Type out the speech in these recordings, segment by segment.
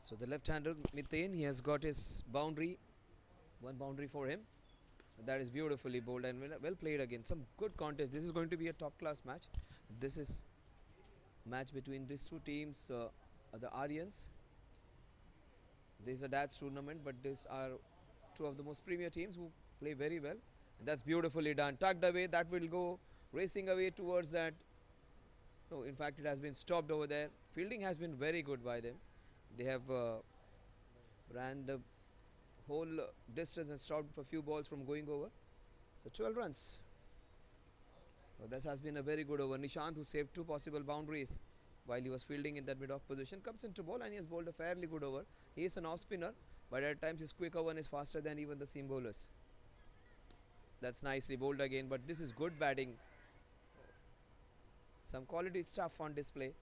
So the left-hander Mithane, he has got his boundary, one boundary for him. That is beautifully bowled and well played again. Some good contest. This is going to be a top-class match. This is match between these two teams, the Aryans. This is a Dutch tournament, but these are two of the most premier teams who play very well. And that's beautifully done. Tucked away. That will go racing away towards that. No, in fact, it has been stopped over there. Fielding has been very good by them. They have ran the whole distance and stopped a few balls from going over. So 12 runs. Well, this has been a very good over. Nishant, who saved two possible boundaries while he was fielding in that mid-off position, comes into ball and he has bowled a fairly good over. He is an off-spinner, but at times his quick over is faster than even the seam bowlers. That's nicely bowled again, but this is good batting. Some quality stuff on display.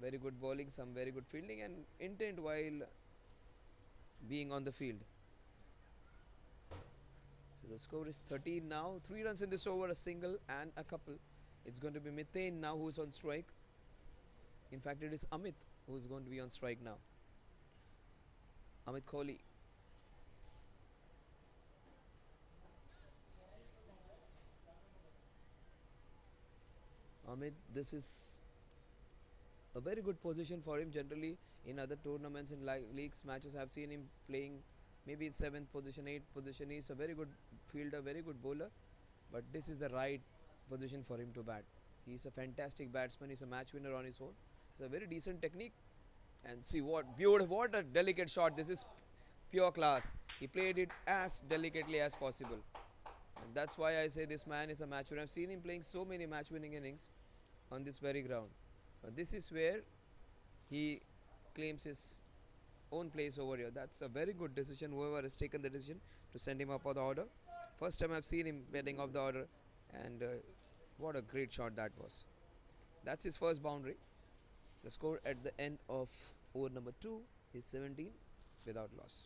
Very good bowling, some very good fielding and intent while being on the field. So the score is 13 now. 3 runs in this over, a single and a couple. It's going to be Mithane now who's on strike. In fact, it is Amit who's going to be on strike now. Amit Kohli. Amit, this is a very good position for him. Generally, in other tournaments and leagues matches, I've seen him playing maybe in 7th position, 8th position. He's a very good fielder, very good bowler, but this is the right position for him to bat. He's a fantastic batsman. He's a match winner on his own. It's a very decent technique. And see what beautiful, what a delicate shot. This is pure class. He played it as delicately as possible. And that's why I say this man is a match winner. I've seen him playing so many match winning innings on this very ground. This is where he claims his own place over here. That's a very good decision, whoever has taken the decision to send him up on the order. First time I've seen him getting off the order, and what a great shot that was. That's his first boundary. The score at the end of over number 2 is 17 without loss.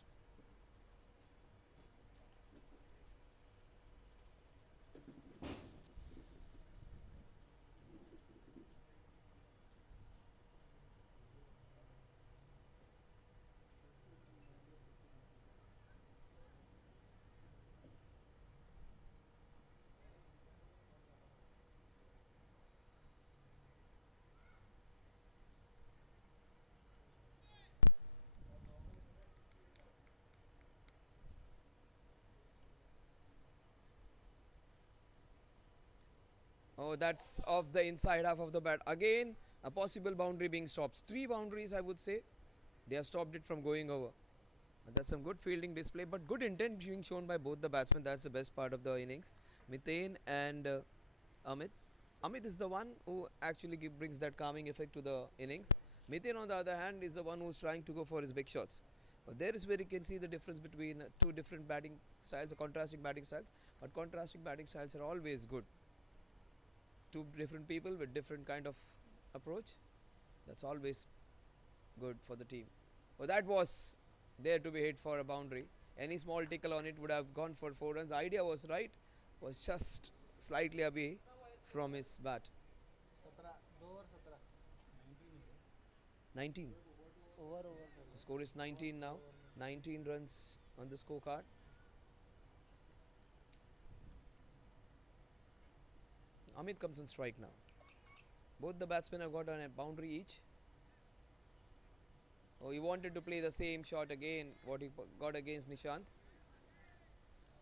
Oh, that's off the inside half of the bat. Again, a possible boundary being stopped. 3 boundaries, I would say. They have stopped it from going over. That's some good fielding display, but good intent being shown by both the batsmen. That's the best part of the innings. Mithane and Amit. Amit is the one who actually brings that calming effect to the innings. Mithane, on the other hand, is the one who's trying to go for his big shots. But there is where you can see the difference between two different batting styles, contrasting batting styles. But contrasting batting styles are always good. Two different people with different kind of approach. That's always good for the team. Well, that was there to be hit for a boundary. Any small tickle on it would have gone for 4 runs. The idea was right, was just slightly away from his bat. 19. The score is 19 now. 19 runs on the scorecard. Amit comes on strike now. Both the batsmen have got a boundary each. Oh, he wanted to play the same shot again, what he got against Nishant.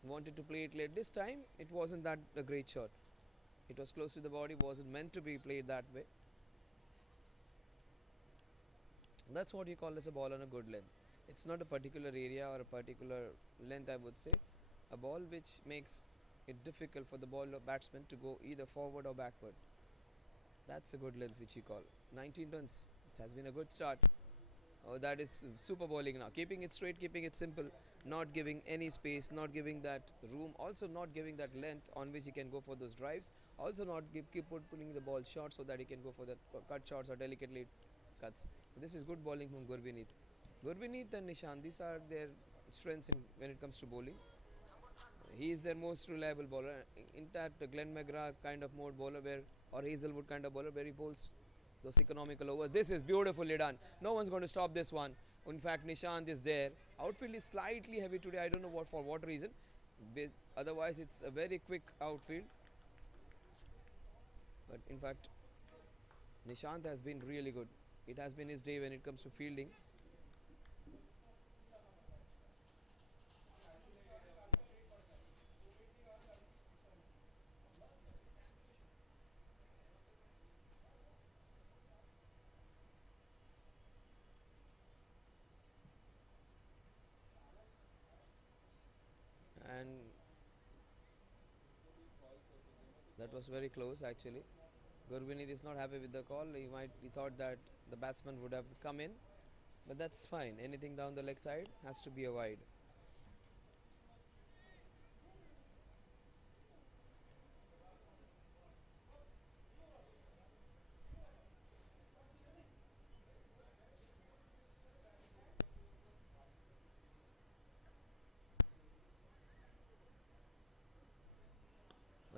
He wanted to play it late. This time, it wasn't that a great shot. It was close to the body, wasn't meant to be played that way. That's what you call as a ball on a good length. It's not a particular area or a particular length, I would say. A ball which makes it difficult for the batsman to go either forward or backward. That's a good length which you call. 19 runs. It has been a good start. Oh, that is super bowling now. Keeping it straight, keeping it simple, not giving any space, not giving that room, also not giving that length on which he can go for those drives. Also not keep pulling the ball short so that he can go for the cut shots or delicately cuts. This is good bowling from Gurvineet. Gurvineet and Nishant, these are their strengths when it comes to bowling. He is their most reliable bowler. In that Glenn McGrath kind of mode bowler or Hazelwood kind of bowler where he bowls those economical overs. This is beautifully done. No one's going to stop this one. In fact, Nishant is there. Outfield is slightly heavy today. I don't know what for what reason. Otherwise, it's a very quick outfield. But in fact, Nishant has been really good. It has been his day when it comes to fielding. And that was very close actually. Gurvinit is not happy with the call. He thought that the batsman would have come in, but that's fine. Anything down the leg side has to be a wide.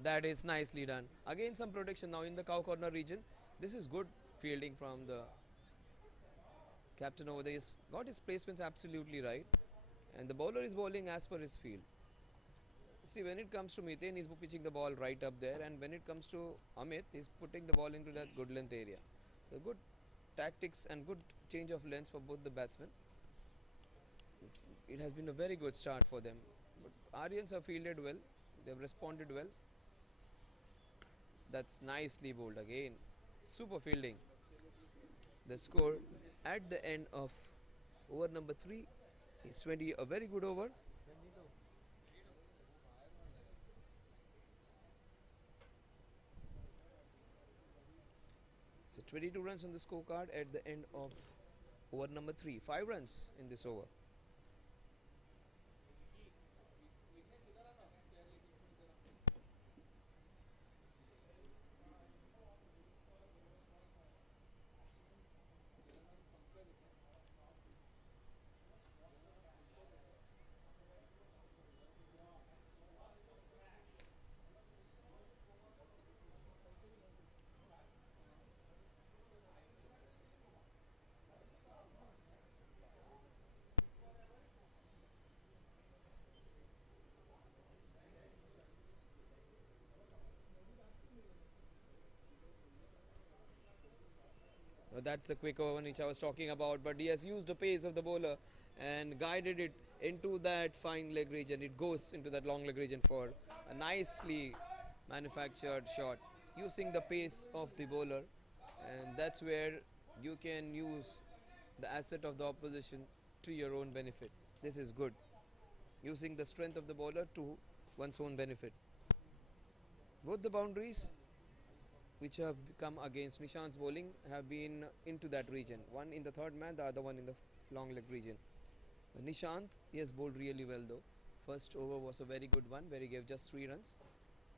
That is nicely done. Again, some protection now in the cow corner region. This is good fielding from the captain over there. He's got his placements absolutely right, and the bowler is bowling as per his field. See, when it comes to Mithane, he's pitching the ball right up there, and when it comes to Amit, he's putting the ball into that good length area. So good tactics and good change of lengths for both the batsmen. It has been a very good start for them. But Aryans have fielded well. They've responded well. That's nicely bowled again. Super fielding. The score at the end of over number 3 is 20. A very good over. So 22 runs on the scorecard at the end of over number 3. 5 runs in this over. That's the quick over which I was talking about, but he has used the pace of the bowler and guided it into that fine leg region. It goes into that long leg region for a nicely manufactured shot using the pace of the bowler, and that's where you can use the asset of the opposition to your own benefit. This is good, using the strength of the bowler to one's own benefit. Both the boundaries which have come against Nishant's bowling have been into that region. One in the third man, the other one in the long leg region. Nishant, he has bowled really well though. First over was a very good one where he gave just 3 runs.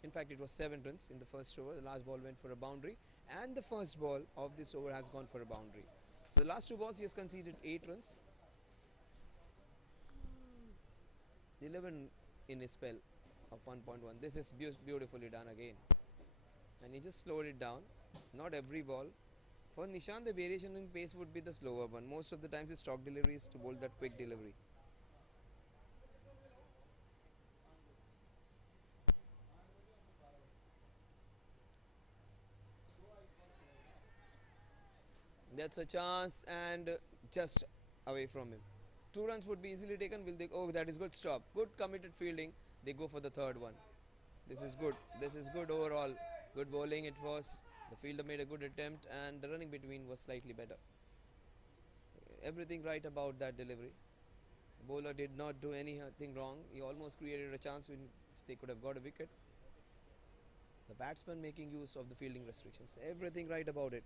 In fact, it was 7 runs in the first over. The last ball went for a boundary, and the first ball of this over has gone for a boundary. So the last 2 balls he has conceded 8 runs. 11 in his spell of 1.1. This is beautifully done again. And he just slowed it down. Not every ball. For Nishant, the variation in pace would be the slower one. Most of the times his stock delivery is to bowl that quick delivery. That's a chance, and just away from him. 2 runs would be easily taken. Will they? Oh, that is good. Stop. Good committed fielding. They go for the third one. This is good. This is good overall. Good bowling it was. The fielder made a good attempt, and the running between was slightly better. Everything right about that delivery. The bowler did not do anything wrong. He almost created a chance when they could have got a wicket. The batsman making use of the fielding restrictions. Everything right about it.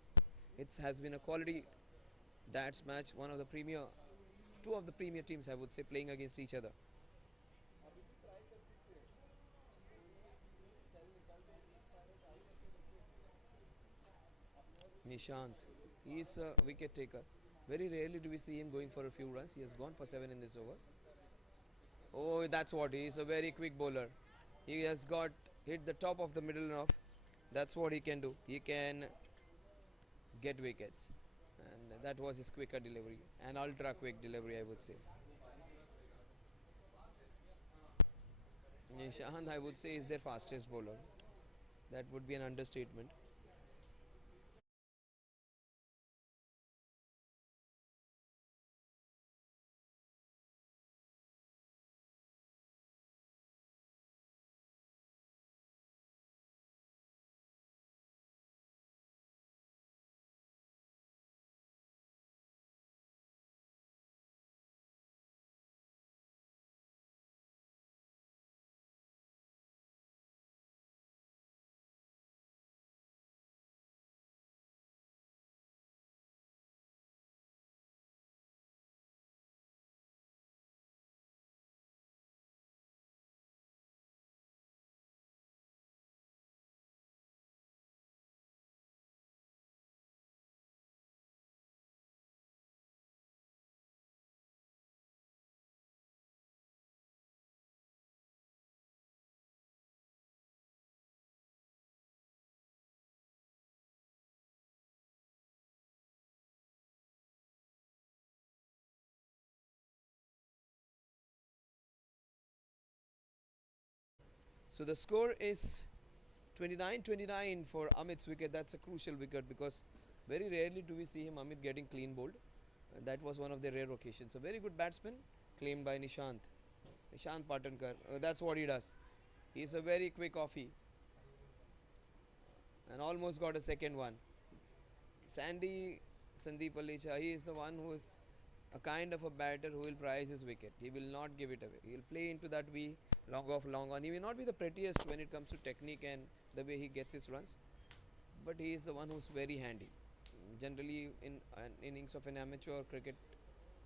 It has been a quality darts match. One of the premier, 2 of the premier teams, I would say, playing against each other. Nishant, he is a wicket taker. Very rarely do we see him going for a few runs. He has gone for 7 in this over. Oh, that's what he is, a very quick bowler. He has hit the top of the middle enough. That's what he can do. He can get wickets, and that was his quicker delivery, an ultra quick delivery, I would say. Nishant, I would say, is their fastest bowler. That would be an understatement. So the score is 29-29 for Amit's wicket. That's a crucial wicket because very rarely do we see him Amit getting clean bowled. That was one of the rare occasions. A very good batsman claimed by Nishant. Nishant Patankar. That's what he does. He's a very quick offie and almost got a second one. Sandy Sandeep Alicha, he is the one who is a kind of a batter who will prize his wicket. He will not give it away. He'll play into that V, long off, long on. He may not be the prettiest when it comes to technique and the way he gets his runs, but he is the one who's very handy. Generally, in an innings of an amateur cricket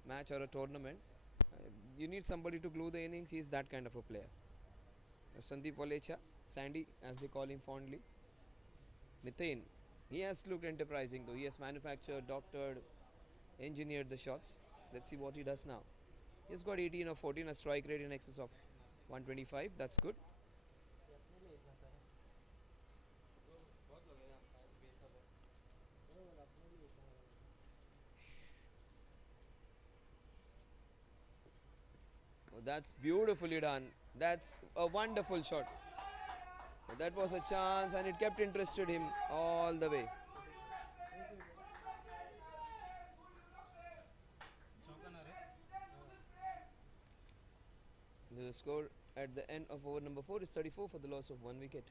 match or a tournament, you need somebody to glue the innings. He's that kind of a player. Sandeep Olecha, Sandy, as they call him fondly. Mithane, he has looked enterprising though. He has manufactured, doctored, engineered the shots. Let's see what he does now. He's got 18 or 14, a strike rate in excess of 125. That's good. Oh, that's beautifully done. That's a wonderful shot. That was a chance and it kept interested him all the way. The score at the end of over number 4 is 34 for the loss of 1 wicket.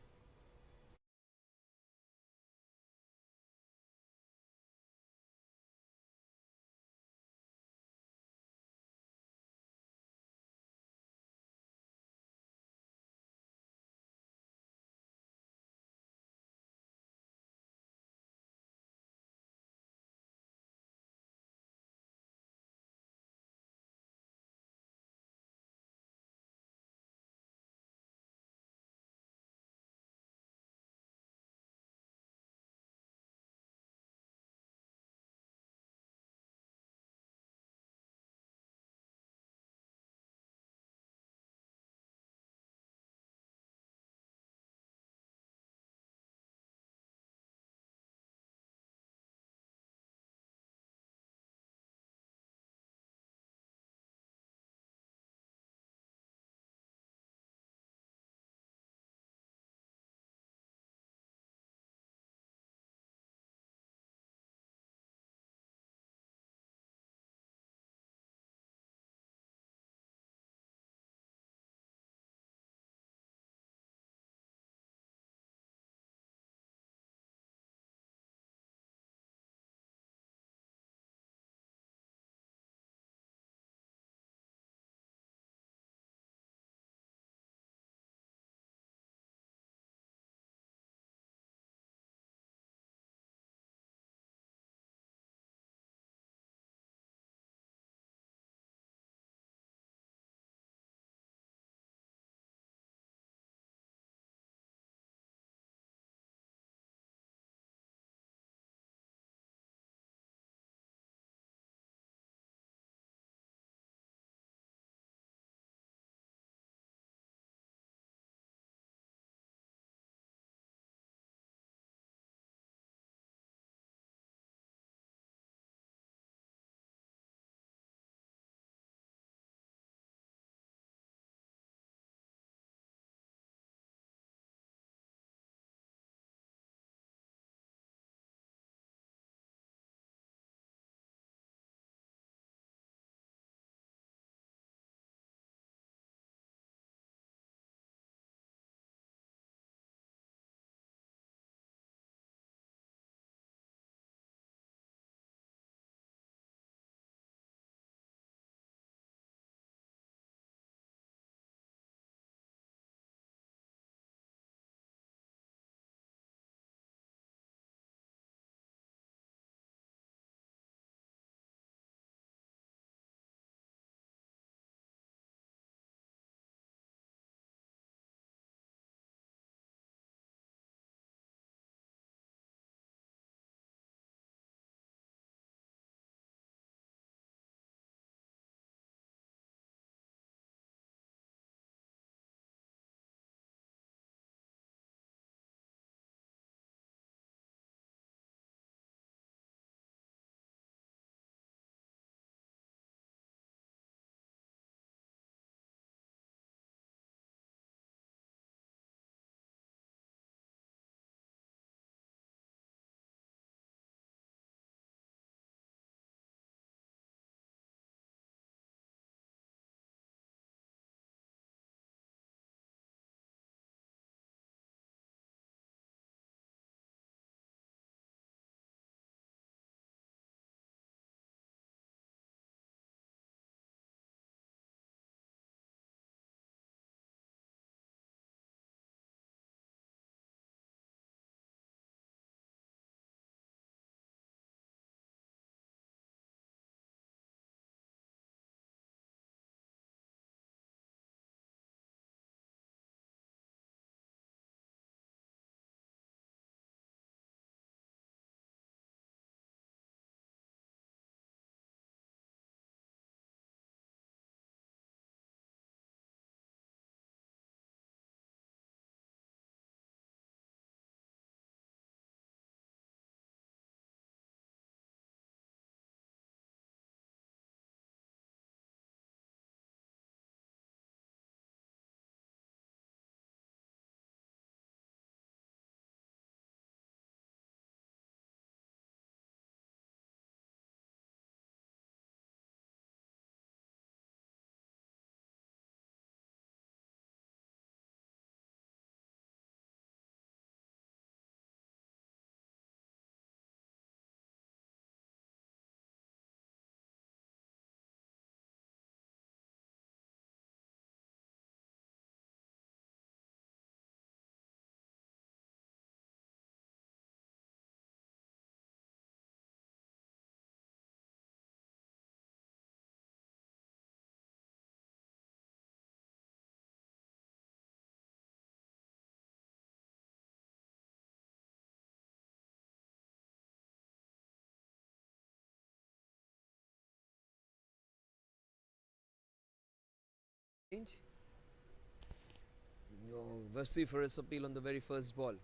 Vociferous appeal on the very first ball.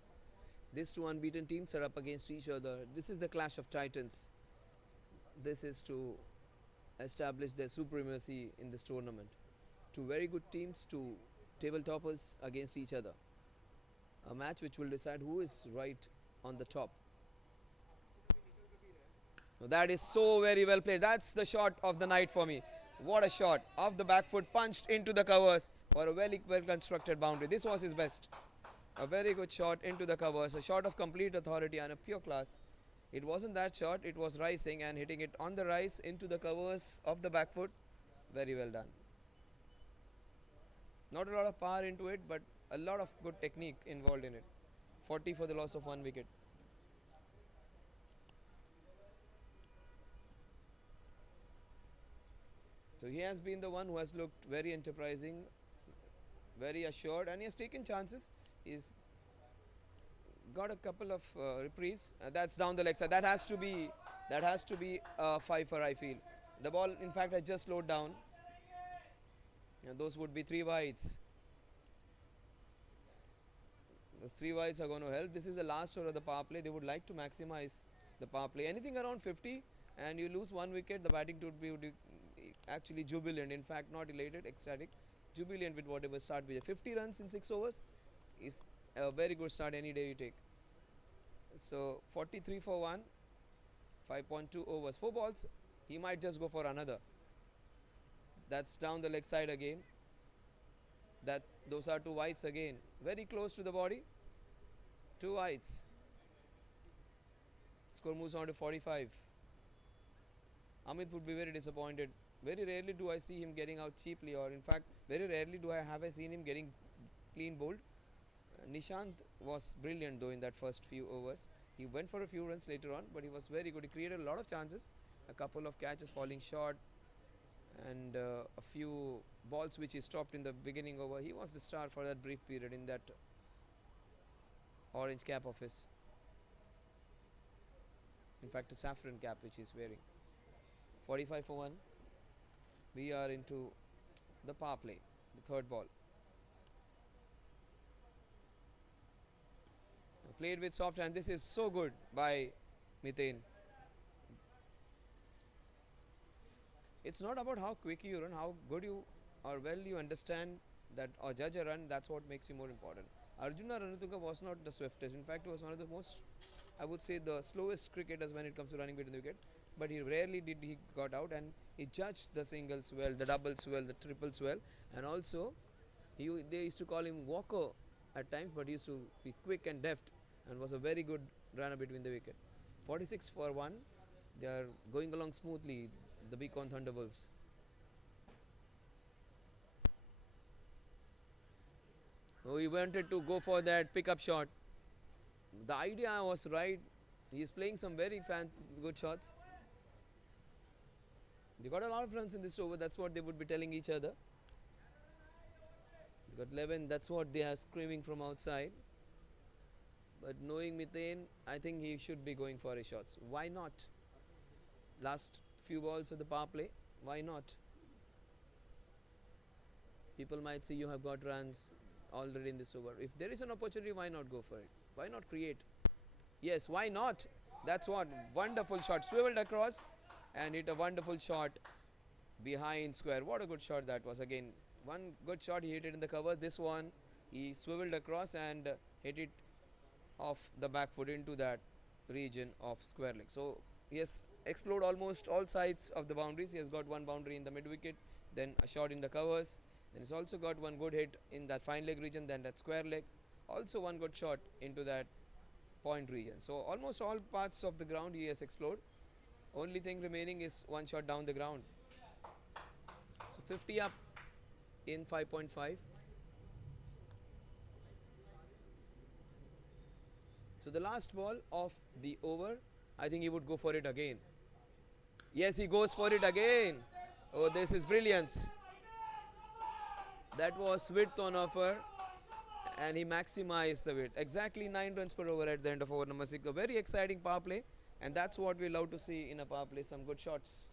These two unbeaten teams are up against each other. This is the clash of titans. This is to establish their supremacy in this tournament. Two very good teams, two table toppers against each other. A match which will decide who is right on the top. So that is so very well played. That's the shot of the night for me. What a shot. Off the back foot, punched into the covers for a very well constructed boundary. This was his best. A very good shot into the covers. A shot of complete authority and a pure class. It wasn't that shot. It was rising and hitting it on the rise into the covers of the back foot. Very well done. Not a lot of power into it, but a lot of good technique involved in it. 40 for the loss of 1 wicket. So he has been the one who has looked very enterprising, very assured, and he has taken chances. He's got a couple of reprieves. That's down the leg side. That has to be a fifer, I feel. The ball, in fact, has just slowed down. And those would be 3 wides. Those 3 wides are going to help. This is the last over of the power play. They would like to maximize the power play. Anything around 50 and you lose 1 wicket, the batting would be actually jubilant. In fact, not elated, ecstatic, jubilant with whatever start we have. 50 runs in 6 overs is a very good start any day you take. So 43 for 1, 5.2 overs, 4 balls. He might just go for another. That's down the leg side again. Those are 2 wides again. Very close to the body. 2 wides. Score moves on to 45. Amit would be very disappointed. Very rarely do I see him getting out cheaply, or in fact, very rarely have I seen him getting clean bowled. Nishant was brilliant though in that first few overs. He went for a few runs later on, but he was very good. He created a lot of chances, a couple of catches falling short, and a few balls which he stopped in the beginning over. He was the star for that brief period in that orange cap of his. In fact, a saffron cap which he is wearing. 45 for 1. We are into the power play, the third ball. Played with soft hand. This is so good by Mithane. It's not about how quick you run, how good you or well you understand that or judge a run. That's what makes you more important. Arjuna Ranatunga was not the swiftest. In fact, he was one of the most, I would say, the slowest cricketers when it comes to running between the wicket. But he rarely did he got out, and he judged the singles well, the doubles well, the triples well, and also they used to call him Walker at times, but he used to be quick and deft and was a very good runner between the wicket. 46 for 1. They are going along smoothly, the Beacon Thunderwolves. Oh, he wanted to go for that pickup shot. The idea was right. He is playing some very good shots. They got a lot of runs in this over. That's what they would be telling each other. They got 11. That's what they are screaming from outside. But knowing Mithane, I think he should be going for his shots. Why not? Last few balls of the power play. Why not? People might say you have got runs already in this over. If there is an opportunity, why not go for it? Why not create? Yes, why not? That's what. Wonderful shot. Swiveled across and hit a wonderful shot behind square. What a good shot that was. Again, one good shot, he hit it in the cover. This one, he swiveled across and hit it off the back foot into that region of square leg. So he has explored almost all sides of the boundaries. He has got one boundary in the mid wicket, then a shot in the covers, then he's also got one good hit in that fine leg region, then that square leg, also one good shot into that point region. So almost all parts of the ground he has explored. Only thing remaining is one shot down the ground. So 50 up in 5.5. So the last ball of the over, I think he would go for it again. Yes, he goes for it again. Oh, this is brilliance. That was width on offer, and he maximized the width. Exactly 9 runs per over at the end of over number 6. A very exciting power play, and that's what we love to see in a power play, some good shots.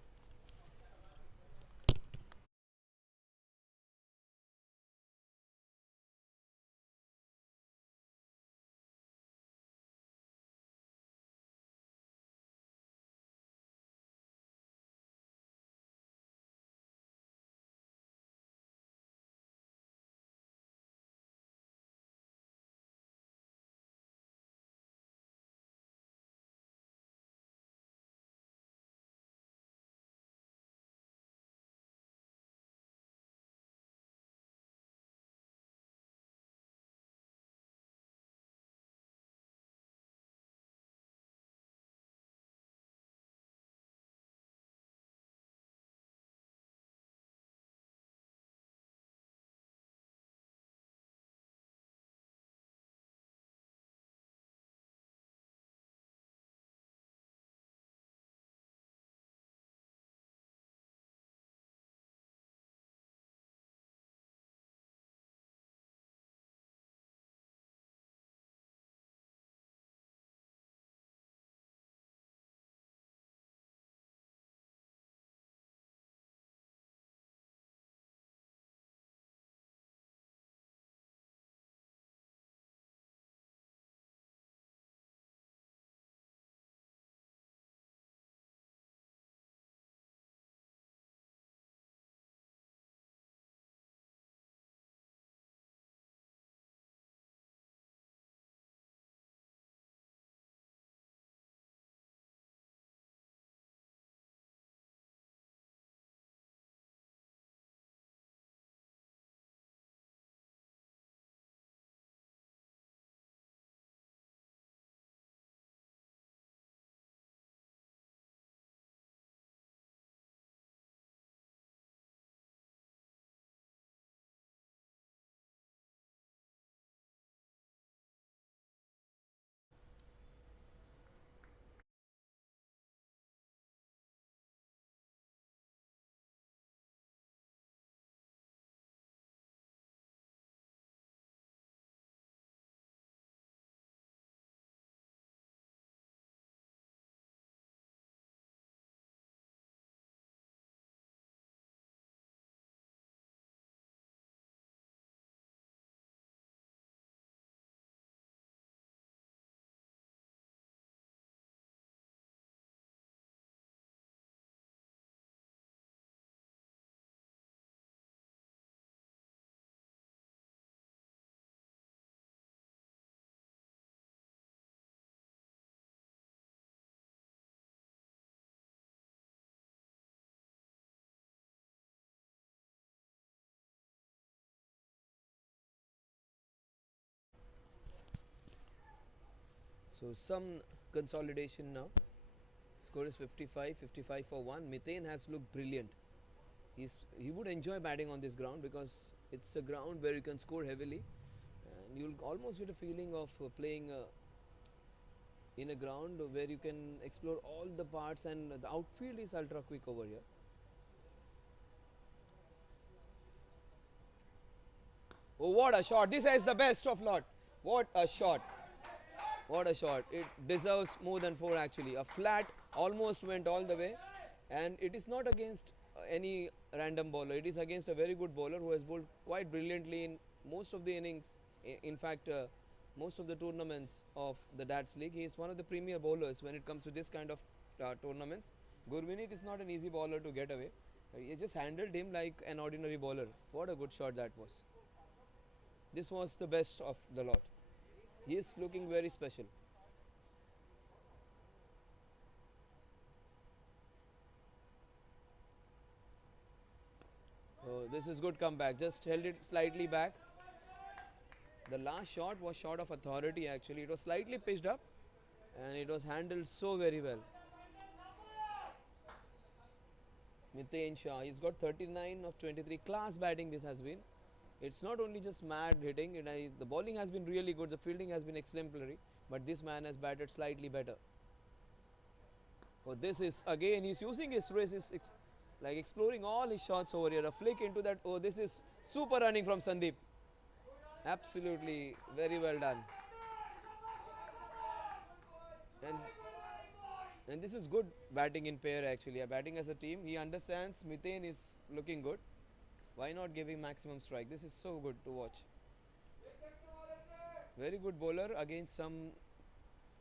So some consolidation now. Score is 55, 55 for 1. Mithane has looked brilliant. He would enjoy batting on this ground because it's a ground where you can score heavily, and you'll almost get a feeling of playing in a ground where you can explore all the parts, and the outfield is ultra quick over here. Oh, what a shot! This is the best of lot. What a shot! What a shot! It deserves more than 4 actually. A flat almost went all the way, and it is not against any random bowler. It is against a very good bowler who has bowled quite brilliantly in most of the innings. In fact, most of the tournaments of the DATS League. He is one of the premier bowlers when it comes to this kind of tournaments. Gurvinit is not an easy bowler to get away. He just handled him like an ordinary bowler. What a good shot that was. This was the best of the lot. He is looking very special. Oh, this is good comeback. Just held it slightly back. The last shot was shot of authority actually. It was slightly pitched up and it was handled so very well. Mithane Shah, he's got 39 of 23. Class batting this has been. It's not only just mad hitting, the bowling has been really good, the fielding has been exemplary, but this man has batted slightly better. Oh, this is again, he's using his wrist, like exploring all his shots over here. A flick into that. Oh, this is super running from Sandeep. Absolutely very well done. And and this is good batting in pair actually. Batting as a team, he understands Mithane is looking good. Why not give him maximum strike? This is so good to watch. Very good bowler against some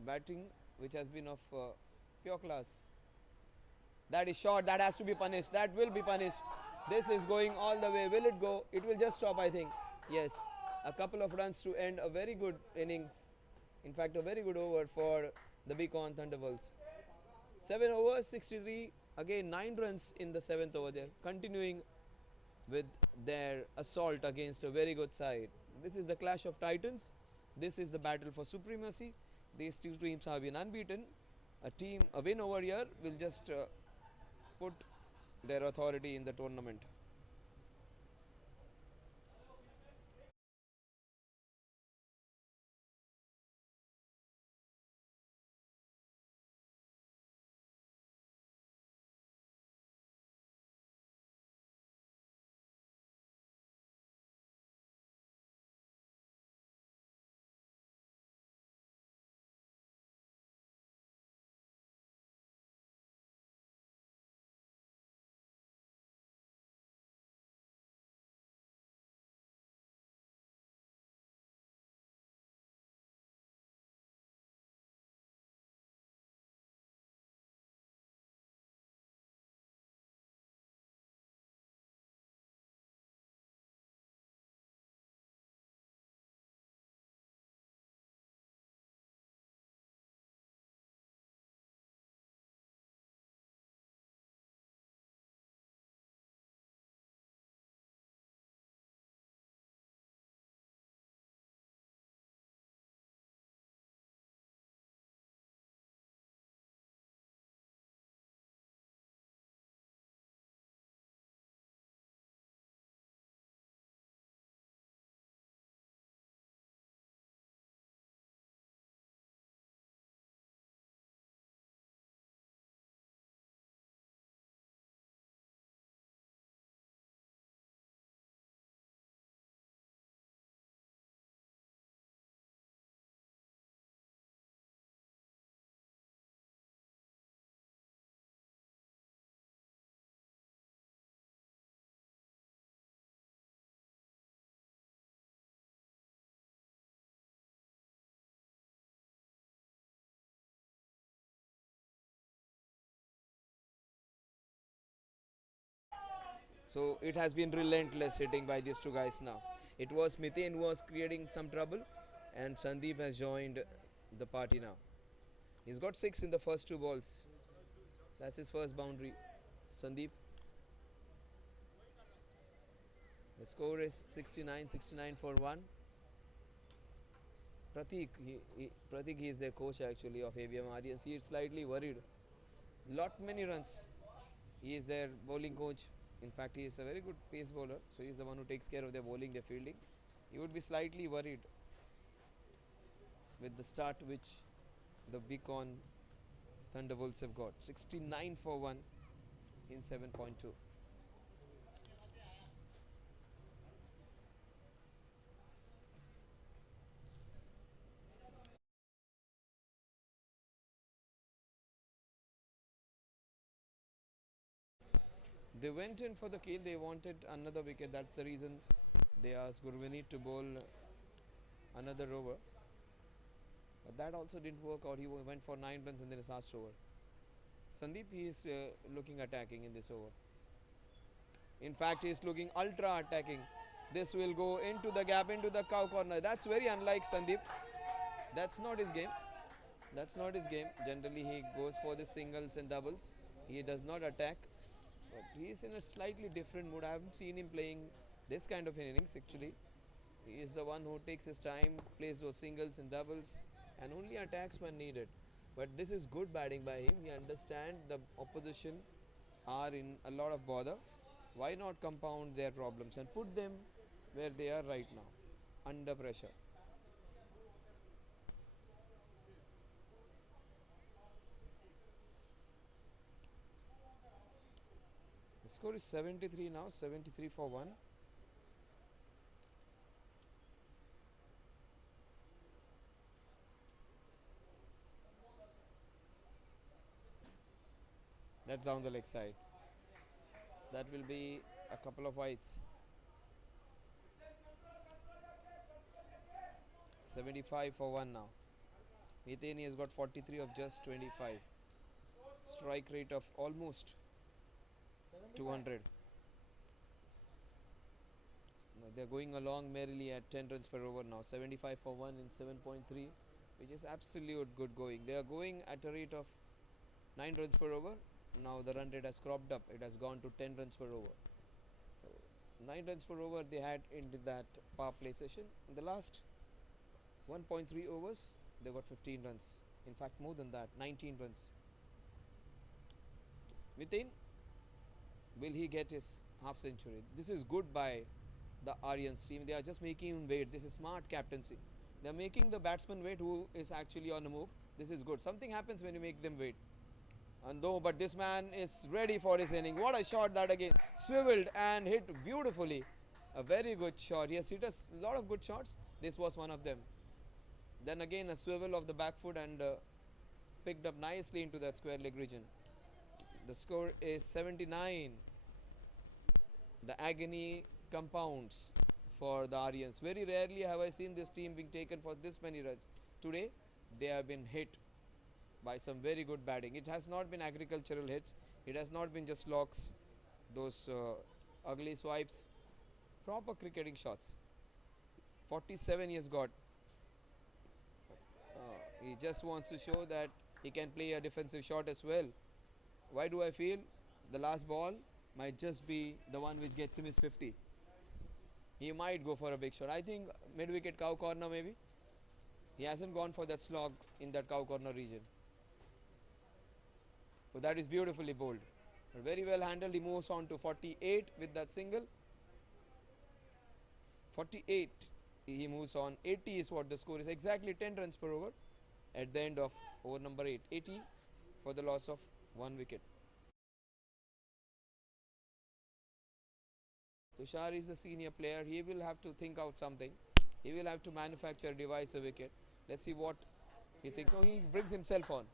batting which has been of pure class. That is short. That has to be punished. That will be punished. This is going all the way. Will it go? It will just stop, I think. Yes. A couple of runs to end a very good innings. In fact, a very good over for the Beacon Thunderwolves. 7 overs, 63. Again, 9 runs in the 7th over there. Continuing with their assault against a very good side. This is the clash of titans. This is the battle for supremacy. These two teams have been unbeaten. A win over here will just put their authority in the tournament. So it has been relentless hitting by these two guys now. It was Mithane who was creating some trouble, and Sandeep has joined the party now. He's got 6 in the first 2 balls. That's his first boundary. Sandeep. The score is 69 for 1. Pratik, he is their coach actually of Avm Aryans. He is slightly worried. Lot many runs. He is their bowling coach. In fact, he is a very good pace bowler. So he is the one who takes care of their bowling, their fielding. He would be slightly worried with the start which the Beacon Thunderwolves have got. 69 for 1 in 7.2. They went in for the kill. They wanted another wicket. That's the reason they asked Gurvinit to bowl another over. But that also didn't work out. He went for 9 runs in the last over. Sandeep, he is looking attacking in this over. In fact, he is looking ultra attacking. This will go into the gap, into the cow corner. That's very unlike Sandeep. That's not his game. That's not his game. Generally, he goes for the singles and doubles. He does not attack. But he is in a slightly different mood. I haven't seen him playing this kind of innings actually. He is the one who takes his time, plays those singles and doubles, and only attacks when needed. But this is good batting by him. He understands the opposition are in a lot of bother. Why not compound their problems and put them where they are right now, under pressure. The score is 73 now, 73 for 1. That's down the leg side. That will be a couple of wides. 75 for 1 now. Metheny has got 43 of just 25. Strike rate of almost 200. Now they're going along merrily at 10 runs per over now. 75 for 1 in 7.3, which is absolute good going. They are going at a rate of 9 runs per over. Now the run rate has cropped up. It has gone to 10 runs per over. 9 runs per over they had into that power play session. In the last 1.3 overs, they got 15 runs. In fact, more than that, 19 runs. Within, will he get his half century? This is good by the Aryans team. They are just making him wait. This is smart captaincy. They are making the batsman wait who is actually on the move. This is good. Something happens when you make them wait. And though, but this man is ready for his inning. What a shot that again. Swiveled and hit beautifully. A very good shot. He has hit a lot of good shots. This was one of them. Then again a swivel of the back foot and picked up nicely into that square leg region. The score is 79. The agony compounds for the Aryans. Very rarely have I seen this team being taken for this many runs. Today they have been hit by some very good batting. It has not been agricultural hits. It has not been just locks, those ugly swipes. Proper cricketing shots. 47 he has got. He just wants to show that he can play a defensive shot as well. Why do I feel the last ball might just be the one which gets him his 50? He might go for a big shot. I think mid wicket cow corner maybe. He hasn't gone for that slog in that cow corner region. So that is beautifully bowled. Very well handled. He moves on to 48 with that single. 48. He moves on. 80 is what the score is. Exactly 10 runs per over at the end of over number 8. 80 for the loss of 1 wicket. Tushar is a senior player. He will have to think out something. He will have to manufacture, devise a wicket. Let's see what he thinks. So he brings himself on.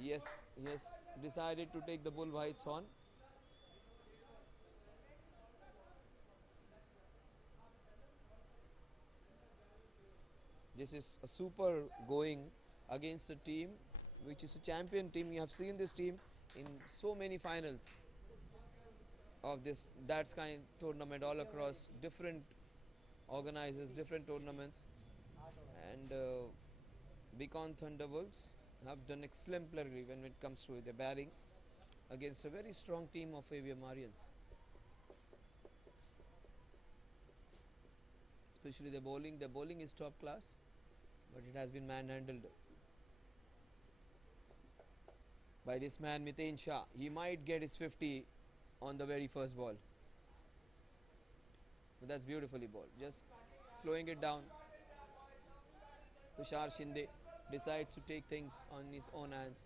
Yes, he has decided to take the bull whites on. This is a super going against a team which is a champion team. You have seen this team in so many finals of this that's kind tournament all across different organizers, different tournaments, and Beacon Thunderwolves have done exemplarily when it comes to their batting against a very strong team of Avm Aryans. Especially the bowling. The bowling is top class. but it has been manhandled by this man Miten Shah. He might get his 50 on the very first ball. But that's beautifully bowled. Just slowing it down. Tushar Shinde decides to take things on his own hands.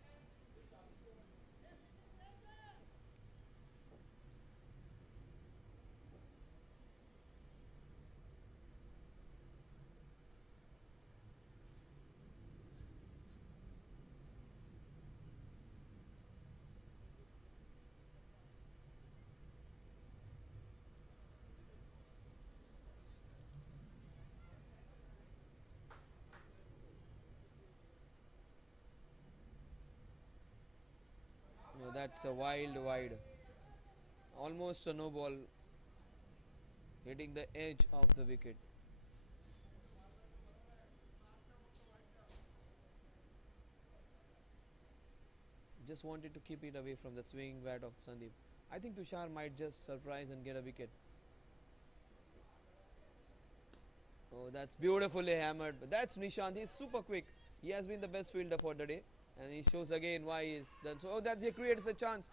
No, that's a wild wide. Almost a no ball hitting the edge of the wicket. Just wanted to keep it away from the swinging bat of Sandeep. I think Tushar might just surprise and get a wicket. Oh, that's beautifully hammered. But that's Nishant. He's super quick. He has been the best fielder for the day. And he shows again why he's done so. Oh, that's he creates a chance.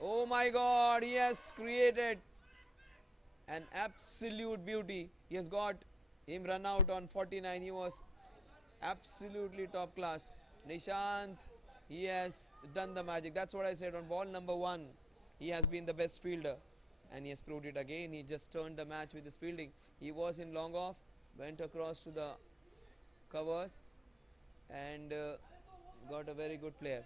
Oh my god, he has created an absolute beauty. He has got him run out on 49. He was absolutely top class. Nishant, he has done the magic. That's what I said on ball number 1. He has been the best fielder and he has proved it again. He just turned the match with his fielding. He was in long off, went across to the covers and got a very good player.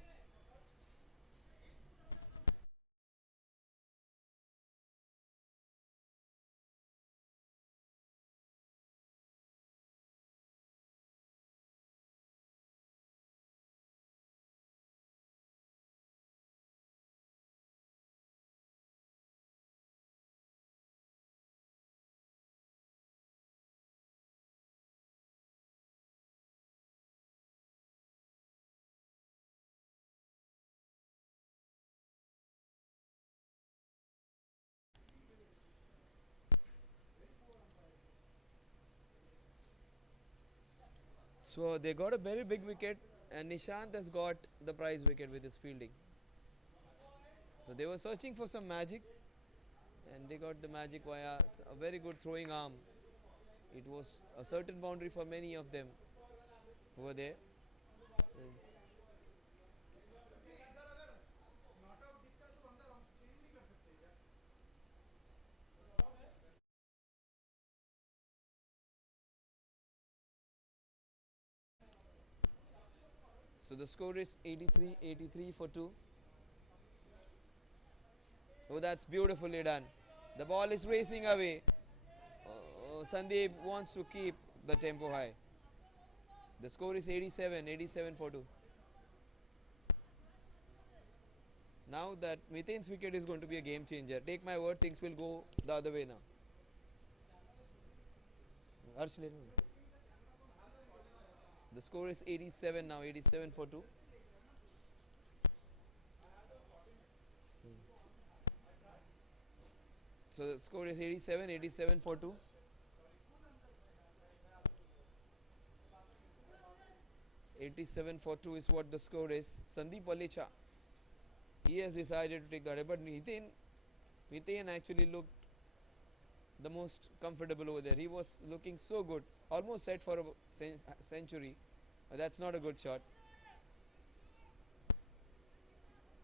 So they got a very big wicket and Nishant has got the prize wicket with his fielding. So they were searching for some magic and they got the magic via a very good throwing arm. It was a certain boundary for many of them over there. So the score is 83 for 2. Oh, that's beautifully done. The ball is racing away. Oh, Sandeep wants to keep the tempo high. The score is 87 for 2. Now that Mithen's wicket is going to be a game changer. Take my word, things will go the other way now. The score is 87 now, 87 for 2. So the score is 87 for 2. 87 for 2 is what the score is. Sandeep Alecha, he has decided to take the but Mithen actually looked the most comfortable over there. He was looking so good, almost set for a century. That's not a good shot.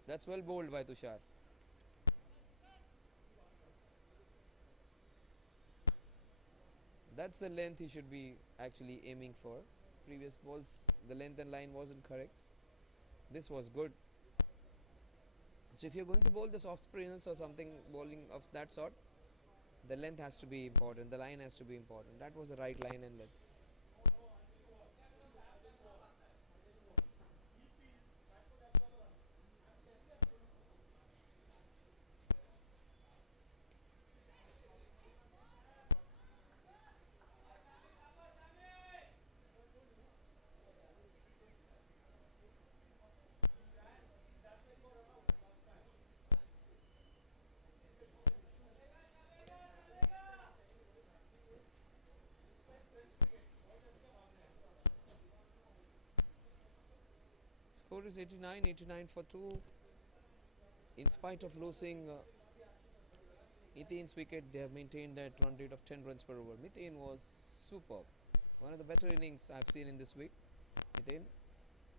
That's well bowled by Tushar. That's the length he should be actually aiming for. Previous balls, the length and line wasn't correct. This was good. So if you're going to bowl the soft spinners or something bowling of that sort, the length has to be important, the line has to be important. That was the right line and length. Score is 89, 89 for 2. In spite of losing Mithane's wicket, they have maintained that run rate of 10 runs per over. Mithane was superb. One of the better innings I've seen in this week. Mithane,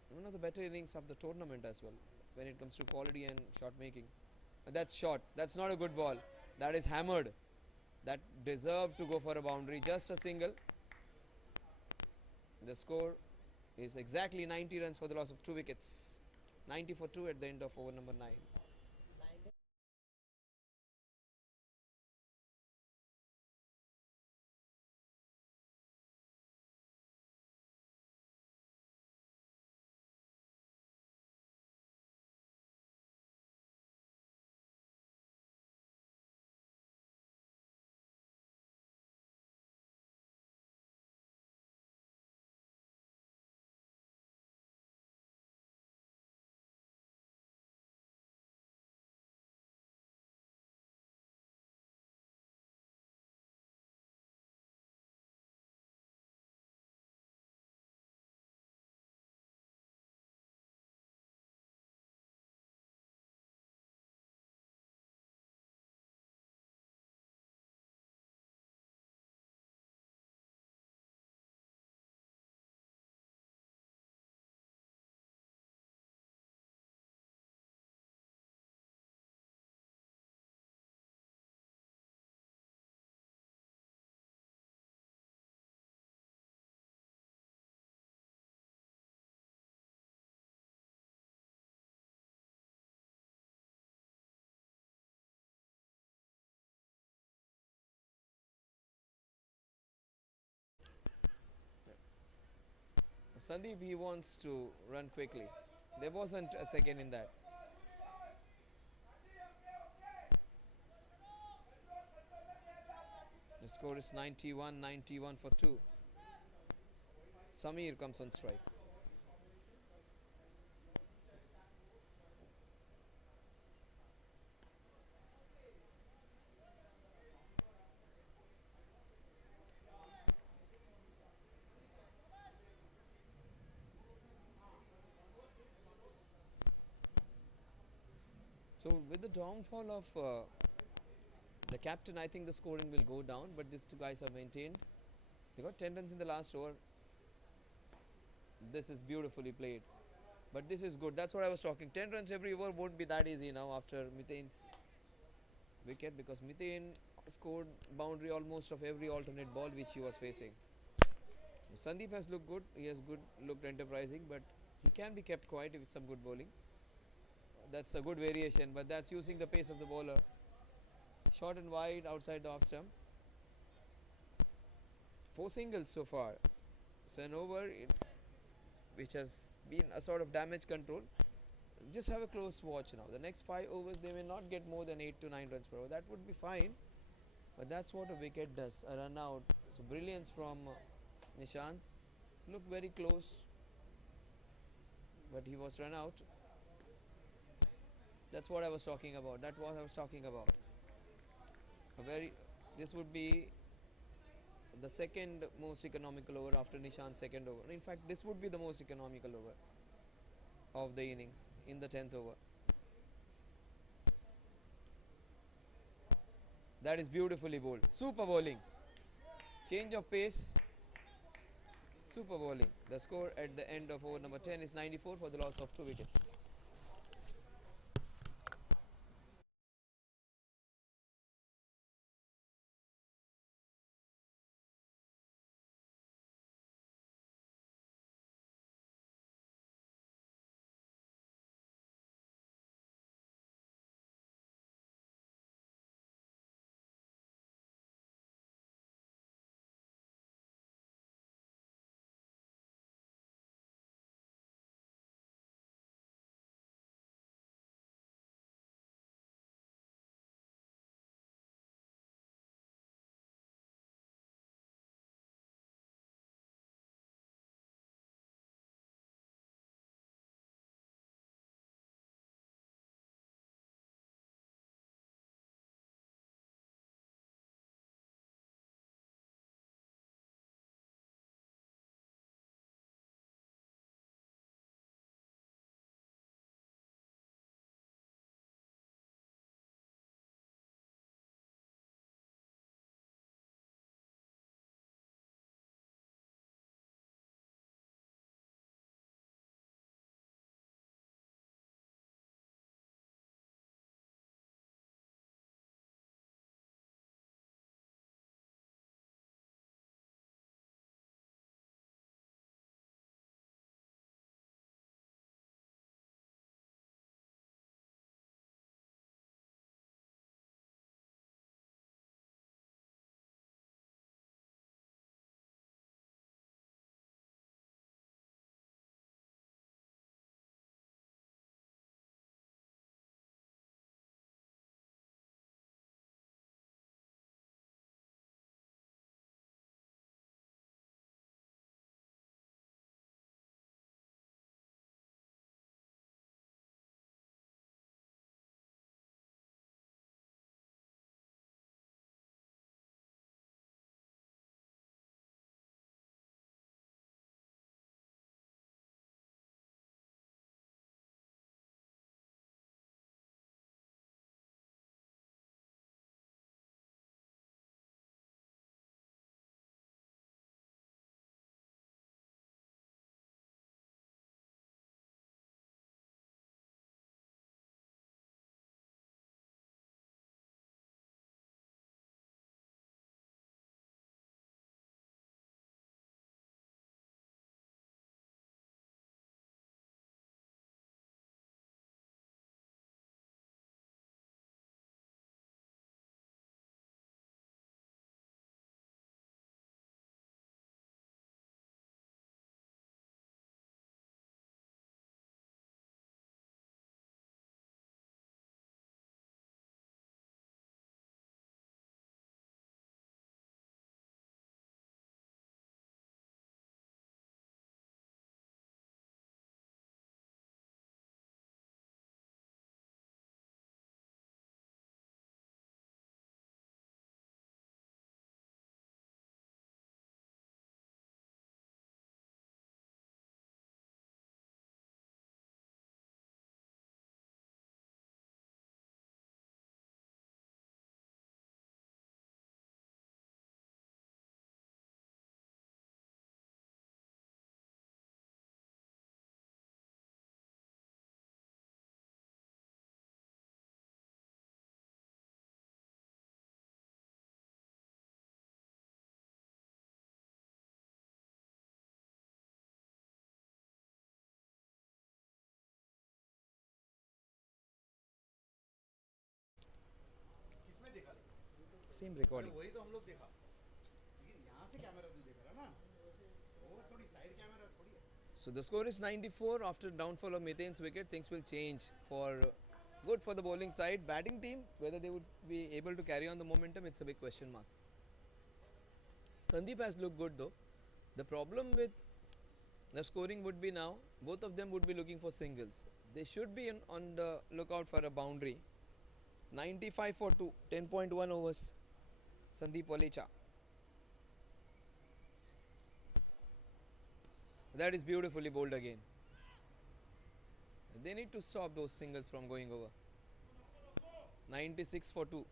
one of the better innings of the tournament as well when it comes to quality and shot making. That's short. That's not a good ball. That is hammered. That deserved to go for a boundary. Just a single. The score is exactly 90 runs for the loss of 2 wickets. 90 for 2 at the end of over number 9. Sandeep, he wants to run quickly. There wasn't a second in that. The score is 91, 91 for 2. Samir comes on strike. So with the downfall of the captain, I think the scoring will go down, but these two guys have maintained. They got 10 runs in the last over. This is beautifully played. But this is good. That's what I was talking. 10 runs every over won't be that easy now after Mithane's wicket, because Mithane scored boundary almost of every alternate ball which he was facing. Sandeep has looked good. He has looked enterprising, but he can be kept quiet with some good bowling. That's a good variation, but that's using the pace of the bowler. Short and wide outside the off stump. 4 singles so far. So an over which has been a sort of damage control. Just have a close watch now. The next 5 overs they may not get more than 8 to 9 runs per over. That would be fine, but that's what a wicket does. A run out. So brilliance from Nishant. Looked very close, but he was run out. That's what I was talking about. That was I was talking about. A very. This would be the second most economical over after Nishant's second over. In fact, this would be the most economical over of the innings in the 10th over. That is beautifully bowled. Super bowling. Change of pace. Super bowling. The score at the end of over number 10 is 94 for the loss of 2 wickets. Same recording. वही तो हम लोग देखा लेकिन यहाँ से camera view देख रहा ना वो थोड़ी साइड कैमरा थोड़ी है. So the score is 94 after downfall of Methane's wicket. Things will change for good for the bowling side. Batting team, whether they would be able to carry on the momentum, it's a big question mark. Sandeep has looked good though. The problem with the scoring would be now, both of them would be looking for singles. They should be on the lookout for a boundary. 95 for 2, 10.1 overs. Sandeep Walecha. That is beautifully bowled again. They need to stop those singles from going over. 96 for 2.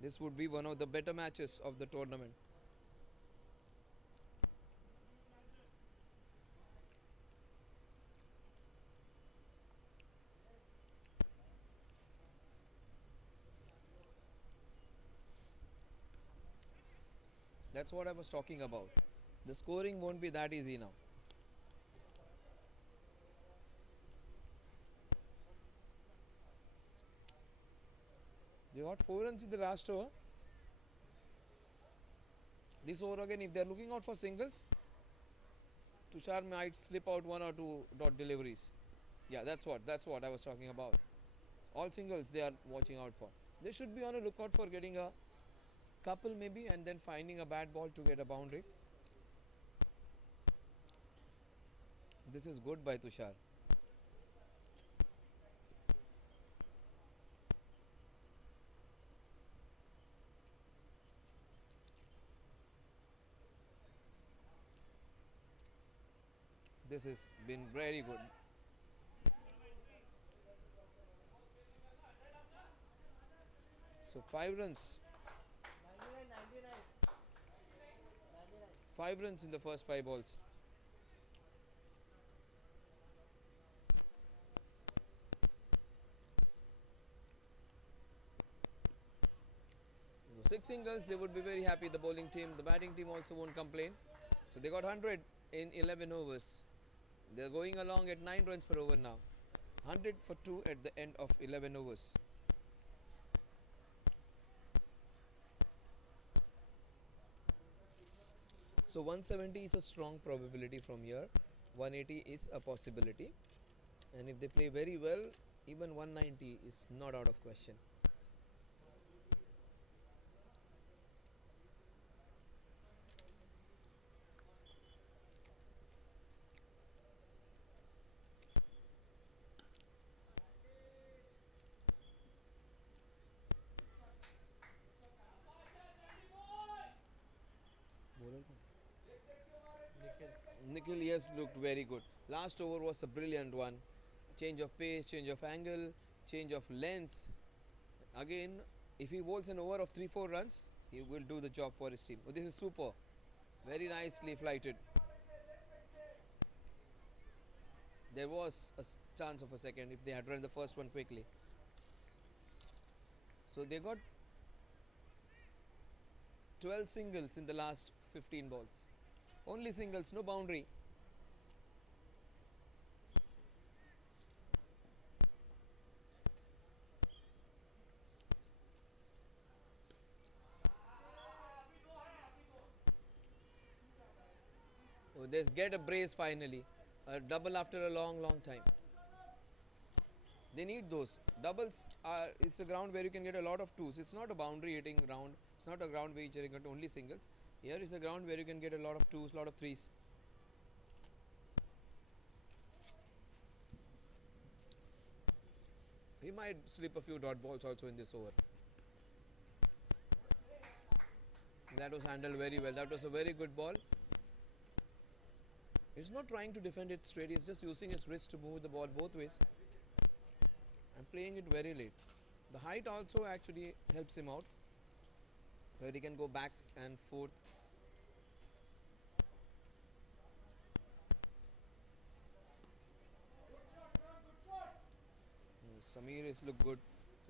This would be one of the better matches of the tournament. That's what I was talking about. The scoring won't be that easy now. They got 4 runs in the last over. This over again, if they are looking out for singles, Tushar might slip out 1 or 2 dot deliveries. Yeah, that's what I was talking about. All singles they are watching out for. They should be on a lookout for getting a couple maybe and then finding a bad ball to get a boundary. This is good by Tushar. This has been very good. So 5 runs. 5 runs in the first 5 balls. So 6 singles, they would be very happy. The bowling team, the batting team also won't complain. So they got 100 in 11 overs. They're going along at 9 runs per over now. 100 for 2 at the end of 11 overs. So 170 is a strong probability from here. 180 is a possibility. And if they play very well, even 190 is not out of question. Nikhil, yes, looked very good. Last over was a brilliant one. Change of pace, change of angle, change of length. Again, if he bowls an over of 3-4 runs, he will do the job for his team. Oh, this is super. Very nicely flighted. There was a chance of a second if they had run the first one quickly. So they got 12 singles in the last 15 balls. Only singles, no boundary. Oh, they get a brace finally. A double after a long, long time. They need those. Doubles are, it's a ground where you can get a lot of twos. It's not a boundary hitting ground. It's not a ground where you get only singles. Here is a ground where you can get a lot of twos, lot of threes. He might slip a few dot balls also in this over. That was handled very well. That was a very good ball. He's not trying to defend it straight. He's just using his wrist to move the ball both ways and playing it very late. The height also actually helps him out, where he can go back and forth. Samir is look good,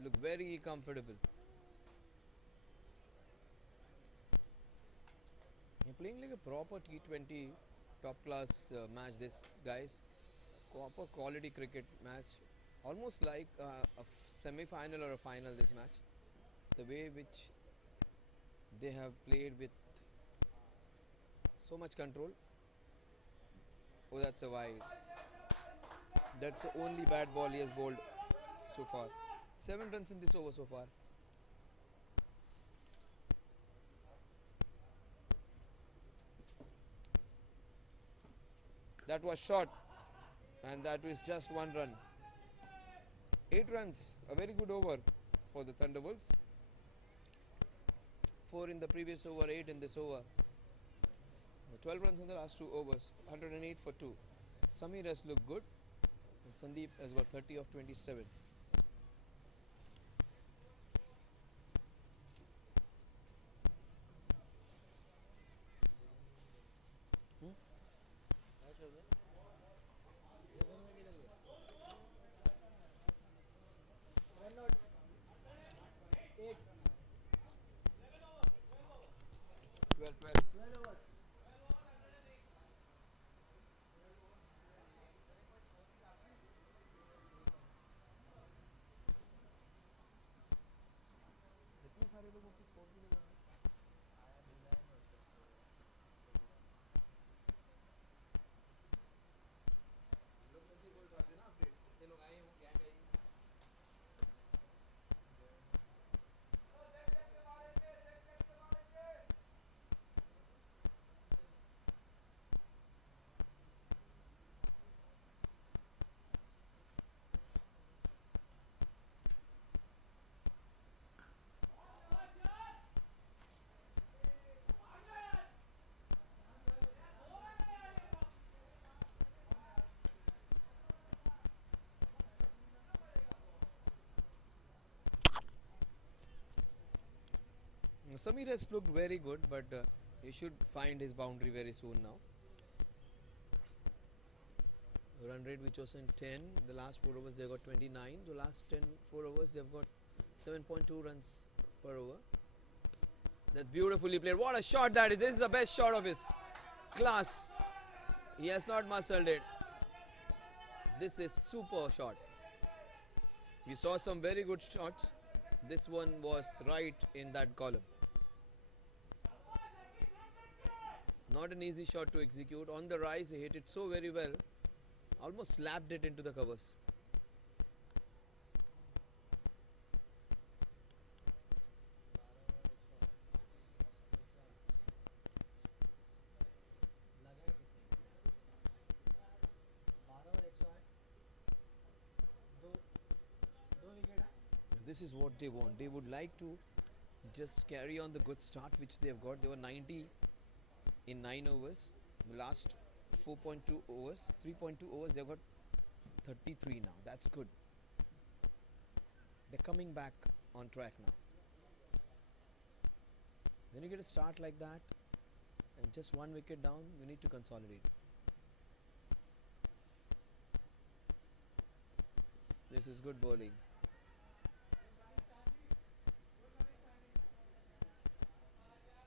look very comfortable. You're playing like a proper T20 top class match. This guys, proper quality cricket match almost like a semi-final or a final this match. The way which they have played with so much control. Oh, that's a wide. That's the only bad ball he has bowled so far. 7 runs in this over so far. That was short, and that was just 1 run. 8 runs, a very good over for the Thunderwolves. 4 in the previous over, 8 in this over. 12 runs in the last 2 overs, 108 for 2. Samir has looked good, and Sandeep has got 30 of 27. Well, 12. इतने सारे लोगों की score भी नहीं होंगे। लोग message बोल रहे थे ना अपडेट कितने लोग आए हैं वो gang I. Samir has looked very good, but he should find his boundary very soon now. Run rate which was in 10, the last 4 overs they got 29, the last 4 overs they've got 7.2 runs per over. That's beautifully played. What a shot that is. This is the best shot of his class. He has not muscled it. This is super shot. We saw some very good shots. This one was right in that column. Not an easy shot to execute. On the rise, he hit it so very well. Almost slapped it into the covers. This is what they want. They would like to just carry on the good start which they have got. They were 90 in 9 overs. The last 4.2 overs, 3.2 overs, they've got 33 now. That's good. They're coming back on track now. When you get a start like that and just 1 wicket down, you need to consolidate. This is good bowling.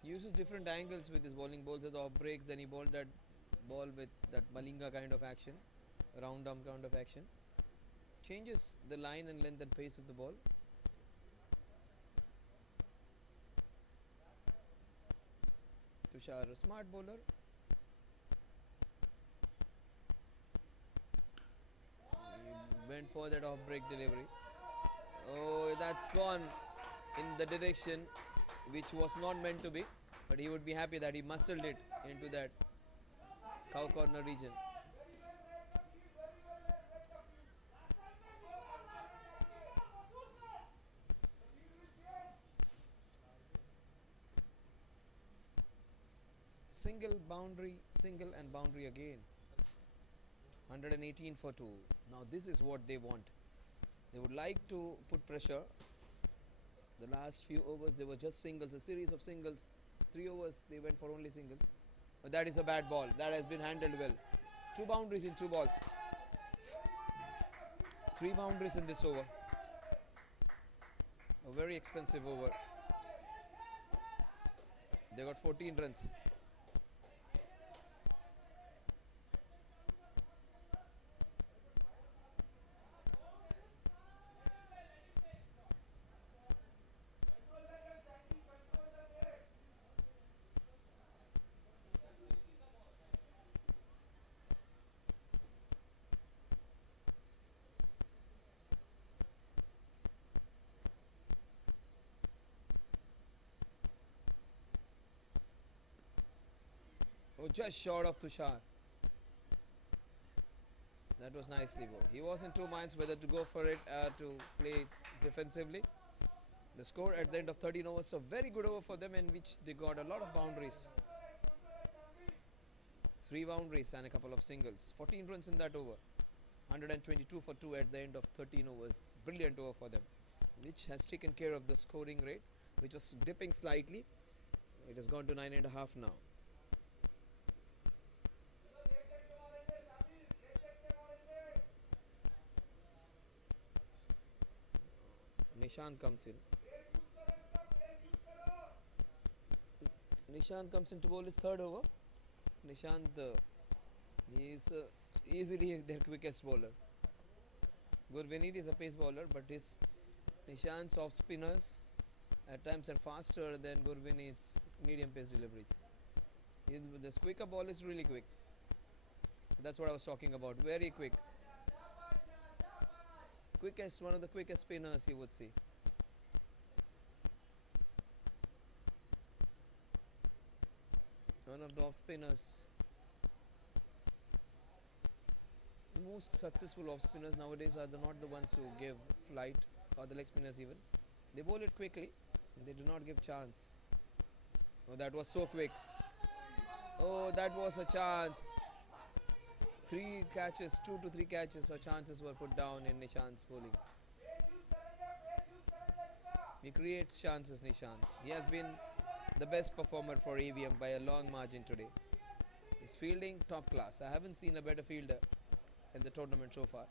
He uses different angles with his bowling. Bowls at the off breaks, then he bowled that ball with that Malinga kind of action, round arm kind of action. Changes the line and length and pace of the ball. Tushar, a smart bowler. He went for that off break delivery. Oh, that's gone in the direction which was not meant to be, but he would be happy that he muscled it into that cow corner region. Single, boundary, single and boundary again. 118 for 2. Now this is what they want. They would like to put pressure. The last few overs they were just singles, a series of singles. 3 overs they went for only singles. But that is a bad ball. That has been handled well. 2 boundaries in 2 balls. 3 boundaries in this over. A very expensive over. They got 14 runs. Oh, just short of Tushar. That was nicely bowled. He was in two minds whether to go for it to play defensively. The score at the end of 13 overs, a very good over for them in which they got a lot of boundaries. 3 boundaries and a couple of singles. 14 runs in that over. 122 for 2 at the end of 13 overs. Brilliant over for them, which has taken care of the scoring rate, which was dipping slightly. It has gone to 9.5 now. Nishant comes in. Nishant comes in to bowl his third over. Nishant, he is easily their quickest bowler. Gurvineet is a pace bowler, but his Nishant's off spinners at times are faster than Gurvineet's medium pace deliveries. This quicker ball is really quick. That's what I was talking about. Very quick. Quickest, one of the quickest spinners you would see. One of the off spinners. Most successful off spinners nowadays are not the ones who give flight, or the leg spinners even. They bowl it quickly. They do not give chance. Oh, that was so quick. Oh, that was a chance. 3 catches, 2 to 3 catches or chances were put down in Nishant's bowling. He creates chances, Nishant. He has been the best performer for AVM by a long margin today. His fielding, top class. I haven't seen a better fielder in the tournament so far.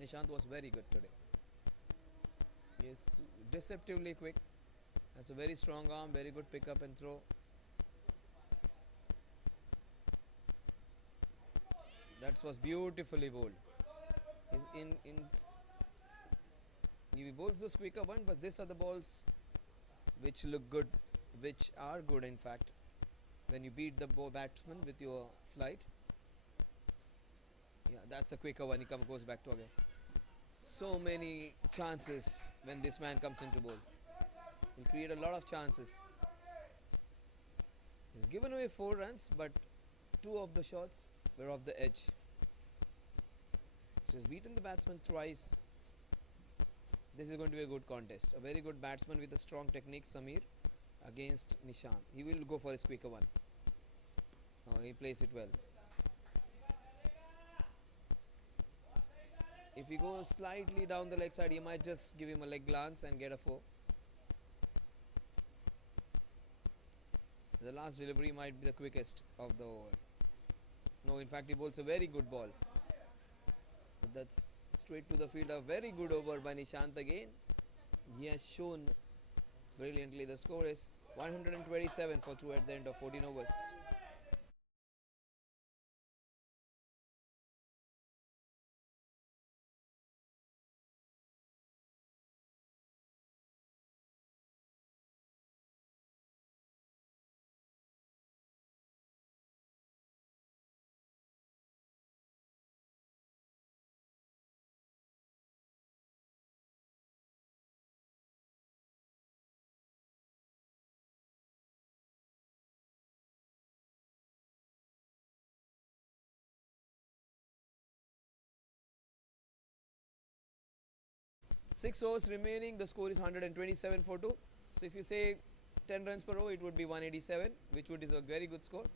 Nishant was very good today. He is deceptively quick. Has a very strong arm, very good pick up and throw. That was beautifully bowled. He bowls those quicker one, but these are the balls which look good, which are good in fact. When you beat the batsman with your flight. Yeah, that's a quicker one. He goes back to again. So many chances when this man comes into bowl. He'll create a lot of chances. He's given away 4 runs, but 2 of the shots were off the edge. So he's beaten the batsman twice. This is going to be a good contest. A very good batsman with a strong technique, Samir, against Nishant. He will go for his quicker one. Oh, he plays it well. If he goes slightly down the leg side, he might just give him a leg glance and get a 4. The last delivery might be the quickest of the over. No, in fact, he bowls a very good ball. But that's straight to the field. A very good over by Nishant again. He has shown brilliantly. The score is 127 for 2 at the end of 14 overs. Six overs remaining. The score is 127 for 2. So if you say 10 runs per over, it would be 187, which is a very good score.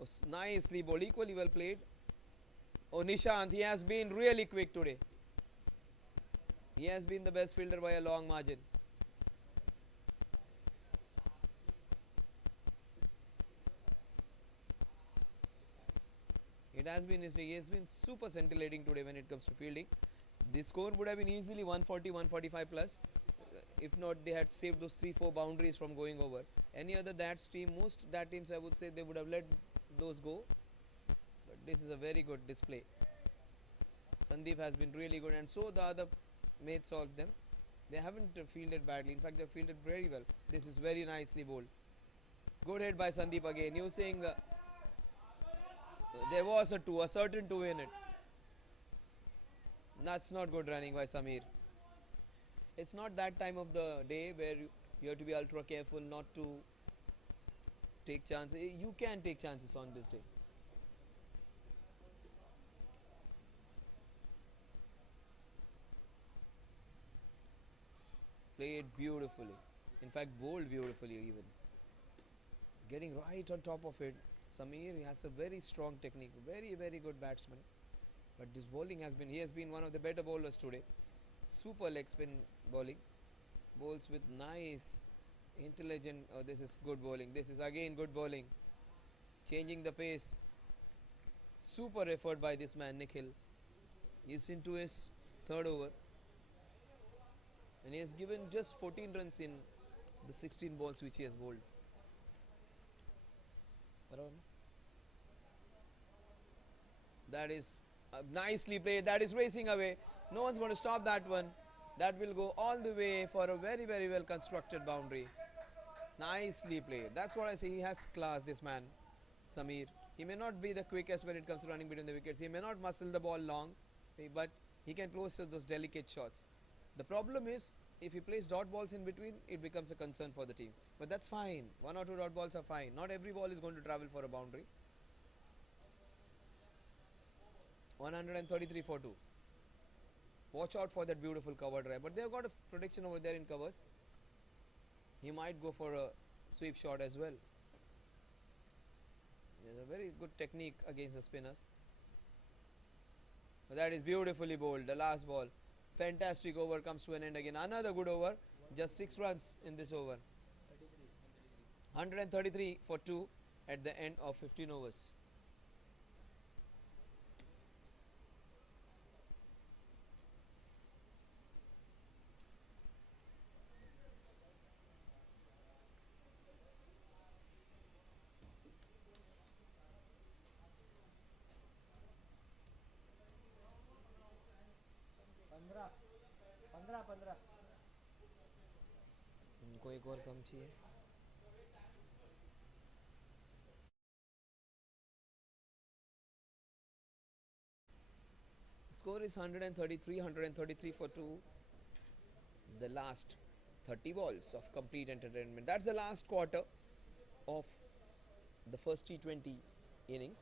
Oh, nicely bowled, equally well played. Oh, Nishant, he has been really quick today. He has been the best fielder by a long margin. It has been his day. He has been super scintillating today when it comes to fielding. The score would have been easily 140, 145 plus. If not, they had saved those 3-4 boundaries from going over. Any other most DAT teams, I would say they would have let those go. But this is a very good display. Sandeep has been really good, and so the other mates of them. They haven't fielded badly. In fact, they fielded very well. This is very nicely bowled. Good hit by Sandeep again. Using there was a certain 2 in it. That's not good running by Samir. It's not that time of the day where you have to be ultra careful not to take chances. You can take chances on this day. Played beautifully. In fact, bowled beautifully even. Getting right on top of it. Samir has a very strong technique. Very, very good batsman. But this bowling he has been one of the better bowlers today. Super leg spin bowling. Bowls with nice, intelligent. Oh, this is good bowling. This is again good bowling. Changing the pace. Super effort by this man, Nikhil. He's into his third over. And he has given just 14 runs in the 16 balls which he has bowled. That is nicely played. That is racing away. No one's going to stop that one. That will go all the way for a very, very well constructed boundary. Nicely played. That's what I say. He has class, this man, Samir. He may not be the quickest when it comes to running between the wickets. He may not muscle the ball long, but he can close those delicate shots. The problem is, if he plays dot balls in between, it becomes a concern for the team. But that's fine. One or two dot balls are fine. Not every ball is going to travel for a boundary. 133 for 2. Watch out for that beautiful cover drive. But they've got a protection over there in covers. He might go for a sweep shot as well. There's a very good technique against the spinners. But that is beautifully bowled. The last ball. Fantastic over comes to an end again. Another good over. Just 6 runs in this over. 133 for 2 at the end of 15 overs. इनको एक और कम चाहिए. Score is 133 for 2. The last 30 balls of complete entertainment. That's the last quarter of the first T20 innings.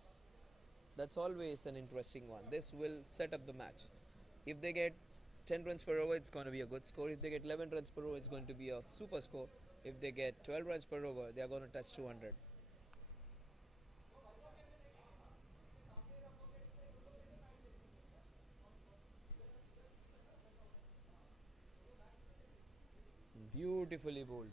That's always an interesting one. This will set up the match. If they get 10 runs per over, it's going to be a good score. If they get 11 runs per over, it's going to be a super score. If they get 12 runs per over, they are going to touch 200. Beautifully bowled.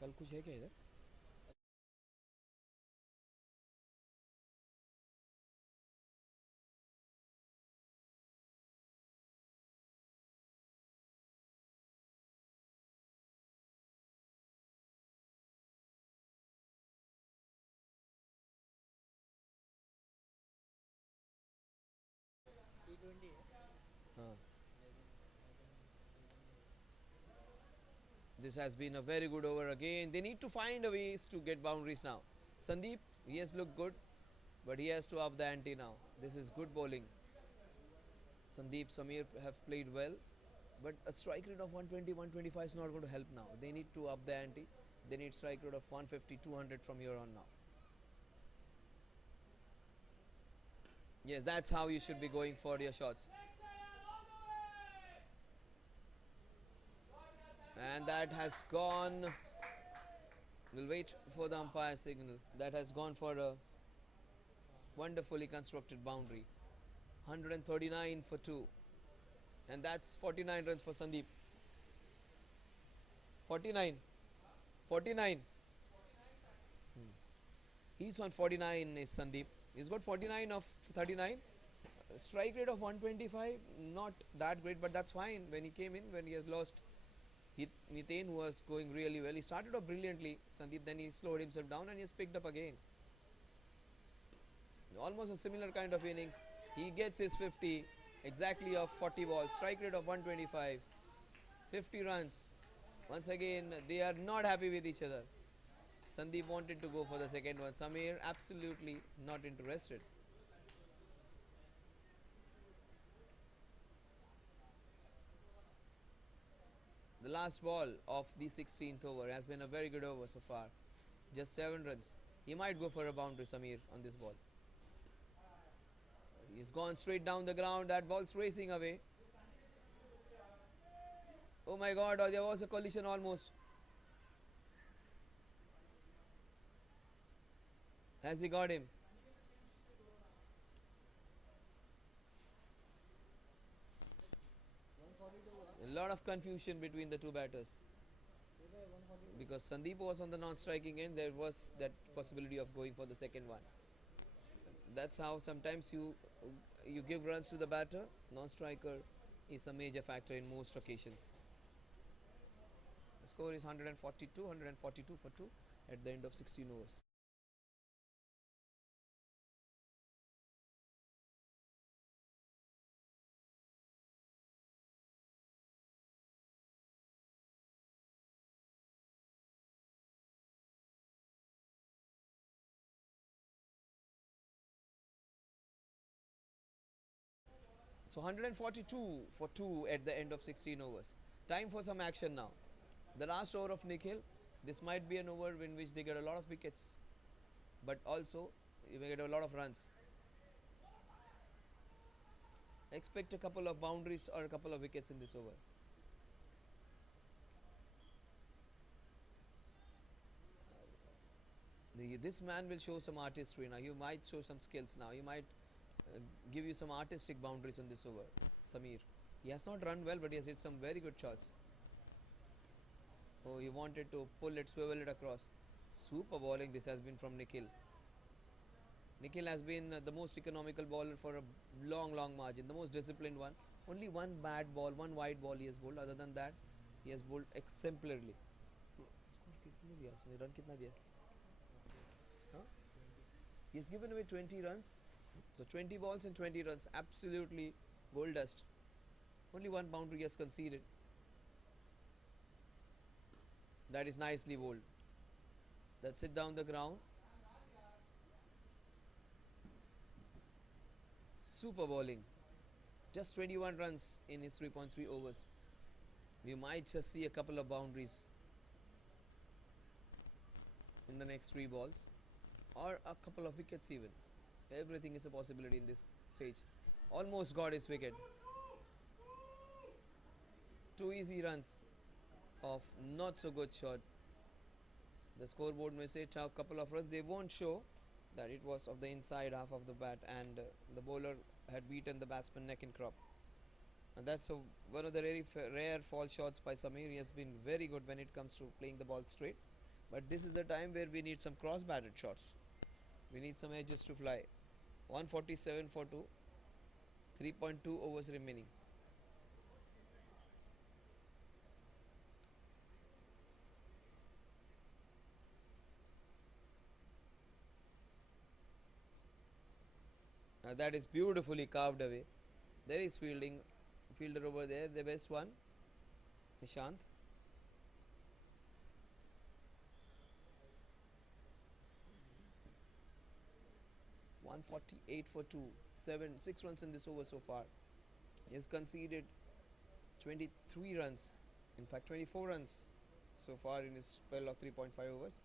कल कुछ है क्या इधर? हाँ. This has been a very good over again. They need to find a ways to get boundaries now. Sandeep, he has looked good, but he has to up the ante now. This is good bowling. Sandeep, Samir have played well, but a strike rate of 120, 125 is not going to help now. They need to up the ante. They need strike rate of 150, 200 from here on now. Yes, that's how you should be going for your shots. And that has gone. We'll wait for the umpire signal. That has gone for a wonderfully constructed boundary. 139 for 2. And that's 49 runs for Sandeep. 49. 49. He's on 49 is Sandeep. He's got 49 of 39. Strike rate of 125, not that great, but that's fine. When he came in, when he has lost Mithane, who was going really well. He started off brilliantly, Sandeep, then he slowed himself down and he has picked up again. Almost a similar kind of innings. He gets his 50. exactly of 40 balls, strike rate of 125, 50 runs. Once again, they are not happy with each other. Sandeep wanted to go for the second one. Samir absolutely not interested. The last ball of the 16th over has been a very good over so far. Just 7 runs. He might go for a boundary, Samir, on this ball. He's gone straight down the ground. That ball's racing away. Oh my god, there was a collision almost. Has he got him? A lot of confusion between the two batters. Because Sandeep was on the non-striking end, there was that possibility of going for the second one. That's how sometimes you give runs to the batter. Non-striker is a major factor in most occasions. The score is 142, 142 for 2 at the end of 16 overs. So 142 for 2 at the end of 16 overs. Time for some action now. The last over of Nikhil. This might be an over in which they get a lot of wickets, but also you may get a lot of runs. Expect a couple of boundaries or a couple of wickets in this over. This man will show some artistry now. You might show some skills now. You might give you some artistic boundaries on this over, Samir. He has not run well, but he has hit some very good shots. Oh, he wanted to pull it, swivel it across. Super bowling this has been from Nikhil. Nikhil has been the most economical bowler for a long, long margin, the most disciplined one. Only one bad ball, one wide ball he has bowled. Other than that, he has bowled exemplarily. Score कितने दिया उसने? Run कितना दिया? Huh? He has given away 20 runs. So 20 balls and 20 runs, absolutely gold dust. Only one boundary he has conceded. That is nicely bowled. That's it down the ground. Super bowling. Just 21 runs in his 3.3 overs. We might just see a couple of boundaries in the next 3 balls, or a couple of wickets even. Everything is a possibility in this stage. Almost got his wicket. 2 easy runs of not so good shot. The scoreboard may say a couple of runs. They won't show that it was of the inside half of the bat, and the bowler had beaten the batsman neck and crop. And that's one of the very rare fall shots by Samir. He has been very good when it comes to playing the ball straight. But this is the time where we need some cross-batted shots. We need some edges to fly. 147 for 2. 3.2 overs remaining. That is beautifully carved away. There is fielder over there, the best one, Nishant. 148 for 2, 6 runs in this over so far. He has conceded 23 runs, in fact 24 runs so far in his spell of 3.5 overs.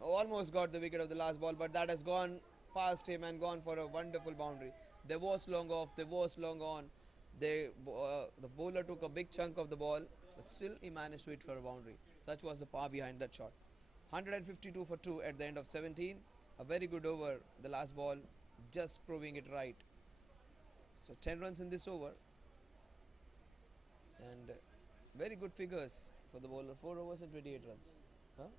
Almost got the wicket of the last ball, but that has gone past him and gone for a wonderful boundary. There was long off, there was long on. The bowler took a big chunk of the ball, but still he managed to hit for a boundary. Such was the power behind that shot. 152 for 2 at the end of 17. A very good over, the last ball, just proving it right. So 10 runs in this over, and very good figures for the bowler. 4 overs and 28 runs. हाँ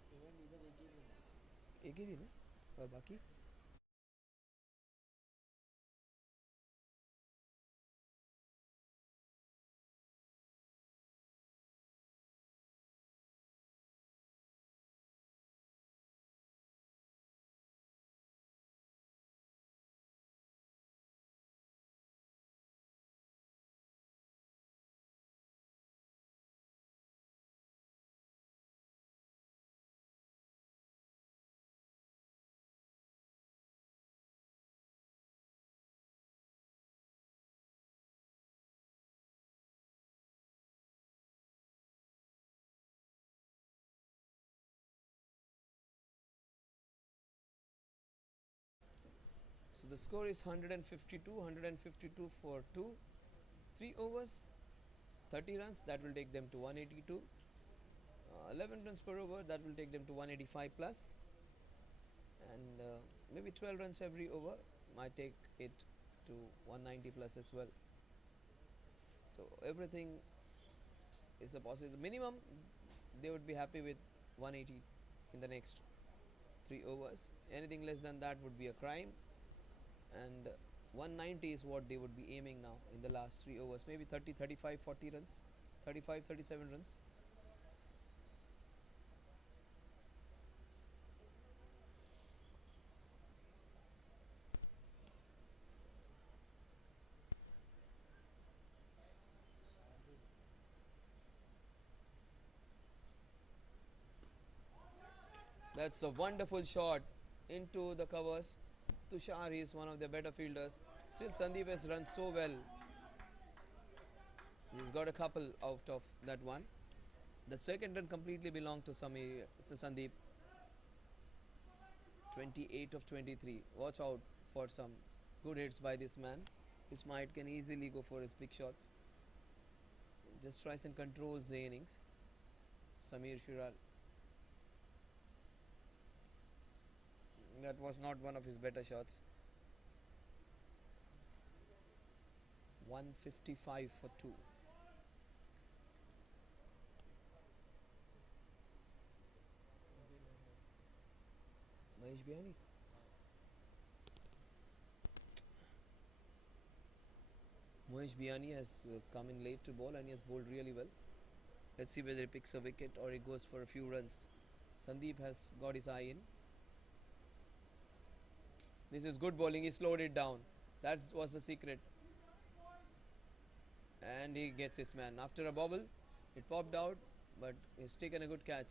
एक ही दिन है और बाकी So the score is 152 for 2. 3 overs, 30 runs, that will take them to 182. 11 runs per over, that will take them to 185 plus. And maybe 12 runs every over might take it to 190 plus as well. So everything is a possible. Minimum, they would be happy with 180 in the next 3 overs. Anything less than that would be a crime. And 190 is what they would be aiming now in the last 3 overs. Maybe 30, 35, 40 runs, 35, 37 runs. That's a wonderful shot into the covers. Tushar is one of the better fielders. Still, Sandeep has run so well. He's got a couple out of that one. The second run completely belonged to Sandeep. 28 of 23. Watch out for some good hits by this man. This might can easily go for his big shots. Just tries and controls the innings. Samir Shiral. That was not one of his better shots. 155 for 2. Mahesh Bihani. Mahesh Bihani has come in late to bowl and he has bowled really well. Let's see whether he picks a wicket or he goes for a few runs. Sandeep has got his eye in. This is good bowling. He slowed it down. That was the secret. And he gets his man. After a bobble, it popped out, but he's taken a good catch.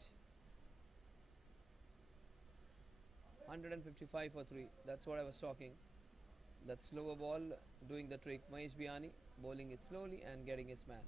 155 for 3. That's what I was talking. That slower ball doing the trick. Mahesh Bihani bowling it slowly and getting his man.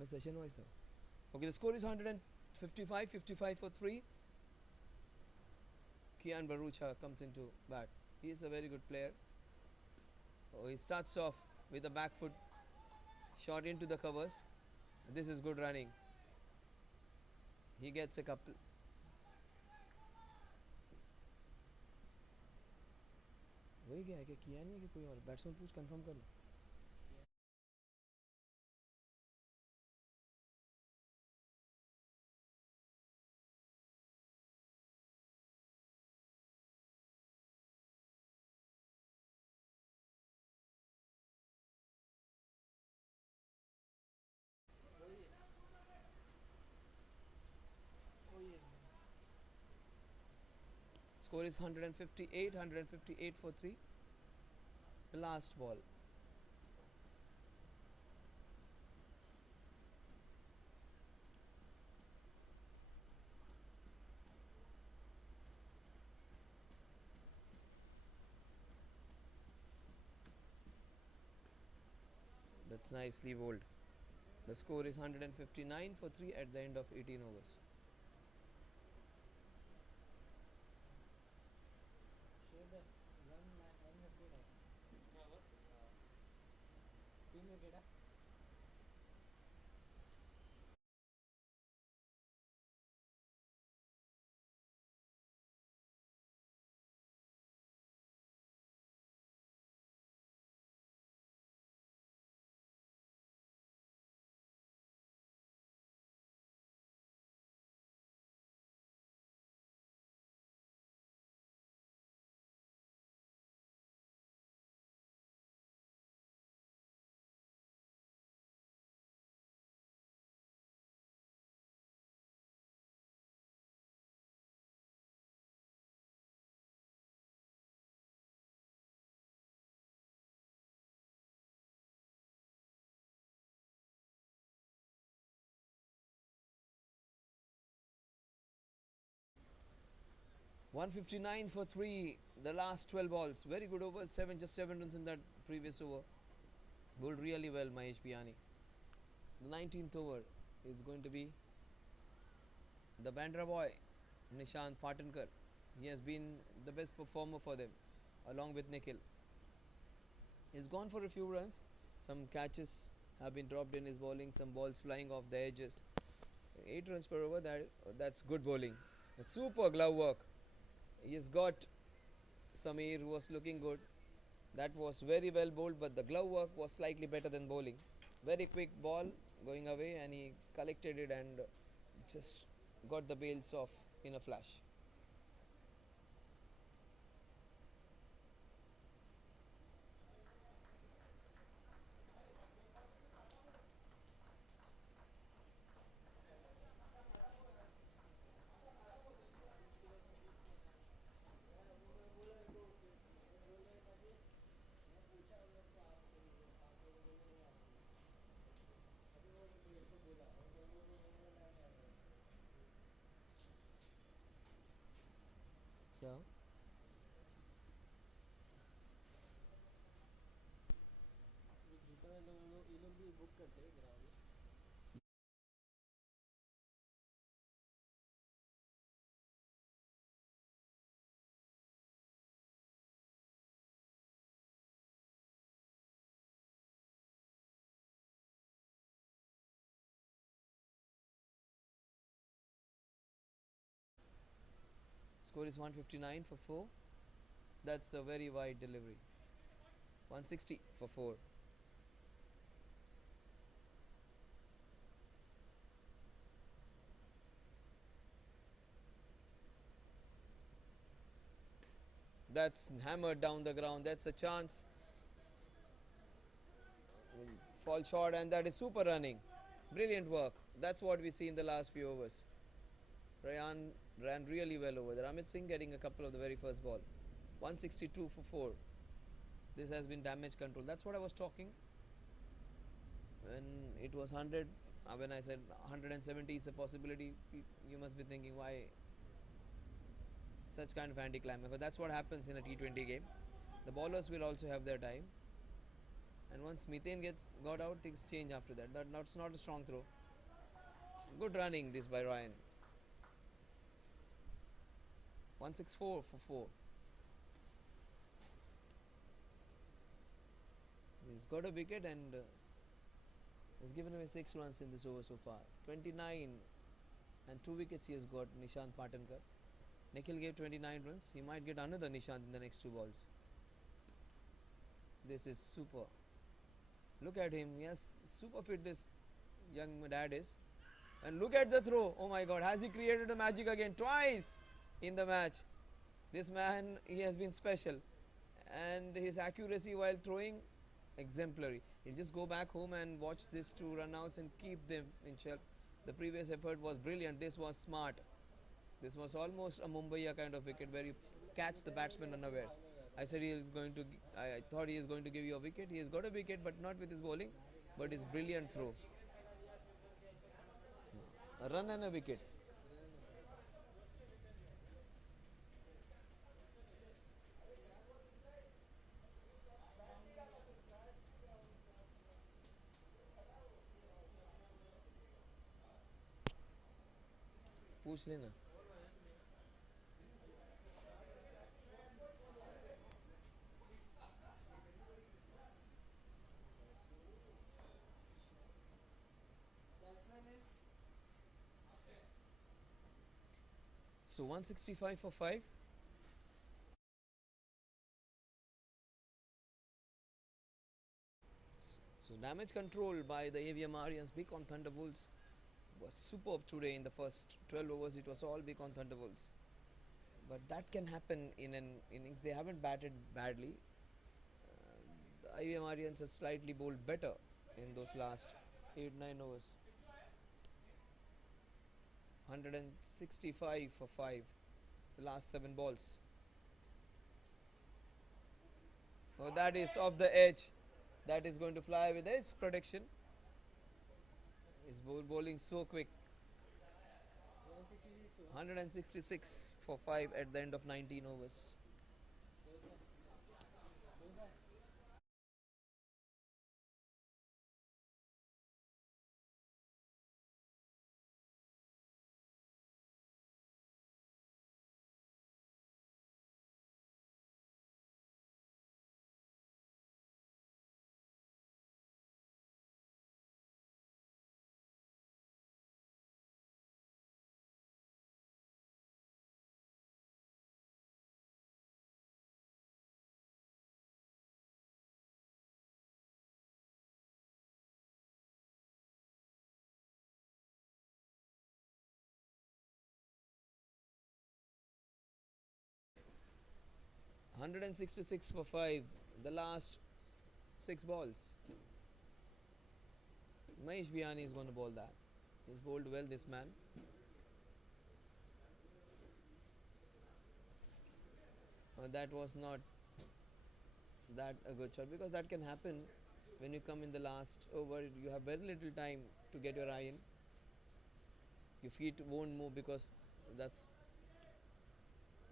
My session wise though. Okay, the score is 55 for 3. Kian Barucha comes into bat. He is a very good player. Oh, he starts off with a back foot shot into the covers. This is good running. He gets a couple. वही क्या है कि किया नहीं है कि कोई और बैट्समैन पूछ कंफर्म कर लो. Score is 158 for 3. The last ball. That's nicely bowled. The score is 159 for 3 at the end of 18 overs. Share the one wicket hai. Yeah, what? 3 wicket hai. 159 for 3, the last 12 balls. Very good over, just 7 runs in that previous over. Bowled really well, Mahesh Biyani. The 19th over is going to be the Bandra boy, Nishant Patankar. He has been the best performer for them, along with Nikhil. He's gone for a few runs. Some catches have been dropped in his bowling, some balls flying off the edges. 8 runs per over, that's good bowling. A super glove work. He's got Samir, who was looking good. That was very well bowled, but the glove work was slightly better than bowling. Very quick ball going away, and he collected it and just got the bails off in a flash. Yeah. जीता है तो ये लोग भी book करते हैं ground. Score is 159 for 4. That's a very wide delivery. 160 for 4. That's hammered down the ground. That's a chance. Fall short, and that is super running. Brilliant work. That's what we see in the last few overs. Rayan ran really well over there. Amit Singh getting a couple of the very first ball. 162 for 4. This has been damage control. That's what I was talking when it was 100. When I said 170 is a possibility, you must be thinking why such kind of anti-climb. Because that's what happens in a T20 game. The bowlers will also have their time, and once Methane got out, things change after that. That's not a strong throw. Good running this by Ryan. 164 for 4. He's got a wicket and has given away 6 runs in this over so far. 29 and 2 wickets he has got, Nishant Patankar. Nikhil gave 29 runs. He might get another Nishant in the next 2 balls. This is super. Look at him. Yes, super fit this young dad is. And look at the throw. Oh my god, has he created the magic again? Twice in the match. This man, he has been special. And his accuracy while throwing, exemplary. He'll just go back home and watch these 2 runouts and keep them in check. The previous effort was brilliant. This was smart. This was almost a Mumbai kind of wicket where you catch the batsman unawares. I said he is going to. I thought he is going to give you a wicket. He has got a wicket, but not with his bowling, but his brilliant throw. A run and a wicket. पूछ लेना. So 165 for 5. So damage control by the Avm Aryans. Big on Thunderwolves was superb today in the first 12 overs. It was all big on Thunderwolves. But that can happen in an innings. They haven't batted badly. The Avm Aryans have slightly bowled better in those last 8-9 overs. 165 for 5. The last 7 balls. Oh, that is off the edge. That is going to fly with his protection. His bowling so quick. 166 for 5 at the end of 19 overs. Hundred and 66 for 5. The last 6 balls. Mahesh Biyani is going to bowl that. He's bowled well, this man. That was not that a good shot, because that can happen when you come in the last over. You have very little time to get your eye in. Your feet won't move because that's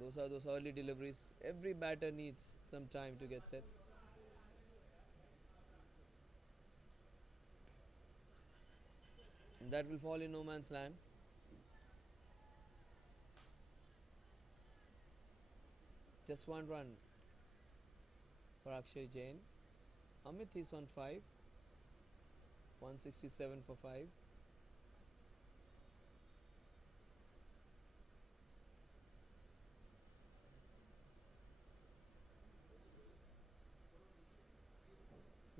those are those early deliveries. Every batter needs some time to get set. That will fall in no man's land. Just one run for Akshay Jain. Amit is on 5. 167 for 5.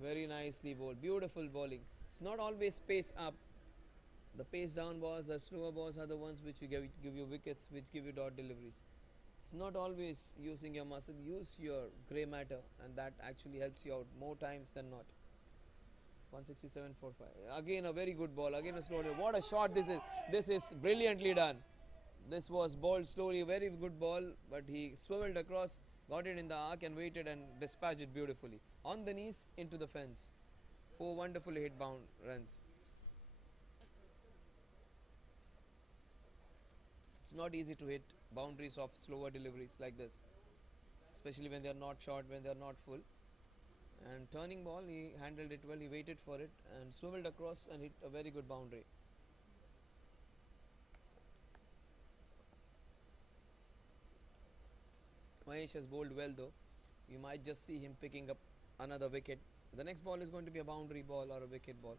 Very nicely bowled. Beautiful bowling. It's not always pace up. The pace down balls or slower balls are the ones which give you wickets, which give you dot deliveries. It's not always using your muscle. Use your grey matter, and that actually helps you out more times than not. 167 for 5. Again a very good ball. Again a slow. What a shot this is. This is brilliantly done. This was bowled slowly. Very good ball, but he swiveled across, got it in the arc and waited and dispatched it beautifully. On the knees into the fence. 4 wonderfully hit bound runs. It's not easy to hit boundaries of slower deliveries like this, especially when they are not short, when they are not full. And turning ball, he handled it well. He waited for it and swiveled across and hit a very good boundary. Mahesh has bowled well though. You might just see him picking up another wicket. The next ball is going to be a boundary ball or a wicket ball.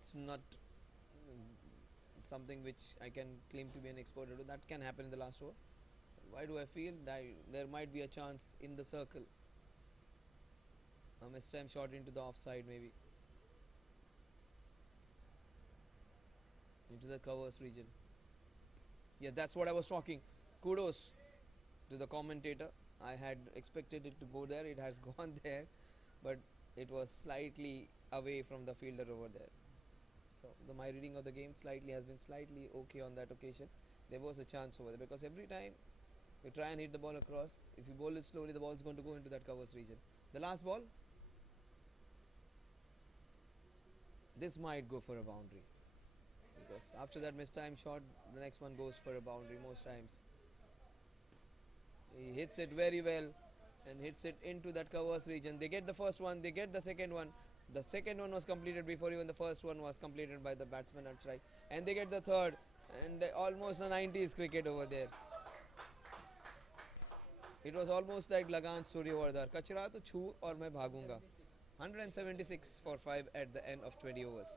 It's not something which I can claim to be an expert at. That can happen in the last over. Why do I feel that there might be a chance in the circle? A mistime shot into the offside, maybe into the covers region. Yeah, that's what I was talking. Kudos to the commentator. I had expected it to go there. It has gone there, but it was slightly away from the fielder over there. So my reading of the game slightly has been slightly okay on that occasion. There was a chance over there, because every time you try and hit the ball across, if you bowl it slowly, the ball is going to go into that covers region. The last ball, this might go for a boundary, because after that mistime shot, the next one goes for a boundary most times. He hits it very well and hits it into that covers region. They get the first one, they get the second one. The second one was completed before even the first one was completed by the batsman at strike, and they get the third, And almost a 90s cricket over there. It was almost like Lagan Suryavardar. Kachra to chhu aur main bhagunga. 176 for 5 at the end of 20 overs.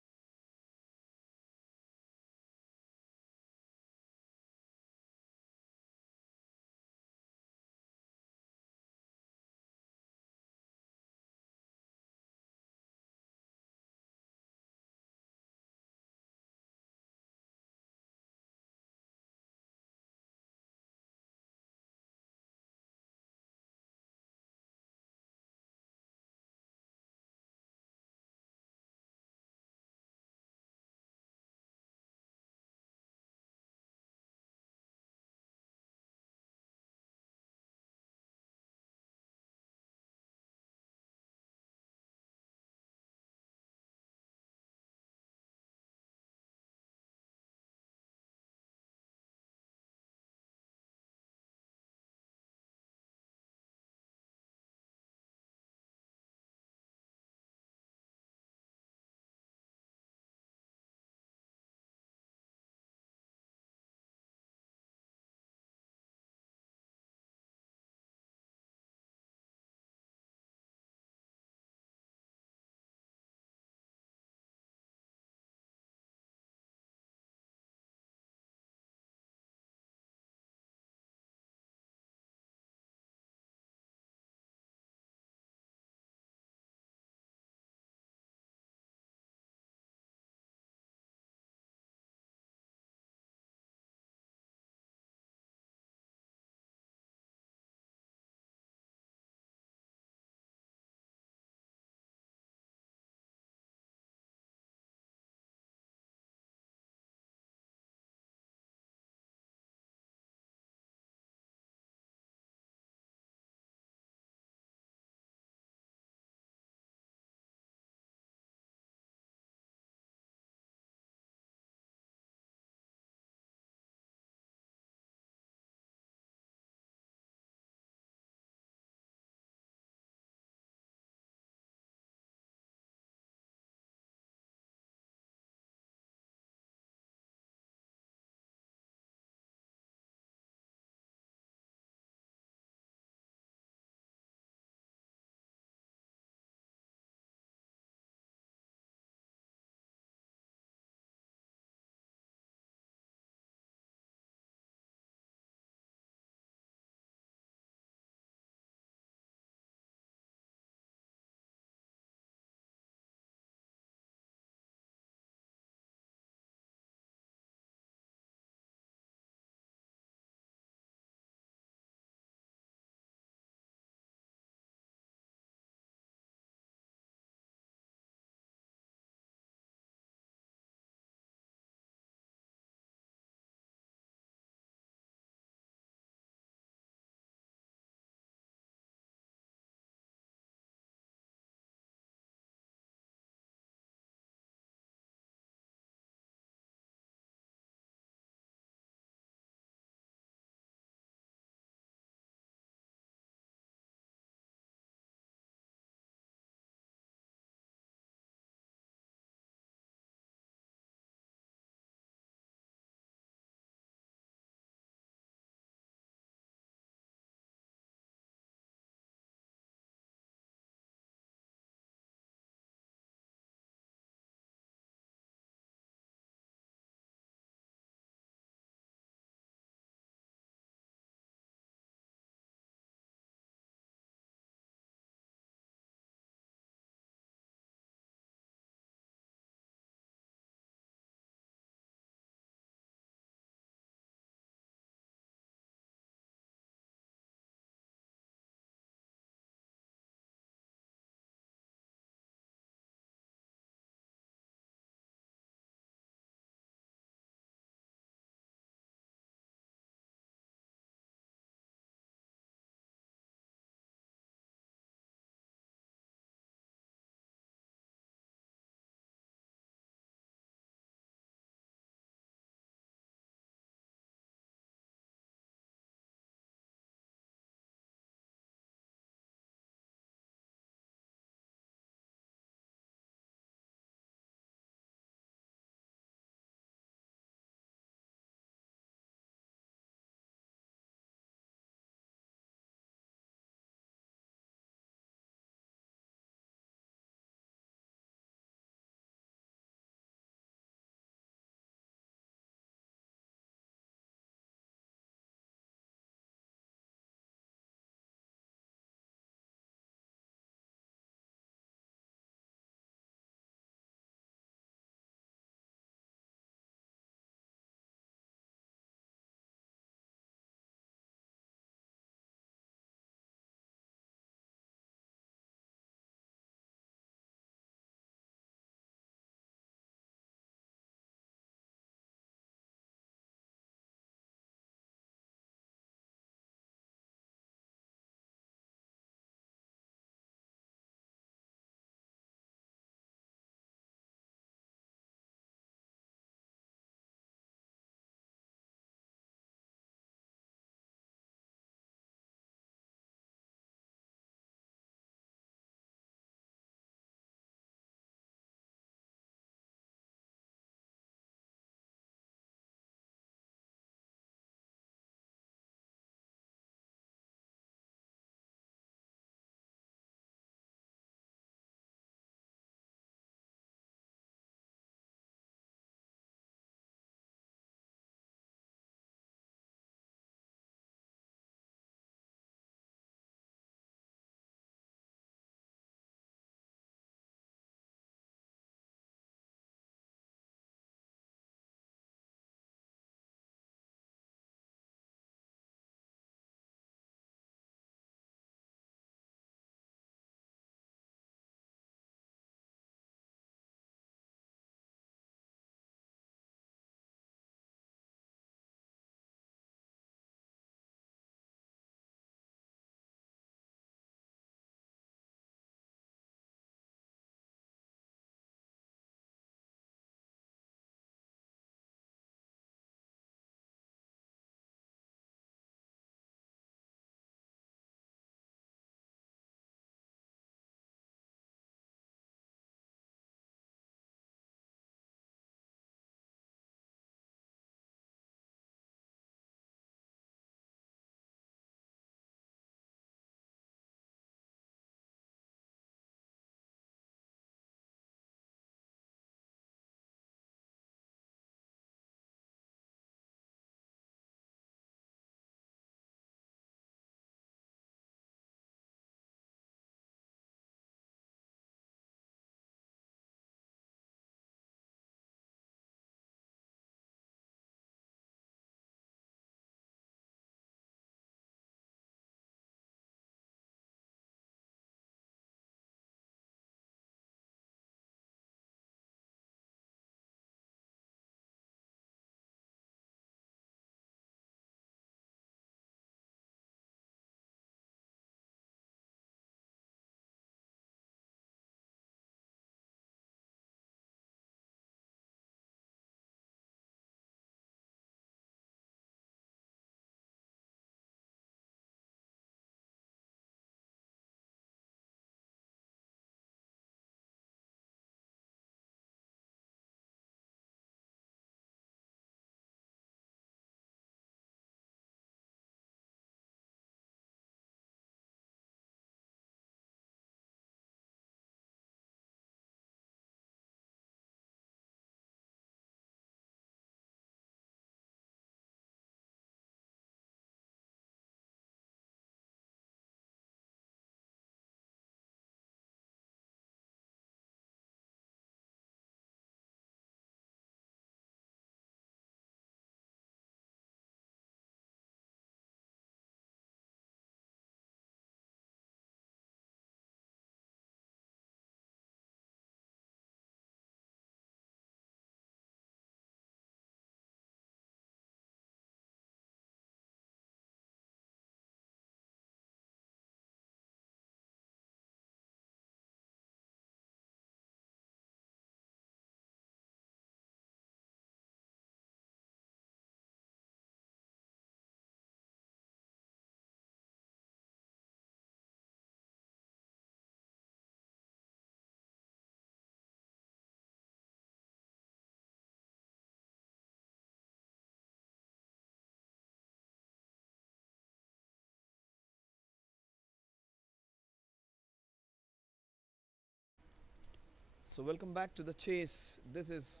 So welcome back to the chase. This is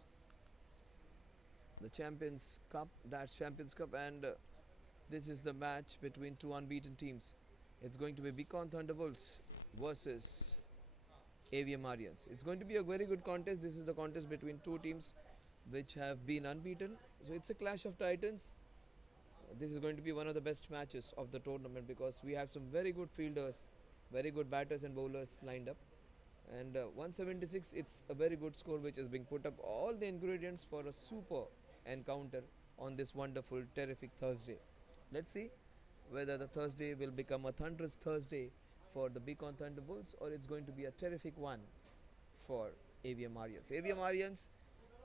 the Champions Cup. That's Champions Cup, and this is the match between two unbeaten teams. It's going to be Beacon Thunderwolves versus Avm Aryans. It's going to be a very good contest. This is the contest between two teams which have been unbeaten. So it's a clash of titans. This is going to be one of the best matches of the tournament because we have some very good fielders, very good batters and bowlers lined up. And 176, it's a very good score which is being put up. All the ingredients for a super encounter on this wonderful, terrific Thursday. Let's see whether the Thursday will become a thunderous Thursday for the Beacon Thunderbolts or it's going to be a terrific one for Avm Aryans. Avm Aryans,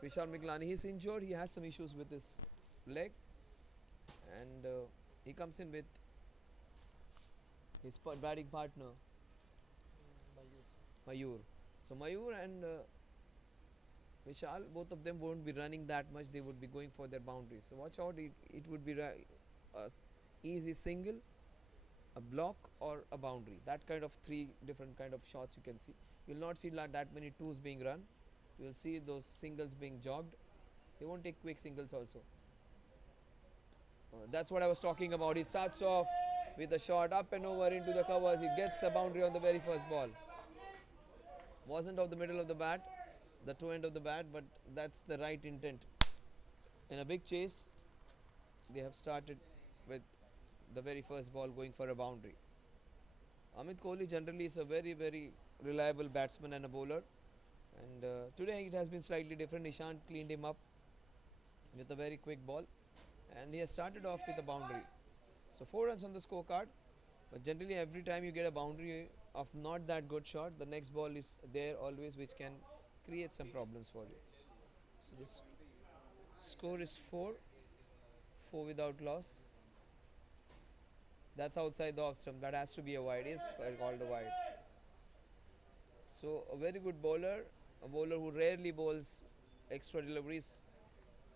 Vishal Miglani, he's injured. He has some issues with his leg, and he comes in with his batting partner Mayur. So Mayur and Vishal, both of them won't be running that much. They would be going for their boundaries. So watch out. It would be a easy single, a block, or a boundary. That kind of three different kind of shots you can see. You will not see like that many twos being run. You will see those singles being jogged. They won't take quick singles also. That's what I was talking about. He starts off with a shot up and over into the covers. He gets a boundary on the very first ball. Wasn't off the middle of the bat, the toe end of the bat, but that's the right intent. In a big chase, they have started with the very first ball going for a boundary. Amit Kohli generally is a very reliable batsman and a bowler, and today it has been slightly different. Ishant cleaned him up with a very quick ball, and he has started off with a boundary. So 4 runs on the scorecard, but generally every time you get a boundary of not that good shot, the next ball is there always, which can create some problems for you. So this score is 4 without loss. That's outside the off stump. That has to be a wide. Is called a wide. So a very good bowler, a bowler who rarely bowls extra deliveries,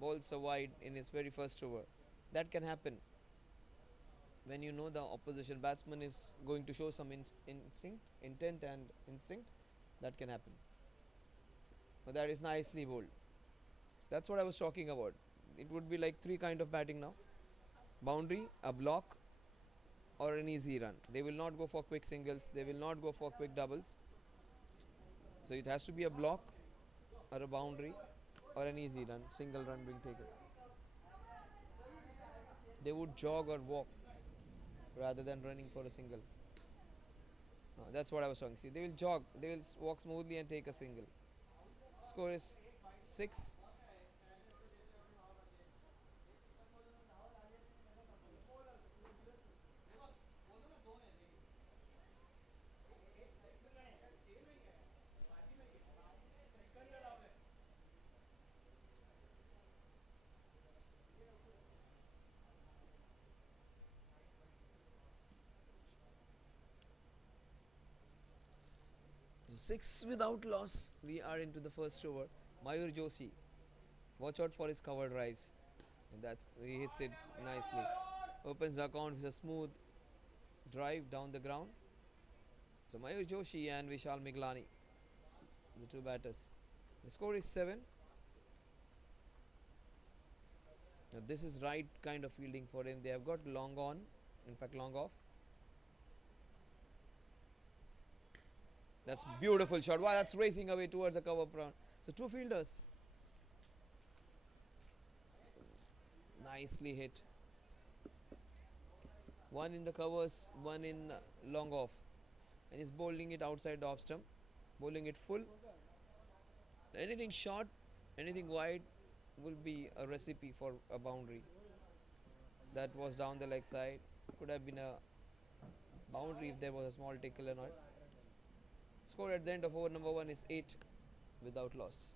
bowls a wide in his very first over. That can happen when you know the opposition batsman is going to show some intent and instinct. That can happen. But that is nicely bowled. That's what I was talking about. It would be like three kind of batting now: boundary, a block, or an easy run. They will not go for quick singles. They will not go for quick doubles. So it has to be a block or a boundary or an easy run. Single run being taken. They would jog or walk rather than running for a single. That's what I was talking. See, they will jog. They will walk smoothly and take a single. Score is 6. So 6 without loss. We are into the first over. Mayur Joshi. Watch out for his cover drives. And that's he hits it nicely. Opens the account with a smooth drive down the ground. So Mayur Joshi and Vishal Miglani, the two batters. The score is 7. Now this is right kind of fielding for him. They have got long on, in fact long off. That's beautiful shot. Wow, that's racing away towards the cover front. So two fielders. Nicely hit. One in the covers, one in long off. And he's bowling it outside the off stump. Bowling it full. Anything short, anything wide will be a recipe for a boundary. That was down the leg side. Could have been a boundary if there was a small tickle or not. Score at the end of over number 1 is 8 without loss.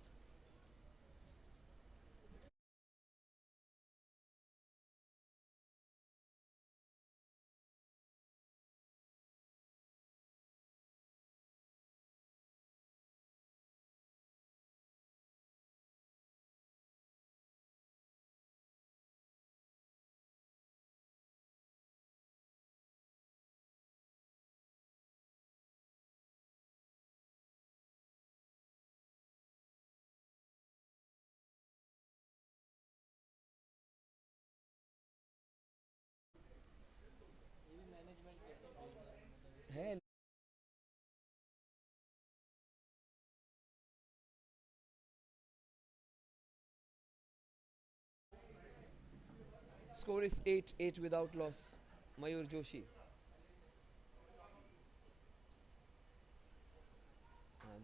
Score is 8-8 without loss. Mayur Joshi.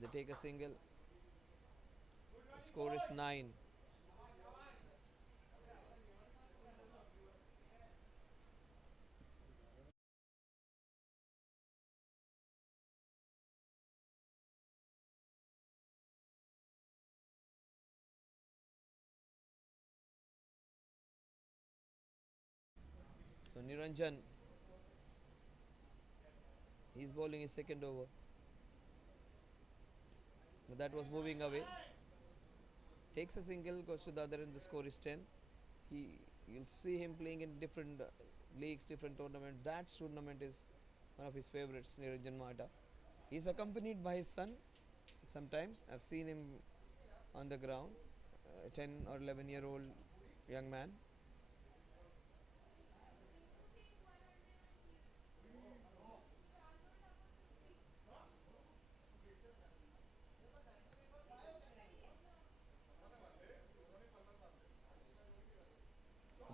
They take a single. Score is 9. So Niranjan, he's bowling his second over. But that was moving away. Takes a single, goes to the other end. The score is 10. He, you'll see him playing in different leagues, different tournaments. That tournament is one of his favorites, Niranjan Mahata. He's accompanied by his son. Sometimes I've seen him on the ground, 10 or 11-year-old young man.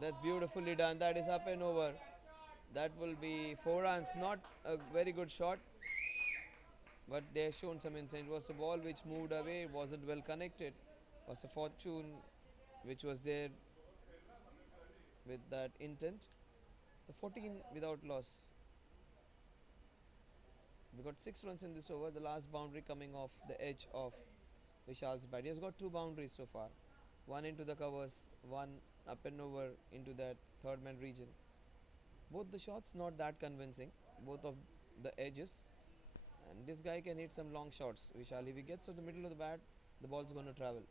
That's beautifully done. That is up and over. That will be 4 runs. Not a very good shot, but they have shown some intent. It was a ball which moved away. It wasn't well connected. It was a fortune which was there with that intent. So 14 without loss. We got 6 runs in this over. The last boundary coming off the edge of Vishal's bat. He has got 2 boundaries so far. One into the covers, one up and over into that third man region. Both the shots not that convincing. Both of the edges. And this guy can hit some long shots. Vishal, if he gets to the middle of the bat, the ball's going to travel.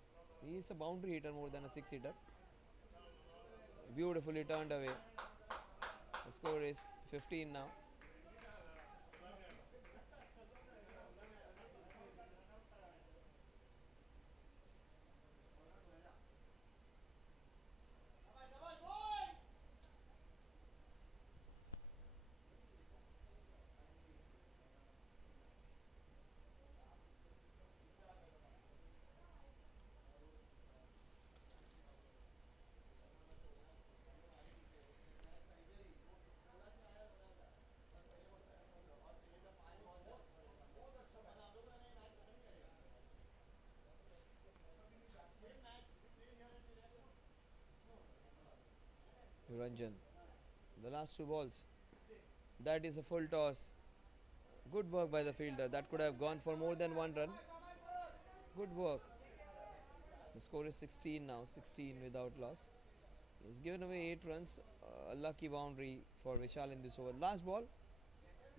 He is a boundary hitter more than a 6 hitter. Beautifully turned away. The score is 15 now. Ranjan. The last 2 balls. That is a full toss. Good work by the fielder. That could have gone for more than 1 run. Good work. The score is 16 now. 16 without loss. He's given away 8 runs. A lucky boundary for Vishal in this over. Last ball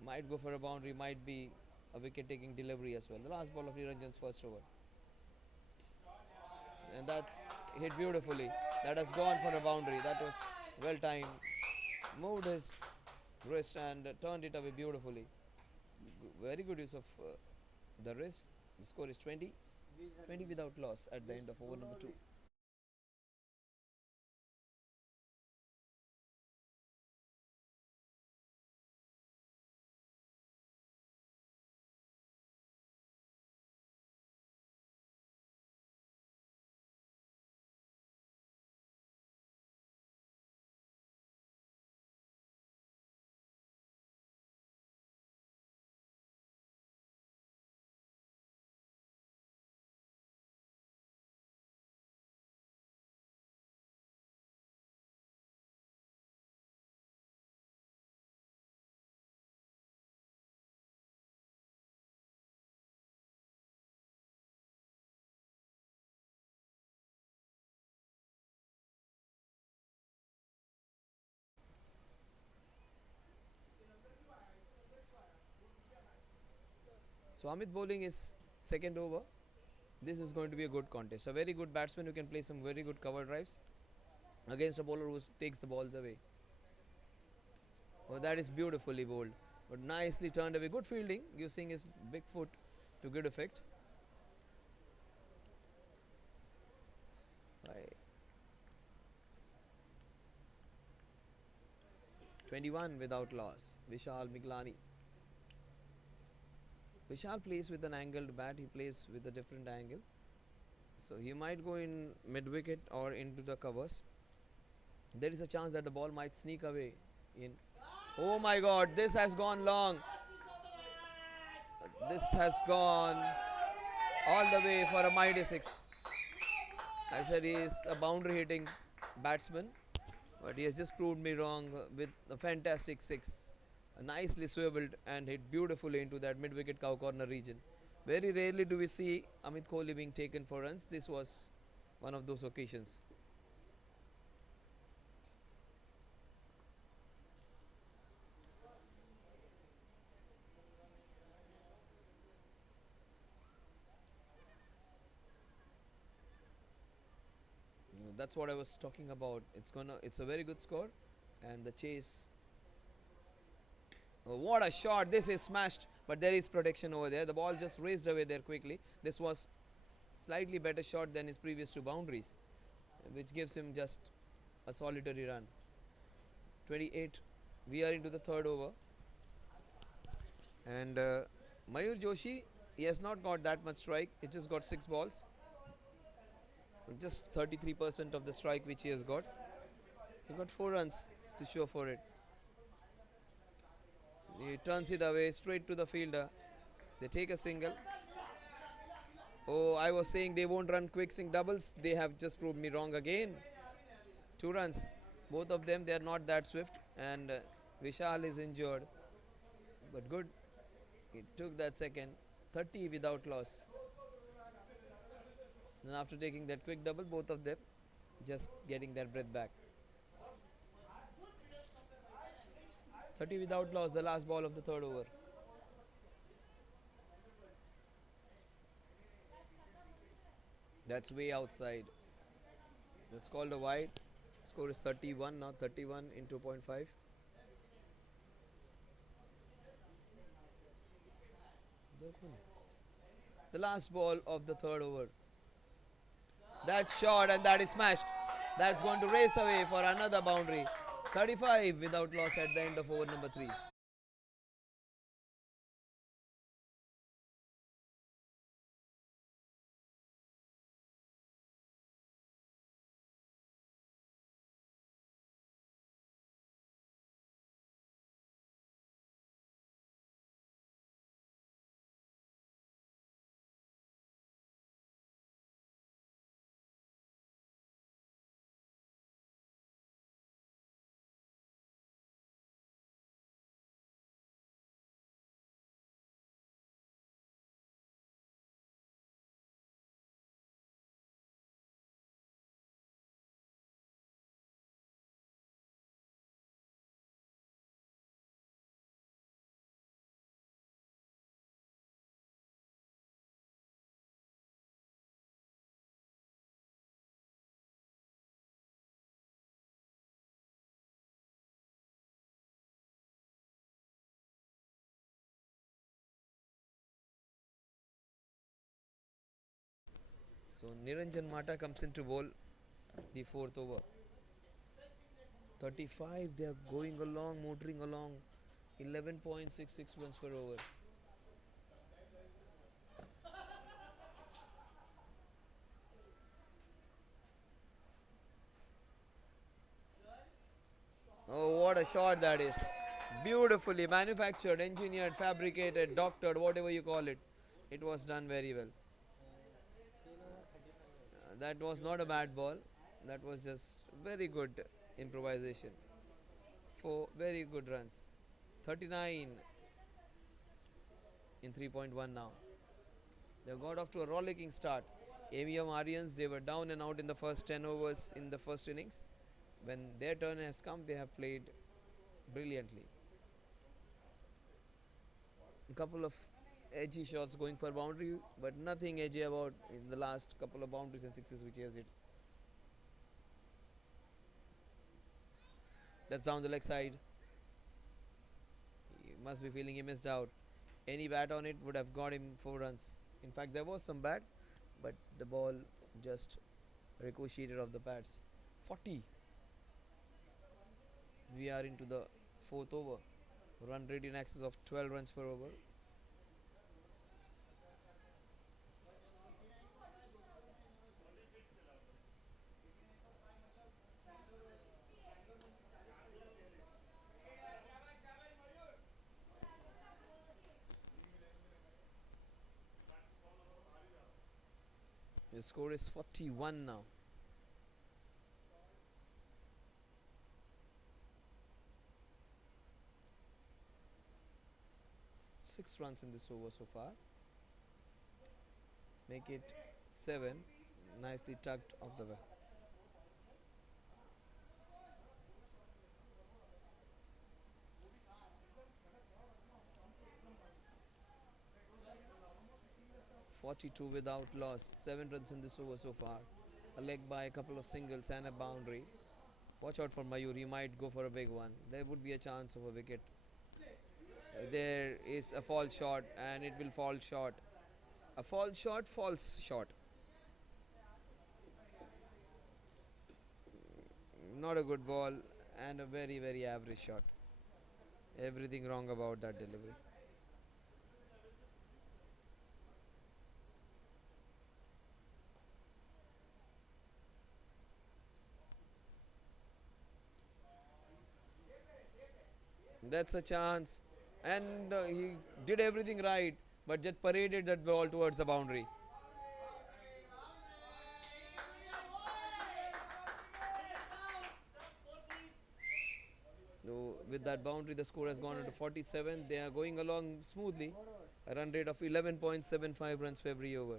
might go for a boundary. Might be a wicket-taking delivery as well. The last ball of Niranjan's first over. And that's hit beautifully. That has gone for a boundary. That was well timed. Moved his wrist and turned it away beautifully. Very good use of the wrist. The score is 20. 20 without loss at the end of over number 2. So Amit bowling is second over. This is going to be a good contest. A very good batsman who can play some very good cover drives against a bowler who takes the balls away. Oh, that is beautifully bowled, but nicely turned away. Good fielding, using his big foot to good effect. 21 without loss. Vishal Miglani. Vishal plays with an angled bat. He plays with a different angle. So he might go in mid wicket or into the covers. There is a chance that the ball might sneak away in. Oh my god, this has gone long. This has gone all the way for a mighty six. I said he is a boundary hitting batsman, but he has just proved me wrong with a fantastic six. Nicely swiveled and hit beautifully into that mid wicket cow corner region. Very rarely do we see Amit Kohli being taken for runs. This was one of those occasions. That's what I was talking about. It's a very good score, and the chase. Oh, what a shot! This is smashed, but there is protection over there. The ball just raced away there quickly. This was slightly better shot than his previous two boundaries, which gives him just a solitary run. 28. We are into the third over, and Mayur Joshi, he has not got that much strike. He just got 6 balls, just 33% of the strike which he has got. He got 4 runs to show for it. He turns it away straight to the fielder. They take a single. Oh, I was saying they won't run quick swing doubles. They have just proved me wrong again. 2 runs. Both of them, they are not that swift. And Vishal is injured. But good. He took that second. 30 without loss. And after taking that quick double, both of them just getting their breath back. 30 without loss, the last ball of the third over. That's way outside. That's called a wide. Score is 31 now, 31 in 2.5. The last ball of the third over. That shot and that is smashed. That's going to race away for another boundary. 35 without loss at the end of over number 3. So Niranjan Mata comes into bowl the fourth over. 35, they are going along, motoring along. 11.66 runs per over. Oh, what a shot that is. Beautifully manufactured, engineered, fabricated, doctored, whatever you call it. It was done very well. That was not a bad ball. That was just very good improvisation. 4 very good runs. 39 in 3.1 now. They got off to a rollicking start. Avm Aryans, they were down and out in the first 10 overs in the first innings. When their turn has come, they have played brilliantly. A couple of edgy shots going for boundary, but nothing edgy about in the last couple of boundaries and sixes which he has hit. That's down the leg side. He must be feeling he missed out. Any bat on it would have got him 4 runs. In fact, there was some bat, but the ball just ricocheted off the pads. 40. We are into the fourth over. Run rate in excess of 12 runs per over. The score is 41 now. Six runs in this over so far. Make it 7. Nicely tucked off the back. .42 without loss. 7 runs in this over so far. A leg by a couple of singles and a boundary. Watch out for Mayur. He might go for a big one. There would be a chance of a wicket. There is a fall shot and it will fall short. A fall shot falls short. Not a good ball and a very, very average shot. Everything wrong about that delivery. That's a chance. And he did everything right, but just paraded that ball towards the boundary. So with that boundary, the score has gone into 47. They are going along smoothly. A run rate of 11.75 runs per every over.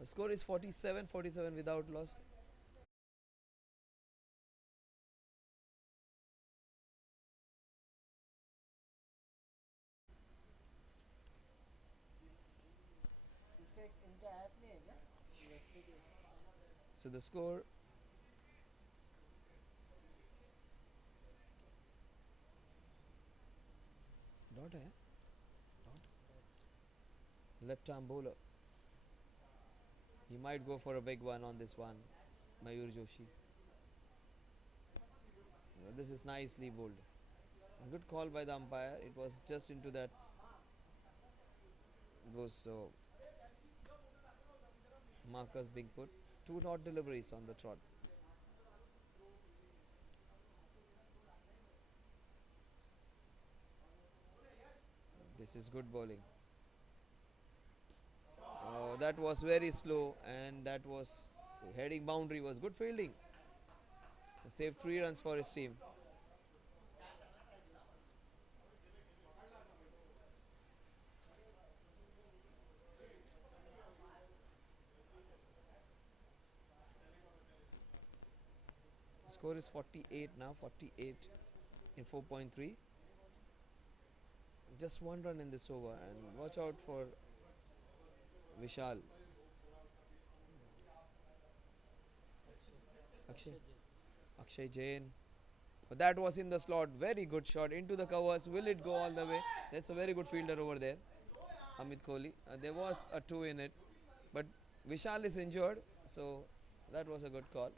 The score is 47, 47 without loss. So the score dot hai left arm bowler. He might go for a big one on this one, Mayur Joshi. This is nicely bowled. Good call by the umpire. It was just into that those markers being put. Two not deliveries on the trot. This is good bowling. That was very slow and that was heading boundary was good fielding. Saved 3 runs for his team. Score is 48 now, 48 in 4.3. Just 1 run in this over and watch out for Vishal. Akshay. Akshay Jain. But that was in the slot. Very good shot into the covers. Will it go all the way? That's a very good fielder over there. Amit Kohli. There was a two in it. But Vishal is injured. So that was a good call.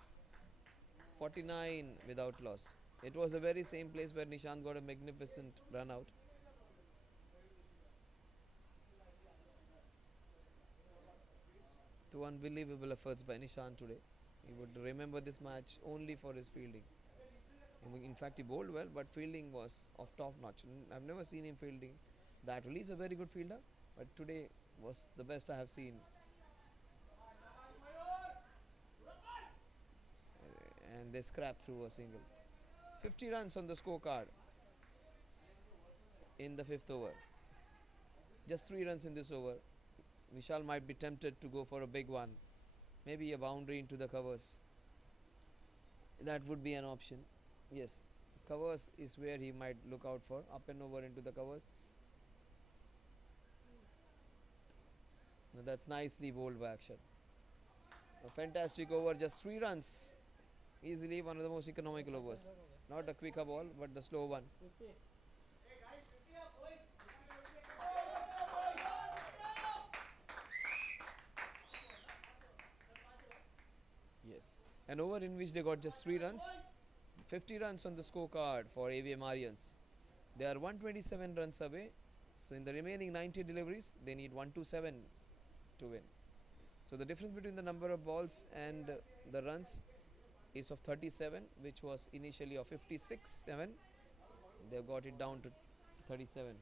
49 without loss. It was the very same place where Nishant got a magnificent run out. Two unbelievable efforts by Nishant today. He would remember this match only for his fielding. In fact, he bowled well, but fielding was of top notch. I've never seen him fielding that well. He's a very good fielder, but today was the best I have seen. And they scrapped through a single. 50 runs on the scorecard in the fifth over. Just 3 runs in this over. Vishal might be tempted to go for a big one. Maybe a boundary into the covers. That would be an option. Yes, covers is where he might look out for. Up and over into the covers. Now that's nicely bowled by Akshat. A fantastic over, just 3 runs. Easily one of the most economical overs. Not a quicker ball, but the slow one. Yes. An over in which they got just 3 runs. 50 runs on the scorecard for Avm Aryans. They are 127 runs away. So in the remaining 90 deliveries, they need 127 to win. So the difference between the number of balls and the runs is of 37, which was initially of 56-7. They've got it down to 37.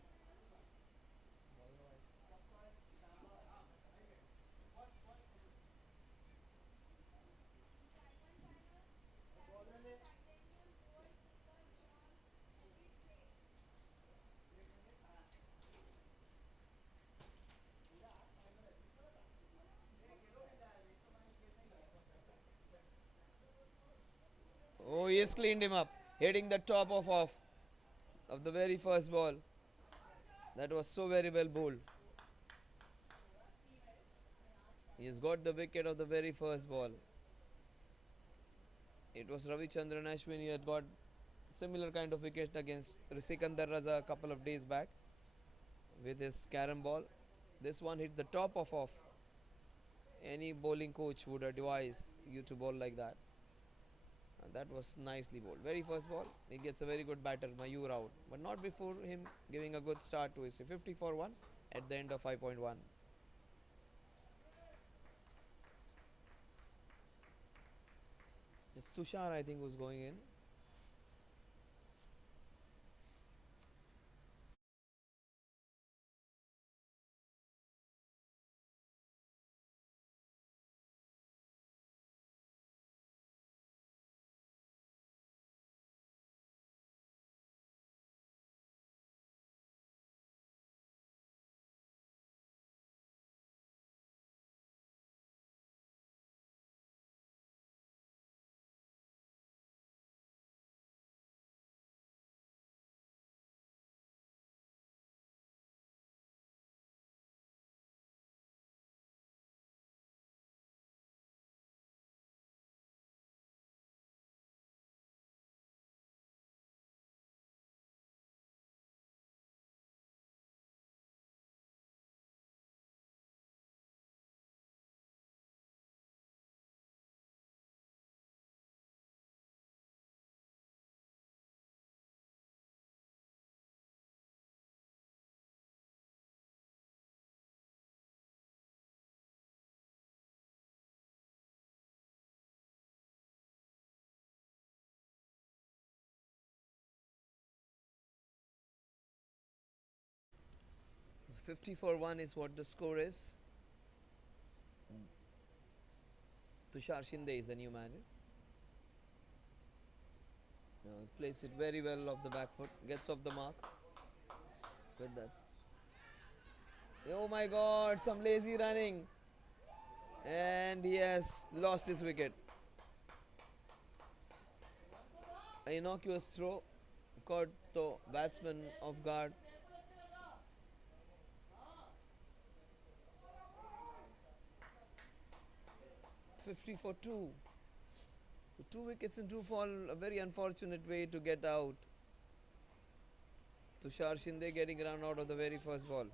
Oh, he has cleaned him up, hitting the top of off of the very first ball. That was so very well bowled. He has got the wicket of the very first ball. It was Ravichandran Ashwin. He had got similar kind of wicket against Sikandar Raza a couple of days back with his carom ball. This one hit the top of off. Any bowling coach would advise you to bowl like that. And that was nicely bowled. Very first ball, he gets a very good batter, Mayur out. But not before him giving a good start to his 50 for 1 at the end of 5.1. It's Tushar, I think, who's going in. So 50 for 1 is what the score is. Tushar Shinde is the new man. Plays it very well off the back foot, gets off the mark with that. Oh my god, some lazy running. And he has lost his wicket. An innocuous throw caught the batsman off guard. 50 for 2. So 2 wickets in 2 fall, a very unfortunate way to get out. Tushar Shinde getting run out of the very first ball.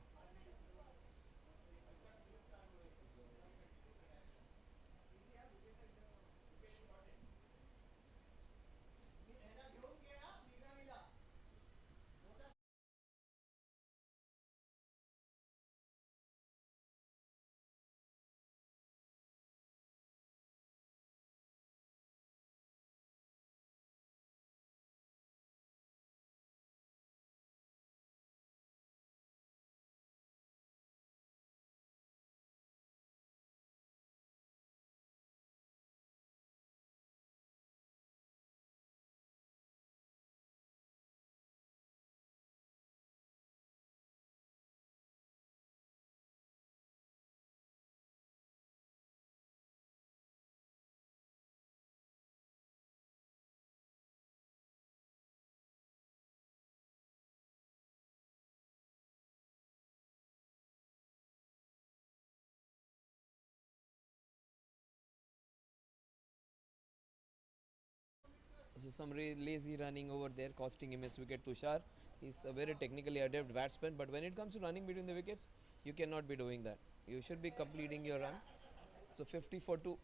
So some lazy running over there, costing him his wicket. Tushar, he's a very technically adept batsman, but when it comes to running between the wickets, you cannot be doing that. You should be completing your run. So 50 for 2.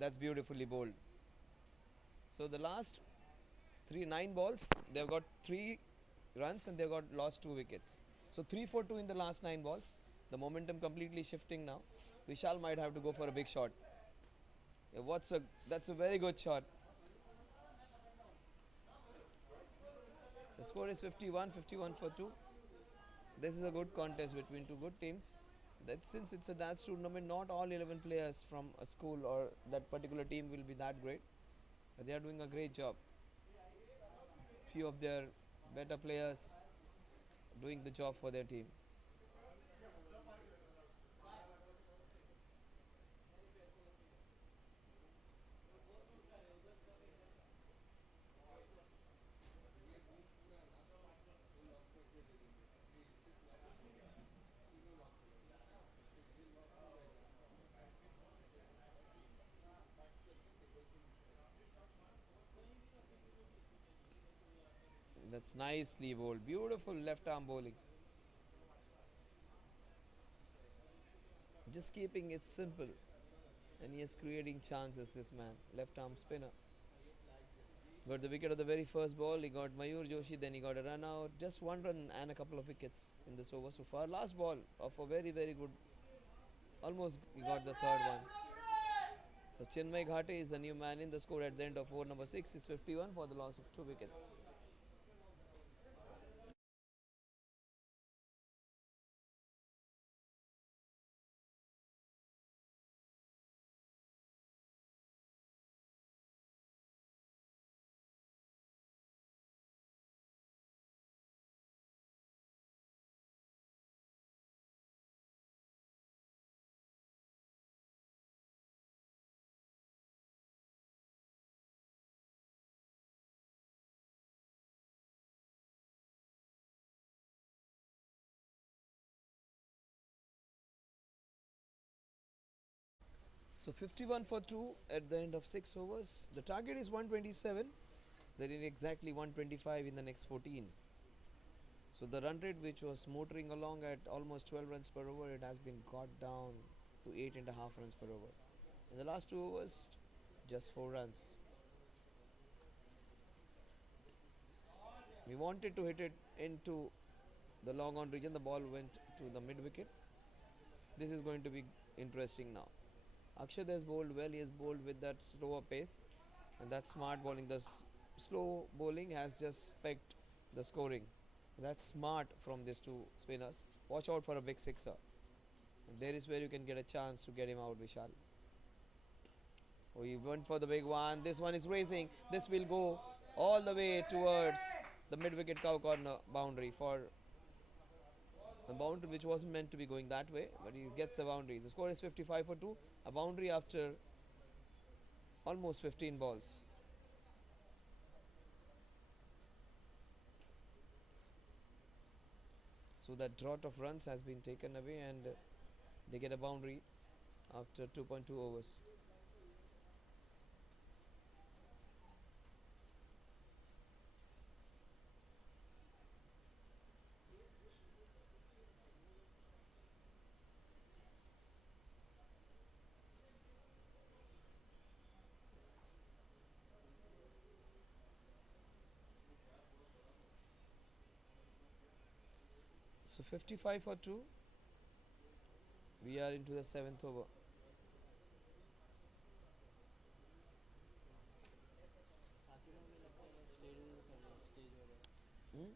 That's beautifully bowled. So the last 9 balls, they've got 3 runs and they've got lost 2 wickets. So 3 for 2 in the last 9 balls. The momentum completely shifting now. Vishal might have to go for a big shot. Yeah, that's a very good shot. The score is 51 for 2. This is a good contest between two good teams. That since it's a dance tournament, not all 11 players from a school or that particular team will be that great. But they are doing a great job. Few of their better players doing the job for their team. That's nicely bowled. Beautiful left arm bowling. Just keeping it simple. And he is creating chances, this man. Left arm spinner. Got the wicket of the very first ball. He got Mayur Joshi, then he got a run out. Just 1 run and a couple of wickets in this over so far. Last ball of a very, very good. Almost he got the third one. So Chinmay Ghate is the new man in the score at the end of over number 6 is 51 for the loss of 2 wickets. So 51 for 2 at the end of 6 overs. The target is 127. They need exactly 125 in the next 14. So the run rate, which was motoring along at almost 12 runs per over, it has been got down to 8.5 runs per over. In the last 2 overs, just 4 runs. We wanted to hit it into the long on region. The ball went to the mid wicket. This is going to be interesting now. Akshad has bowled well. He has bowled with that slower pace, and that smart bowling. The slow bowling has just pegged the scoring. That's smart from these two spinners. Watch out for a big sixer. And there is where you can get a chance to get him out, Vishal. Oh, he went for the big one. This one is racing. This will go all the way towards the mid wicket cow corner boundary for a boundary which wasn't meant to be going that way, but he gets a boundary. The score is 55 for 2. A boundary after almost 15 balls. So that drought of runs has been taken away and they get a boundary after 2.2 overs. So 55 for 2. We are into the 7th over. Hmm?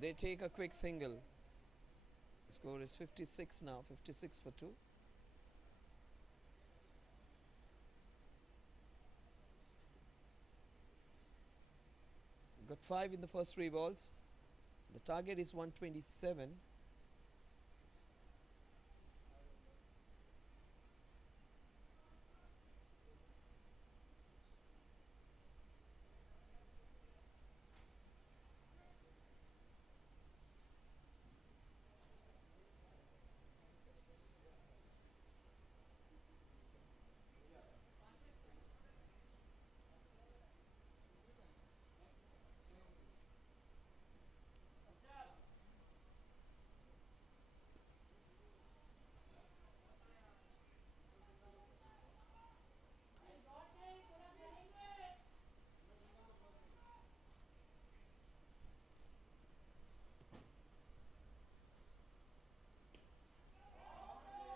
They take a quick single. Score is 56 now. 56 for 2. Got 5 in the first 3 balls. The target is 127.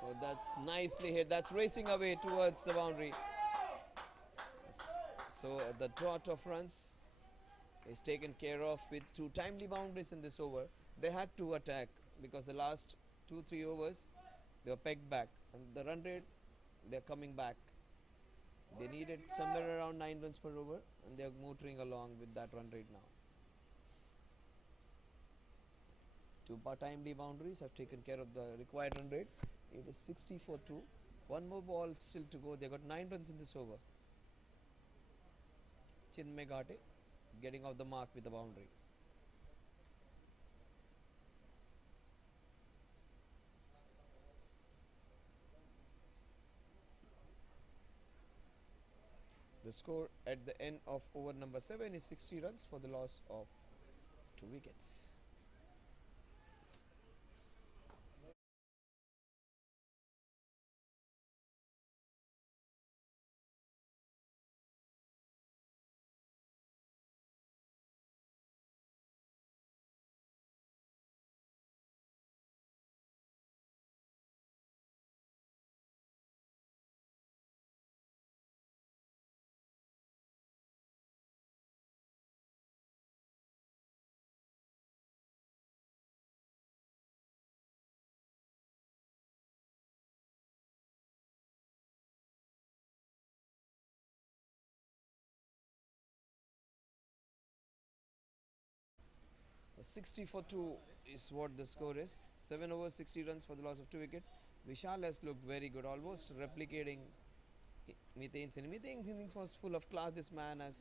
Oh, that's nicely hit. That's racing away towards the boundary. So the drought of runs is taken care of with 2 timely boundaries in this over. They had to attack because the last 2-3 overs they were pegged back, and the run rate they're coming back. They needed somewhere around 9 runs per over, and they're motoring along with that run rate now. 2 timely boundaries have taken care of the required run rate. It is 60 for 2. One more ball still to go. They got 9 runs in this over. Chinmay Ghate getting off the mark with the boundary. The score at the end of over number 7 is 60 runs for the loss of 2 wickets. A 60 for 2 is what the score is. 7 overs, 60 runs for the loss of 2 wickets. Vishal has looked very good, almost replicating Mithane's innings. Mithane's innings was full of class. This man has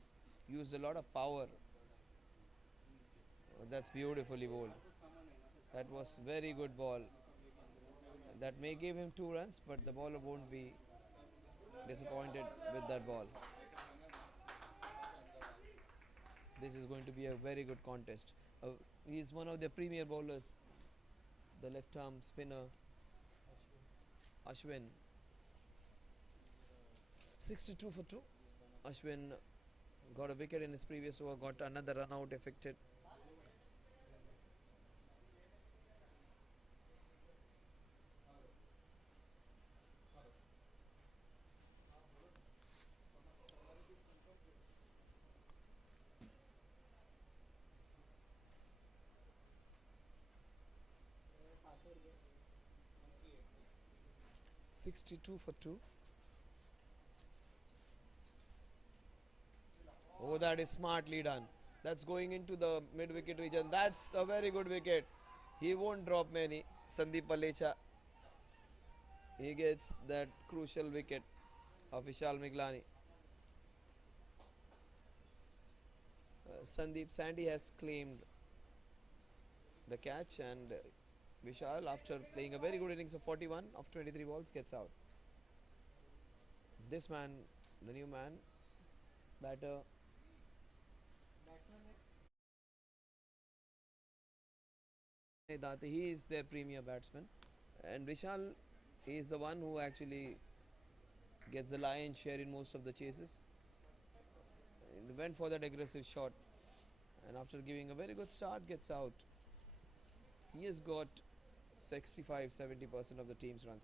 used a lot of power. Oh, that's beautifully bowled. That was very good ball. That may give him 2 runs, but the bowler won't be disappointed with that ball. This is going to be a very good contest. He is one of the premier bowlers, the left arm spinner Ashwin. 62 for 2. Ashwin got a wicket in his previous over, got another run out affected. $62 for 2. Oh, that is smartly done. That's going into the mid wicket region. That's a very good wicket. He won't drop many. Sandeep Palecha. He gets that crucial wicket of Vishal Miglani. Sandeep Sandy has claimed the catch, and Vishal, after playing a very good innings of 41 of 23 balls, gets out. This man, the new man, batter, he is their premier batsman, and Vishal is the one who actually gets the lion's share in most of the chases. He went for that aggressive shot, and after giving a very good start, gets out. He has got 65-70% of the team's runs.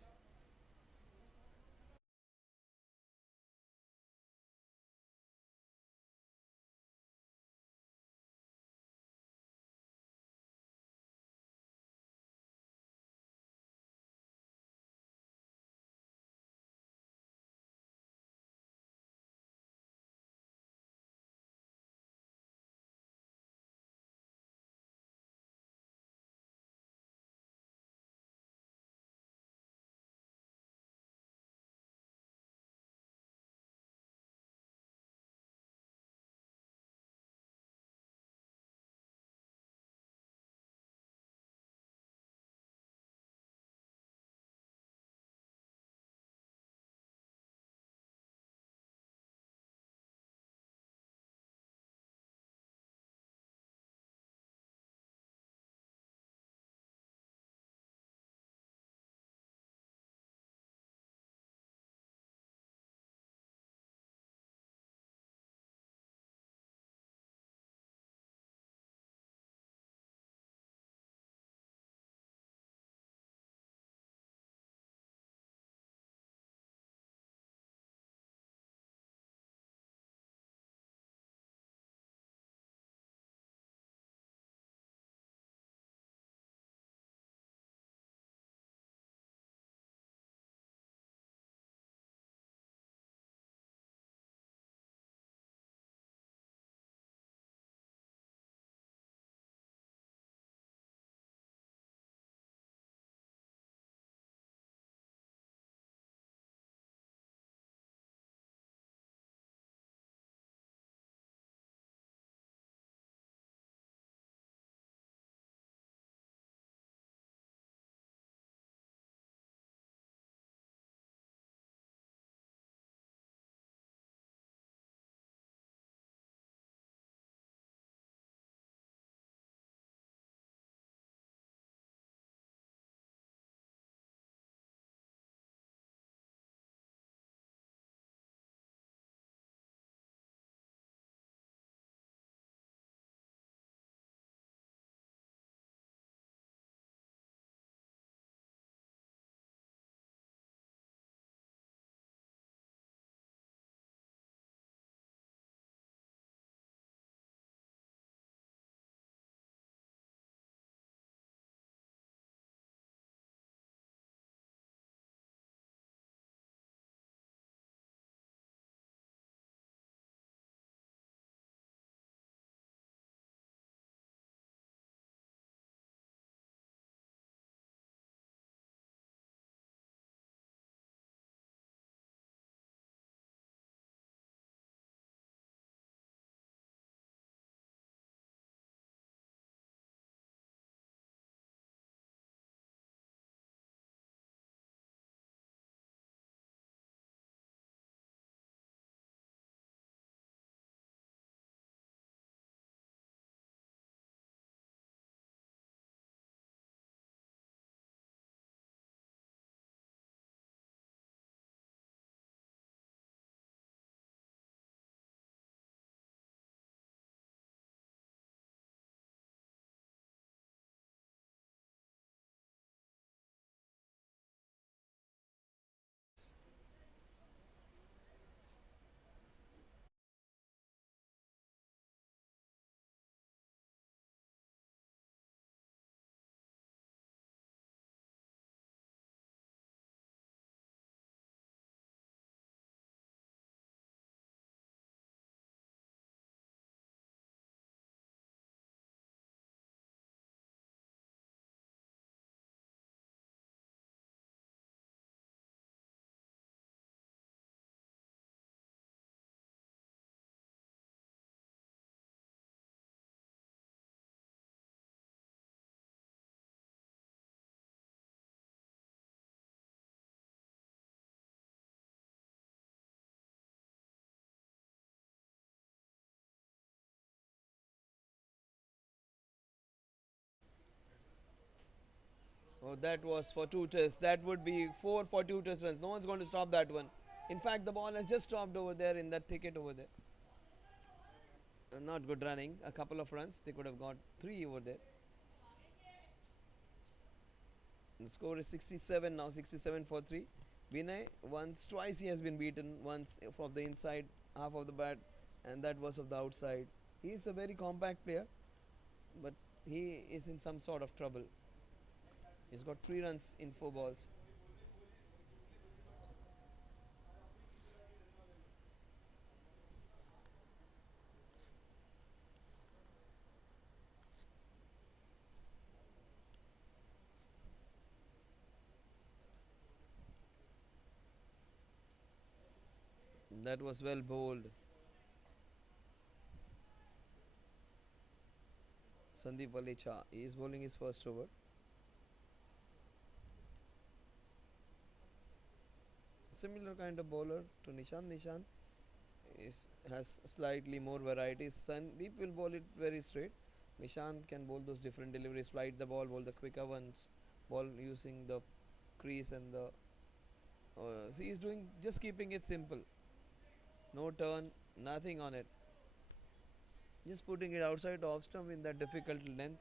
Oh, that was for two tests. That would be four for two test runs. No one's going to stop that one. In fact, the ball has just stopped over there in that thicket over there. Not good running. A couple of runs. They could have got three over there. The score is 67 now. 67 for three. Vinay once, twice he has been beaten. Once from the inside half of the bat, and that was of the outside. He is a very compact player, but he is in some sort of trouble. He's got 3 runs in 4 balls. That was well bowled. Sandeep Valecha is bowling his first over. Similar kind of bowler to Nishan. Nishan has slightly more varieties. Sandeep will bowl it very straight. Nishan can bowl those different deliveries, flight the ball, bowl the quicker ones, ball using the crease and the. See, he's doing just keeping it simple. No turn, nothing on it. Just putting it outside off stump in that difficult length.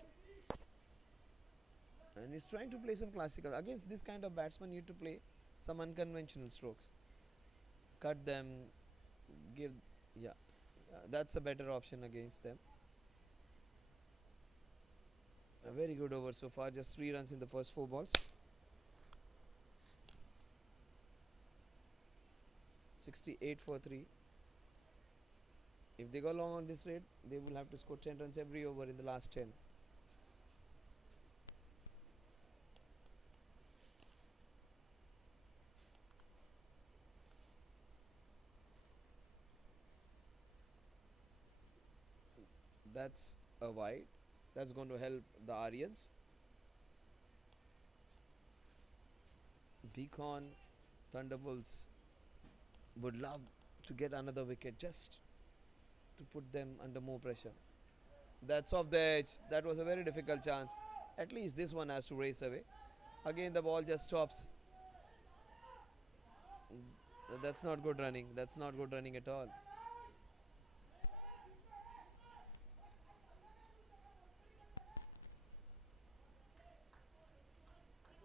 And he's trying to play some classical. Against this kind of batsman, you need to play some unconventional strokes. Cut them, give. Yeah, that's a better option against them. A very good over so far, just 3 runs in the first 4 balls. 68 for 3. If they go long on this rate, they will have to score 10 runs every over in the last 10. That's a wide. That's going to help the Aryans. Beacon, Thunderwolves would love to get another wicket just to put them under more pressure. That's off the edge. That was a very difficult chance. At least this one has to race away. Again, the ball just stops. That's not good running. That's not good running at all.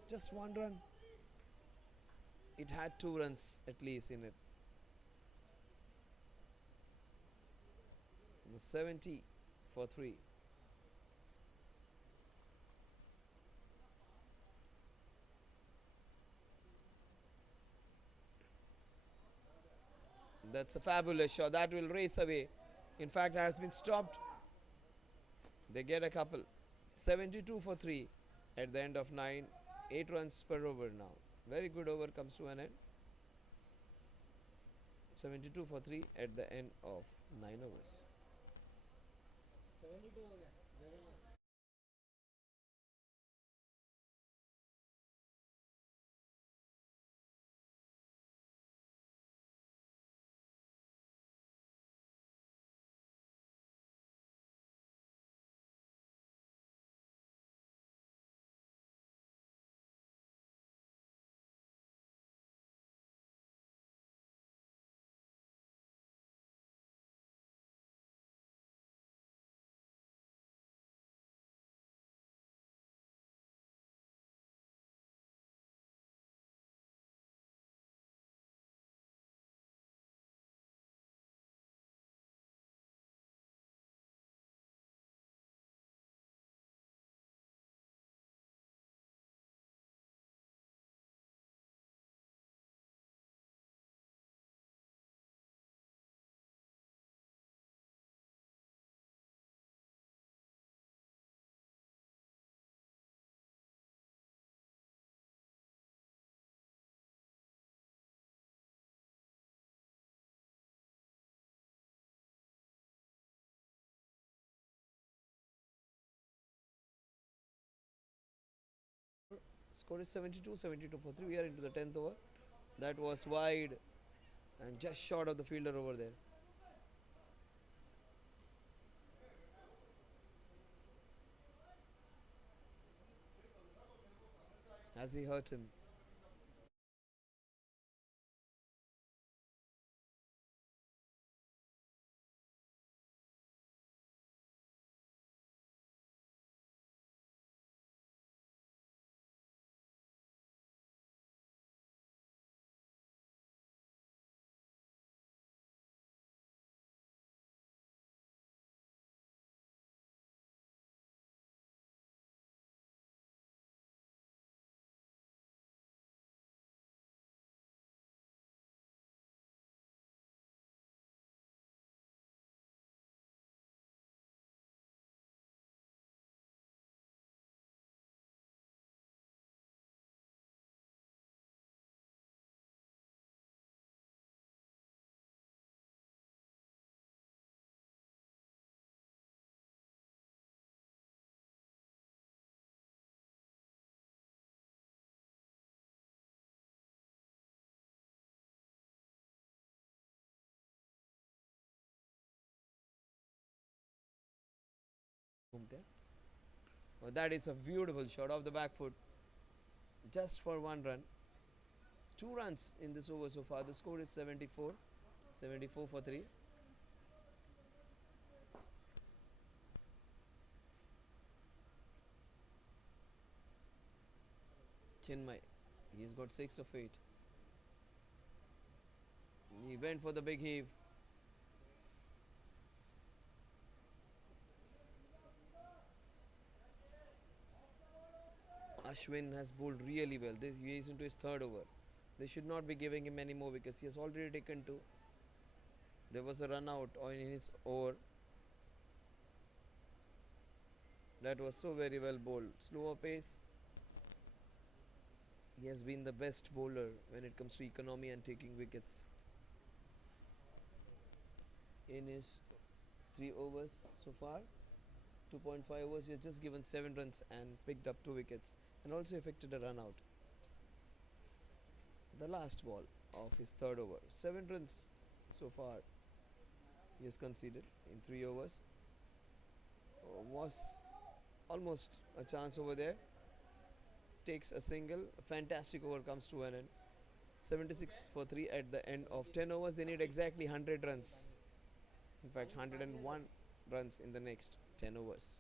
Just 1 run. It had 2 runs at least in it. 70 for 3. That's a fabulous shot. That will race away. In fact, has been stopped. They get a couple. 72 for 3 at the end of 9. 8 runs per over now. Very good over comes to an end. 72 for 3 at the end of 9 overs. Score is 72, 72 for 3. We are into the 10th over. That was wide and just short of the fielder over there. as he hurt him. Oh, that is a beautiful shot off the back foot, just for one run. 2 runs in this over so far. The score is 74. 74 for 3. Chinmay, he's got 6 of 8. He went for the big heave. Ashwin has bowled really well. He is into his third over. They should not be giving him any more wickets. He has already taken 2. There was a run out in his over. That was so very well bowled. Slower pace. He has been the best bowler when it comes to economy and taking wickets. In his 3 overs so far, 2.5 overs, he has just given 7 runs and picked up 2 wickets and also effected a run out. The last ball of his third over, 7 runs so far he has conceded in 3 overs. Was almost a chance over there. Takes a single. A fantastic over comes to an end. 76 for 3 at the end of 10 overs. They need exactly 100 runs. In fact, 101 runs in the next 10 overs.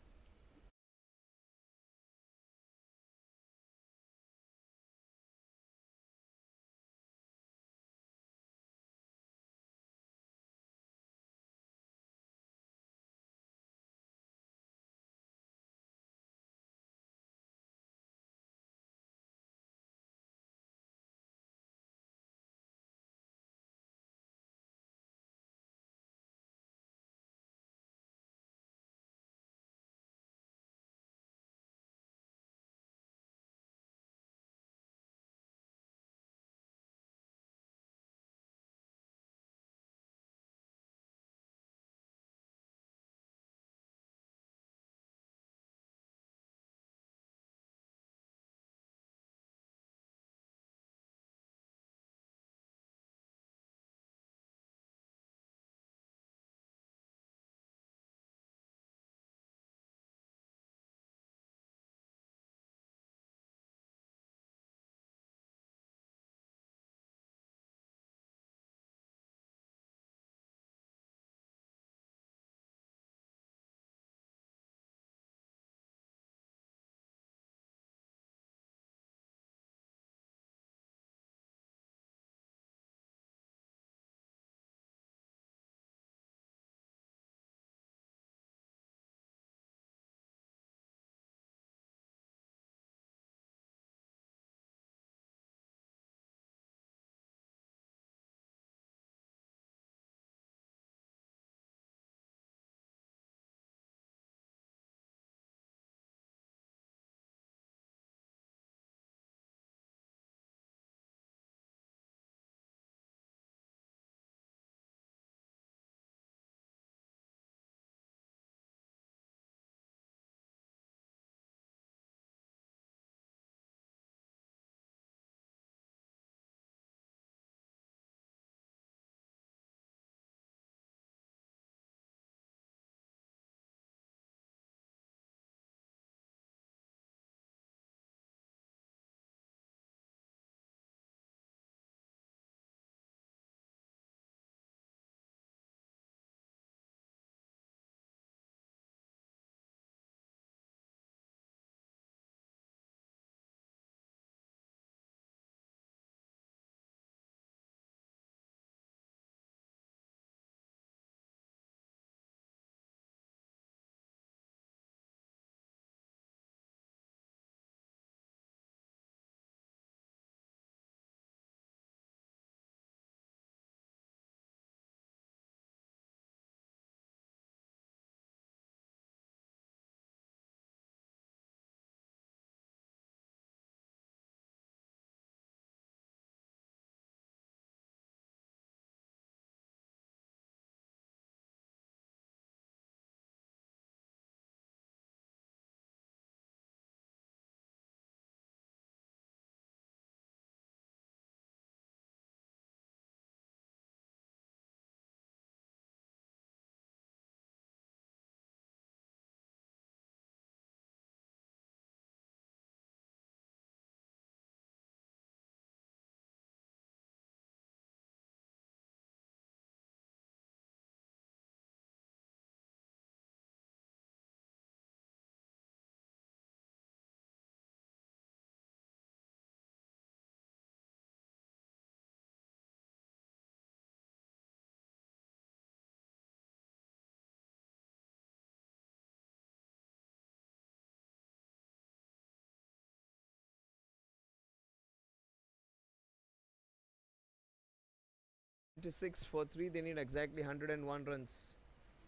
26 for 3. They need exactly 101 runs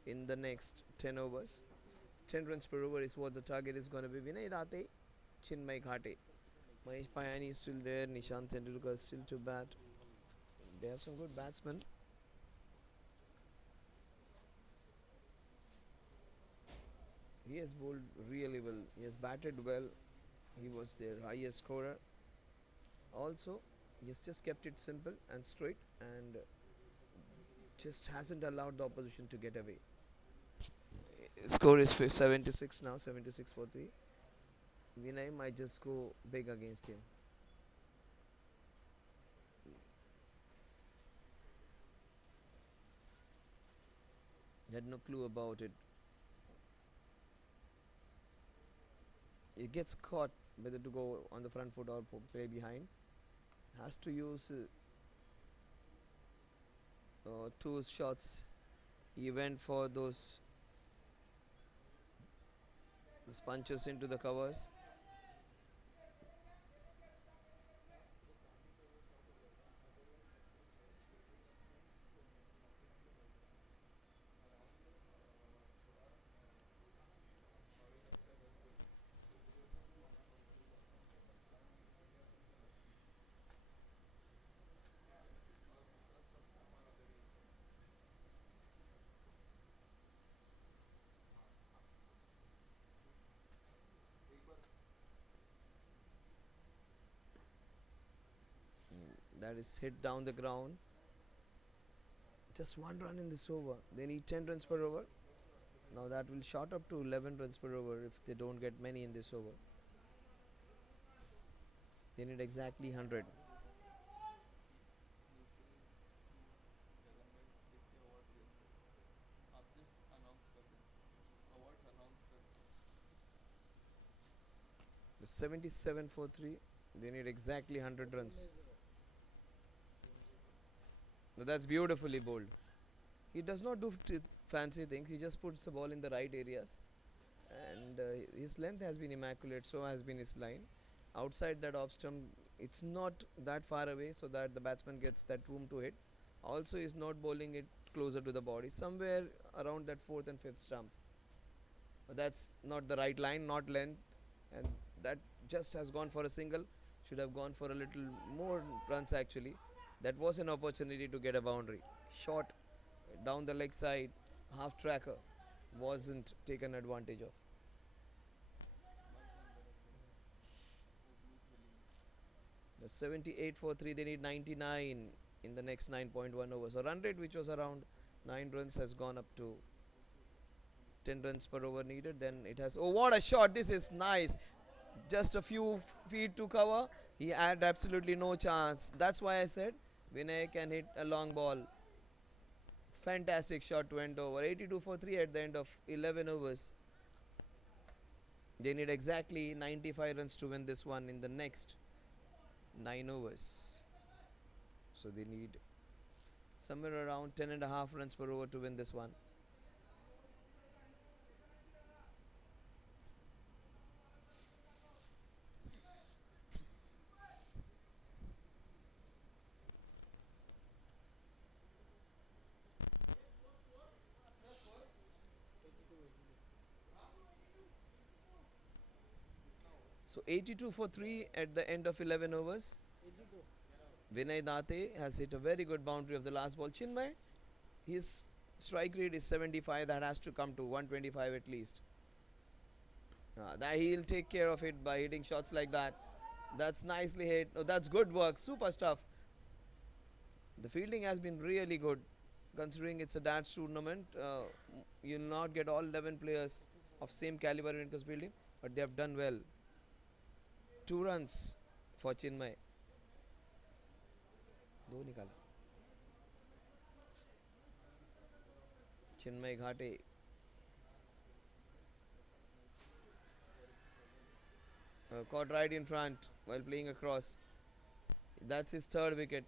in the next 10 overs. 10 runs per over is what the target is going to be. Vinay Date, Chinmay Ghate. Mahesh Payani is still there. Nishant Tendulkar is still to bat. They have some good batsmen. He has bowled really well. He has batted well. He was their highest scorer. Also, he has just kept it simple and straight and just hasn't allowed the opposition to get away. Score is 76 now, 76 for 3. Vinay might just go big against him. He had no clue about it. He gets caught whether to go on the front foot or play behind. Has to use two shots. He went for those punches into the covers. That is hit down the ground. Just one run in this over. They need 10 runs per over. Now that will shot up to 11 runs per over if they don't get many in this over. They need exactly 100. The 77 for 3. They need exactly 100 runs. Now that's beautifully bowled. He does not do fancy things. He just puts the ball in the right areas. And his length has been immaculate. So has been his line. Outside that off stump, it's not that far away so that the batsman gets that room to hit. Also, he's not bowling it closer to the body. Somewhere around that fourth and fifth stump. But that's not the right line, not length. And that just has gone for a single. Should have gone for a little more runs actually. That was an opportunity to get a boundary. Shot down the leg side, half tracker, wasn't taken advantage of. The 78 for 3, they need 99 in the next 9.1 overs. A run rate which was around 9 runs has gone up to 10 runs per over needed. Then it has. Oh, what a shot! This is nice. Just a few feet to cover. He had absolutely no chance. That's why I said Vinay can hit a long ball. Fantastic shot to end over. 82 for 3 at the end of 11 overs. They need exactly 95 runs to win this one in the next 9 overs. So they need somewhere around 10.5 runs per over to win this one. So 82 for 3 at the end of 11 overs. Vinay Date has hit a very good boundary of the last ball. Chinmay, his strike rate is 75. That has to come to 125 at least. That he'll take care of it by hitting shots like that. That's nicely hit. Oh, that's good work. Super stuff. The fielding has been really good. Considering it's a darts tournament, you'll not get all 11 players of same caliber when it comes to fielding, but they have done well. 2 runs for Chinmay. दो निकाला Chinmay Ghate. Caught right in front while playing across. That's his third wicket.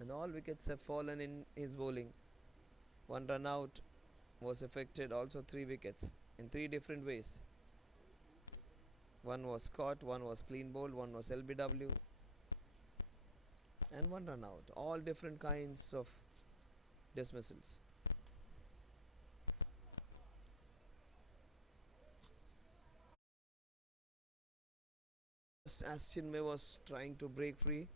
And all wickets have fallen in his bowling. 1 run out was affected, also 3 wickets in 3 different ways. One was caught, one was clean bowled, one was LBW. and 1 run out. All different kinds of dismissals. Just as Chinmay was trying to break free,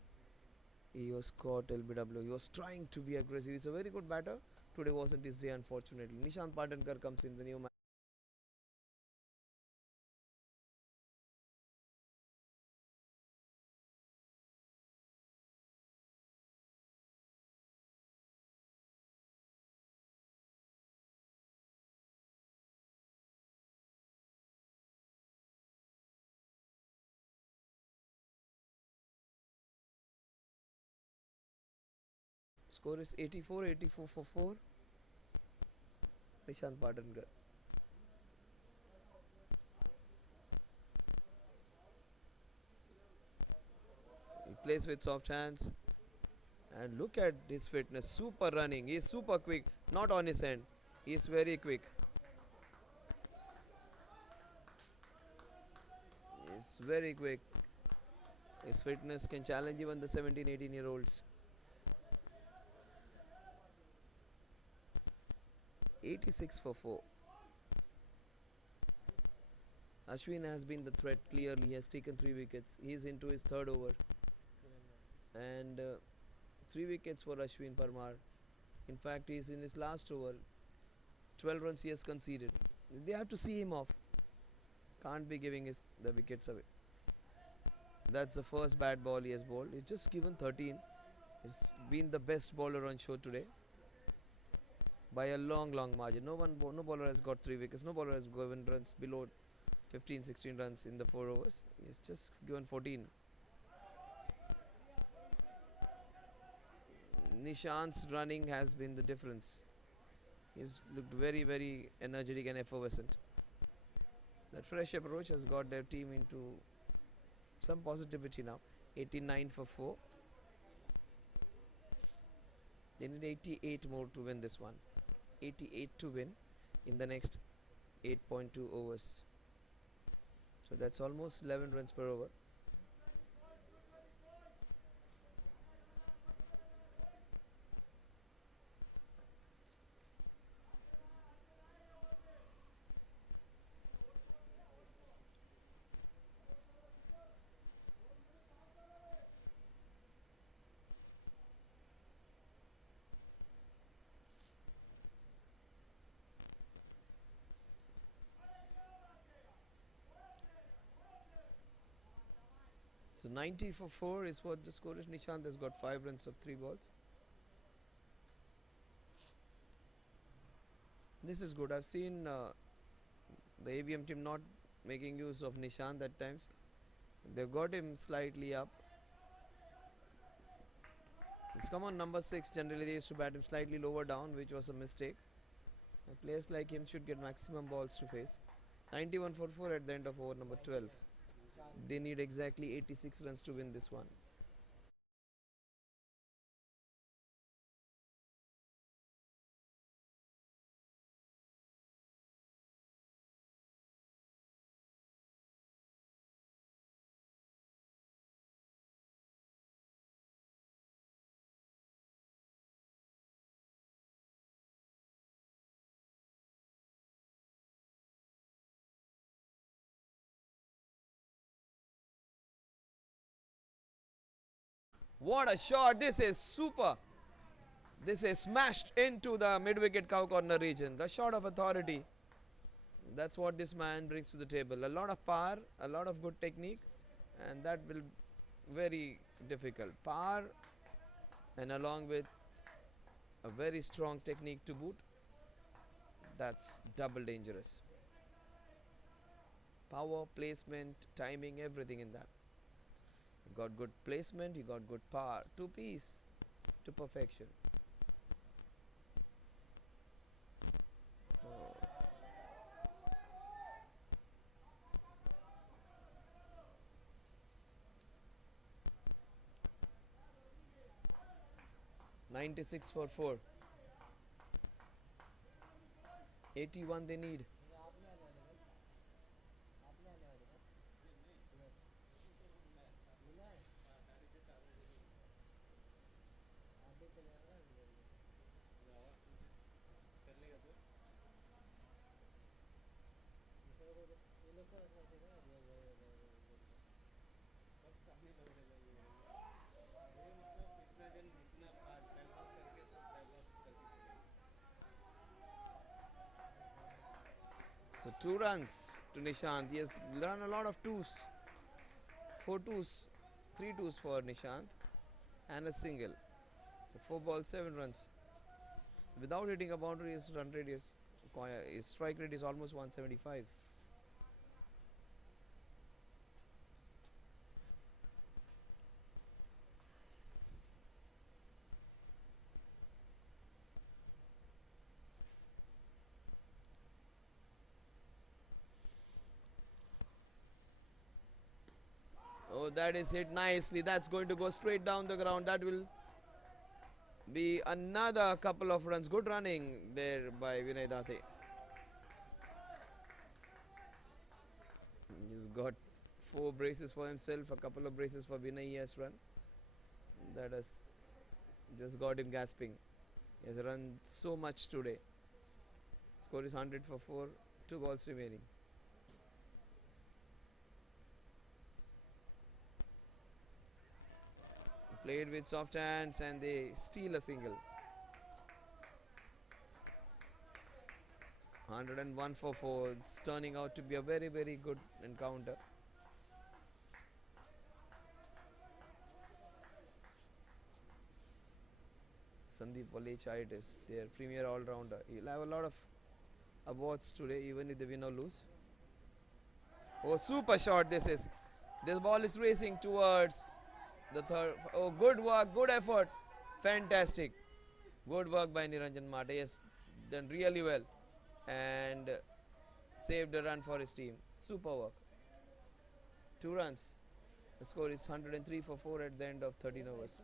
he was caught LBW. He was trying to be aggressive. He's a very good batter. Today wasn't his day, unfortunately. Nishant Patankar comes in the new match. Score is 84, 84 for 4. Nishant Patankar. He plays with soft hands. And look at his fitness. Super running. He is super quick. Not on his end. He is very quick. He is very quick. His fitness can challenge even the 17, 18-year-olds. 86 for 4. Ashwin has been the threat clearly. He has taken 3 wickets. He is into his third over. And 3 wickets for Ashwin Parmar. In fact, he is in his last over. 12 runs he has conceded. They have to see him off. Can't be giving the wickets away. That's the first bad ball he has bowled. He's just given 13. He's been the best bowler on show today by a long margin. No bowler has got 3 wickets. No bowler has given runs below 15, 16 runs in the 4 overs. He's just given 14. Nishant's running has been the difference. He's looked very energetic and effervescent. That fresh approach has got their team into some positivity now. 89 for 4. They need 88 more to win this one. 88 to win in the next 8.2 overs. So that's almost 11 runs per over. So 90 for 4 is what the score is. Nishant has got 5 runs of 3 balls. This is good. I've seen the AVM team not making use of Nishant at times. They've got him slightly up. He's come on number 6. Generally they used to bat him slightly lower down, which was a mistake. Players like him should get maximum balls to face. 91 for 4 at the end of over number 12. They need exactly 86 runs to win this one. What a shot! This is super. This is smashed into the mid-wicket cow corner region. The shot of authority. That's what this man brings to the table. A lot of power, a lot of good technique, and that will very difficult. Power and along with a very strong technique to boot. That's double dangerous. Power, placement, timing, everything in that. You got good placement, you got good power. Two-piece to perfection. Oh. 96 for 4. 81 they need. So 2 runs to Nishant. He has run a lot of twos. 4 twos, 3 twos for Nishant and a single. So 4 balls, 7 runs. Without hitting a boundary, his run rate is, his strike rate is almost 175. Oh, that is hit nicely. That's going to go straight down the ground. That will be another couple of runs. Good running there by Vinay Date. He's got 4 braces for himself, a couple of braces for Vinay. He has run. That has just got him gasping. He has run so much today. Score is 100 for 4, 2 balls remaining. Played with soft hands and they steal a single. 101 for 4. It's turning out to be a very, very good encounter. Sandeep Vallechait is their premier all-rounder. He'll have a lot of awards today, even if they win or lose. Oh, super shot this is. This ball is racing towards the third. Oh, good work, good effort. Fantastic. Good work by Niranjan Mate. He has done really well and saved a run for his team. Super work. 2 runs. The score is 103 for 4 at the end of 13 overs.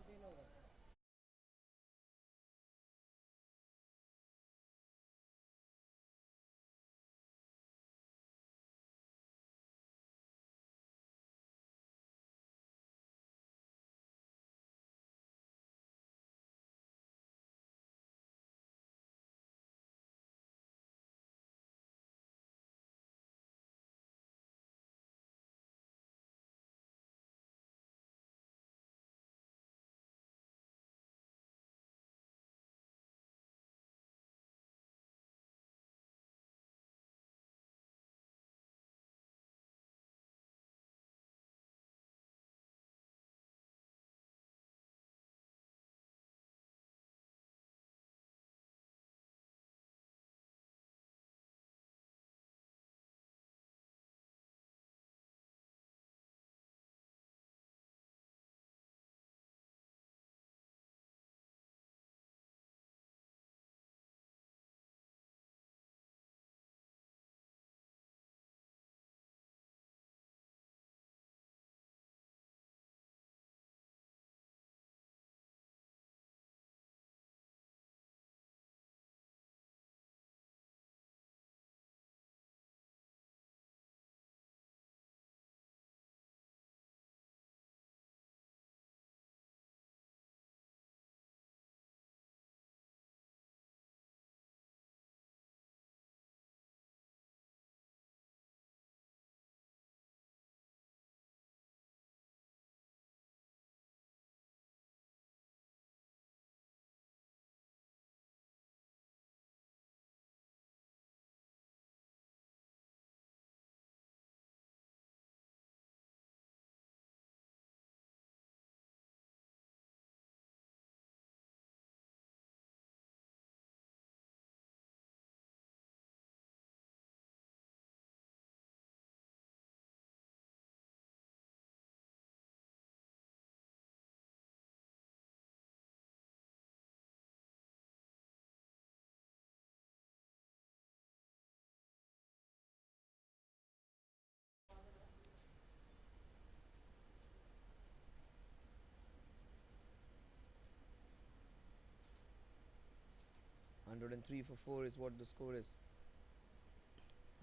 Hundred and three for 4 is what the score is.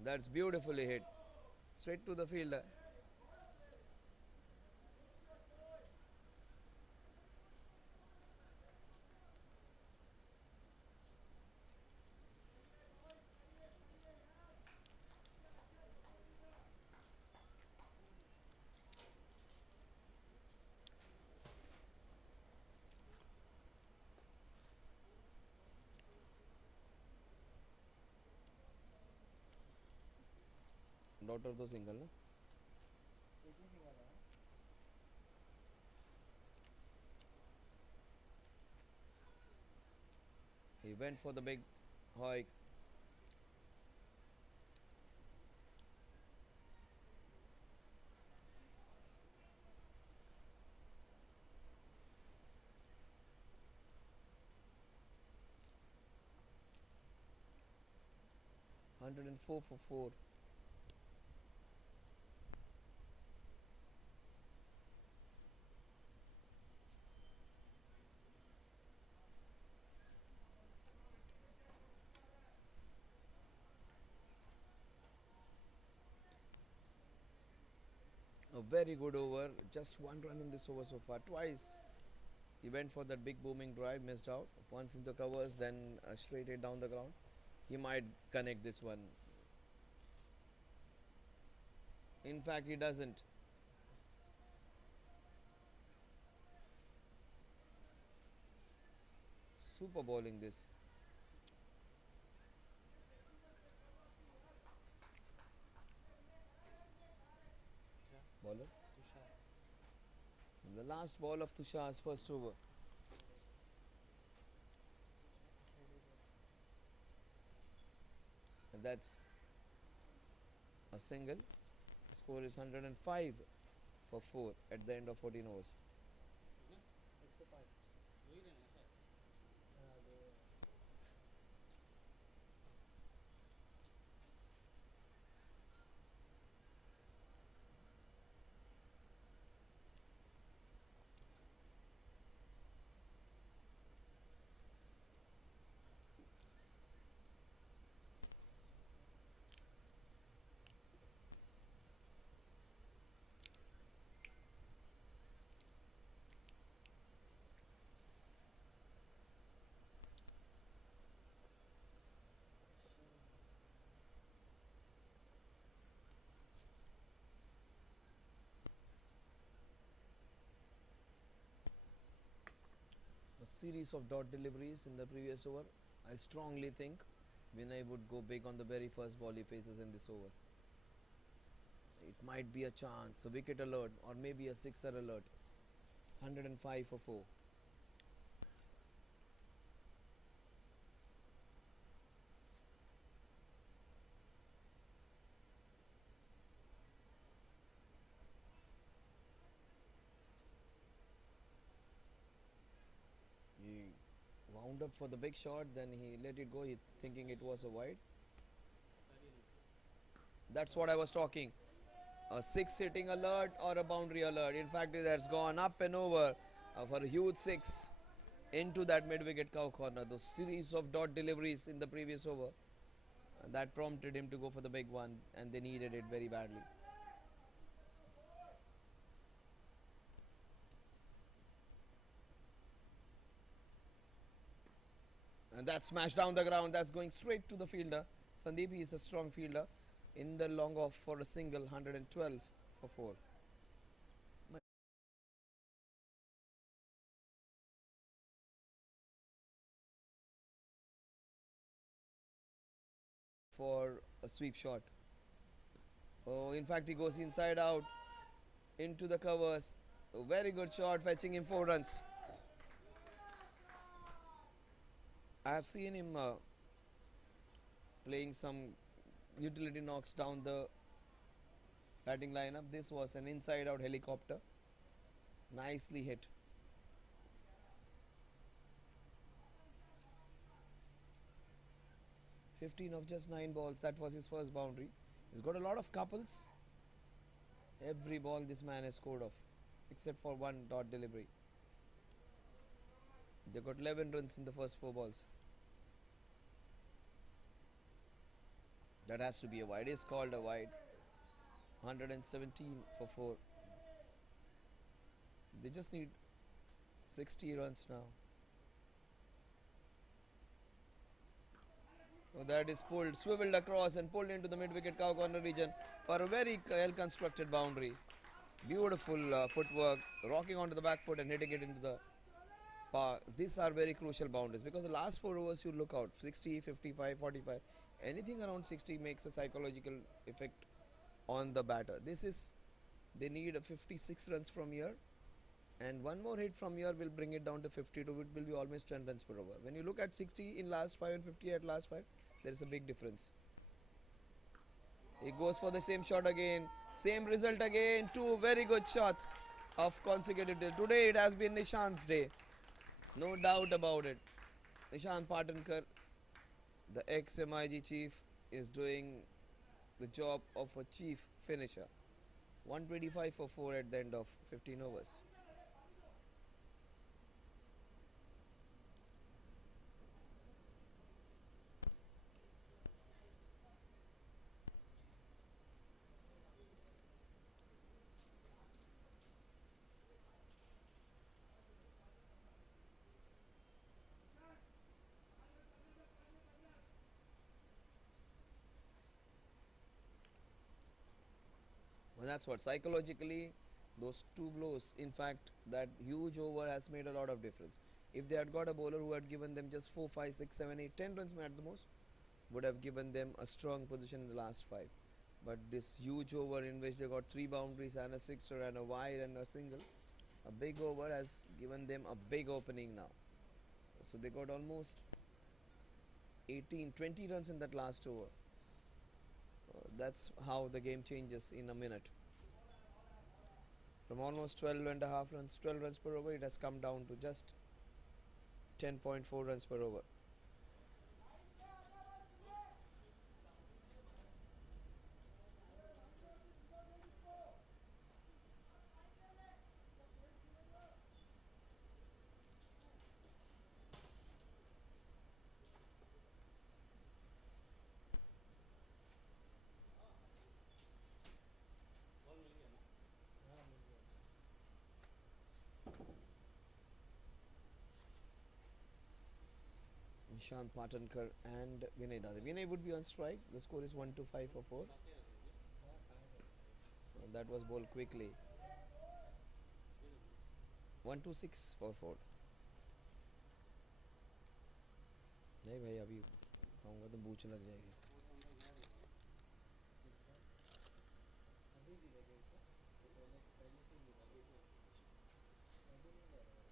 That's beautifully hit. Straight to the fielder. Daughter तो single ना. एक ही single है. He went for the big hike. $104 for 4. A very good over. Just one run in this over so far. Twice he went for that big booming drive, missed out. Once into covers, then straight it down the ground. He might connect this one. In fact, he doesn't. Super bowling this. Bowler. Tushar. The last ball of Tushar's first over. And that's a single. The score is 105 for 4 at the end of 14 overs. 105. A series of dot deliveries in the previous over. I strongly think Vinay would go big on the very first ball he faces in this over. It might be a chance, a wicket alert, or maybe a sixer alert. 105 for 4. He wound up for the big shot, then he let it go, thinking it was a wide. That's what I was talking. A six hitting alert or a boundary alert. In fact, it has gone up and over for a huge six into that mid wicket cow corner. The series of dot deliveries in the previous over that prompted him to go for the big one, and they needed it very badly. And that smashed down the ground. That's going straight to the fielder. Sandeep, he is a strong fielder. In the long off for a single, 112 for 4. For a sweep shot. Oh, in fact, he goes inside out into the covers. A very good shot, fetching him 4 runs. I have seen him playing some utility knocks down the batting lineup. This was an inside out helicopter. Nicely hit. 15 of just 9 balls. That was his first boundary. He's got a lot of couples. Every ball this man has scored off, except for one dot delivery. They got 11 runs in the first 4 balls. That has to be a wide. It's called a wide. 117 for 4. They just need 60 runs now. So that is pulled, swiveled across and pulled into the mid-wicket cow corner region for a very well-constructed boundary. Beautiful footwork, rocking onto the back foot and hitting it into the park. These are very crucial boundaries because the last 4 overs you look out 60, 55, 45. Anything around 60 makes a psychological effect on the batter. They need a 56 runs from here, and one more hit from here will bring it down to 52. It will be almost 10 runs per over. When you look at 60 in last 5 and 50 at last 5, there is a big difference. He goes for the same shot again, same result again. Two very good shots of consecutive day. Today it has been Nishant's day, no doubt about it. Nishant Patankar, the ex-MIG chief, is doing the job of a chief finisher. 125 for 4 at the end of 15 overs. Well, that's what psychologically those two blows, in fact, that huge over has made a lot of difference. If they had got a bowler who had given them just 4, 5, 6, 7, 8, 10 runs at the most, would have given them a strong position in the last 5. But this huge over in which they got 3 boundaries and a sixer and a wide and a single, a big over has given them a big opening now. So they got almost 18, 20 runs in that last over. That's how the game changes in a minute. From almost 12 and a half runs, 12 runs per over, it has come down to just 10.4 runs per over. हाँ मिल गया. Nishant Patankar and Vinay Dada. Vinay would be on strike. The score is 1 to 5 for 4. हाँ कहाँ करता है. That was bowled quickly. 1 to 6 for 4. नहीं भाई अभी खाऊंगा तो बूच लग जाएगी. किसका? अभी गिरेगा क्या? तो पहले पहले से गिरा. अभी नहीं जा रहा है.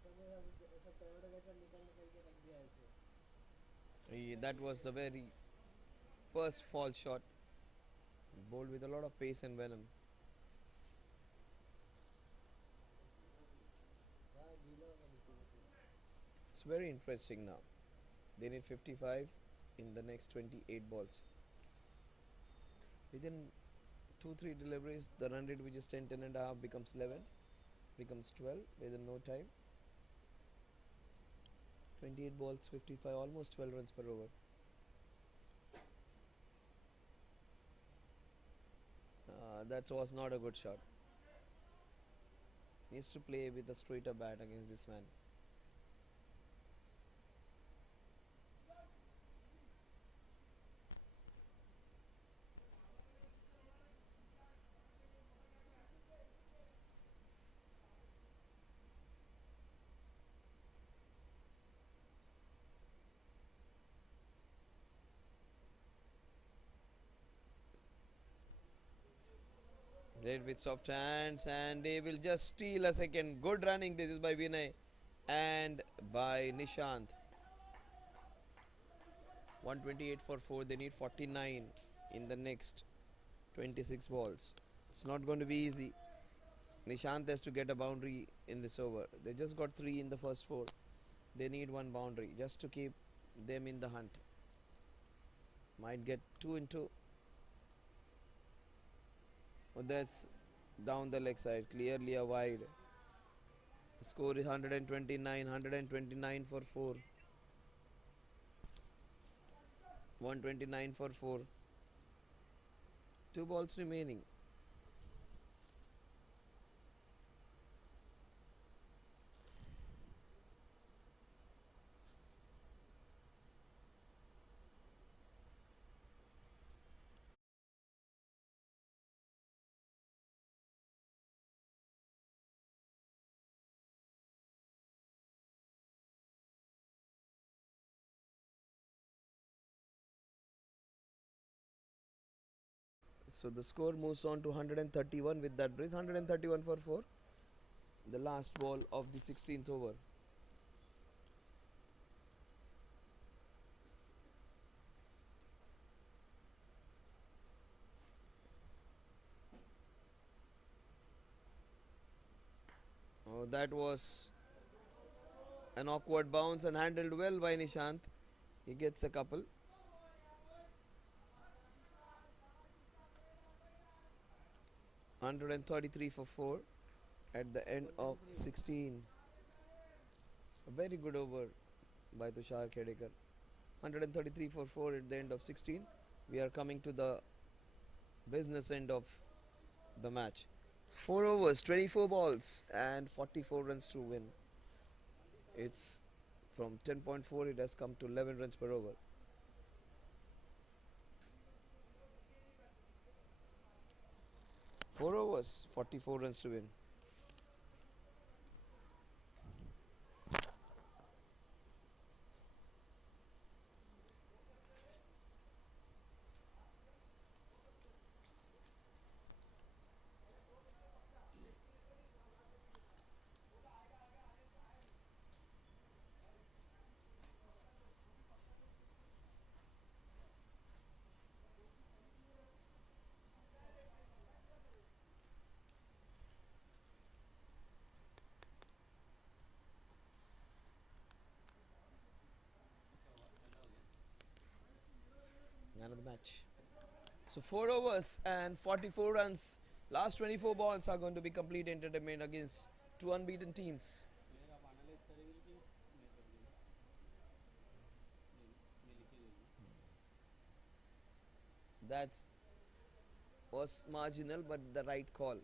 अच्छा मैं अभी ऐसा प्राइवेट कैचर निकाल निकाल के रख दिया ऐसे. That was the very first fall shot. Bowled with a lot of pace and venom. हाँ गीला होगा नीचे से पूरा. It's very interesting now. They need 55 in the next 28 balls. Within 2-3 deliveries, the run rate which is 10, 10 and a half becomes 11, becomes 12 within no time. 28 balls, 55, almost 12 runs per over. That was not a good shot. Needs to play with a straighter bat against this man. Played with soft hands and they will just steal a second. Good running. This is by Vinay and by Nishant. 128 for 4. They need 49 in the next 26 balls. It's not going to be easy. Nishant has to get a boundary in this over. They just got 3 in the first 4. They need one boundary just to keep them in the hunt. Might get 2 into. Oh, that's down the leg side. Clearly a wide. The score is 129. 129 for 4. 129 for 4. 2 balls remaining. So the score moves on to 131 with that brace. 131 for 4. The last ball of the 16th over. Oh, that was an awkward bounce and handled well by Nishant. He gets a couple. 133 for 4 at the end of 16. A very good over by Tushar Khedekar. 133 for 4 at the end of 16. We are coming to the business end of the match. 4 overs, 24 balls, and 44 runs to win. It's from 10.4, it has come to 11 runs per over. Four overs, 44 runs to win. Man of the match. So 4 overs and 44 runs. Last 24 balls are going to be complete entertainment against two unbeaten teams. Player आप analyse करेंगे कि मैं कर दूँगा मैं लिख के दे दूँ That was marginal but the right call.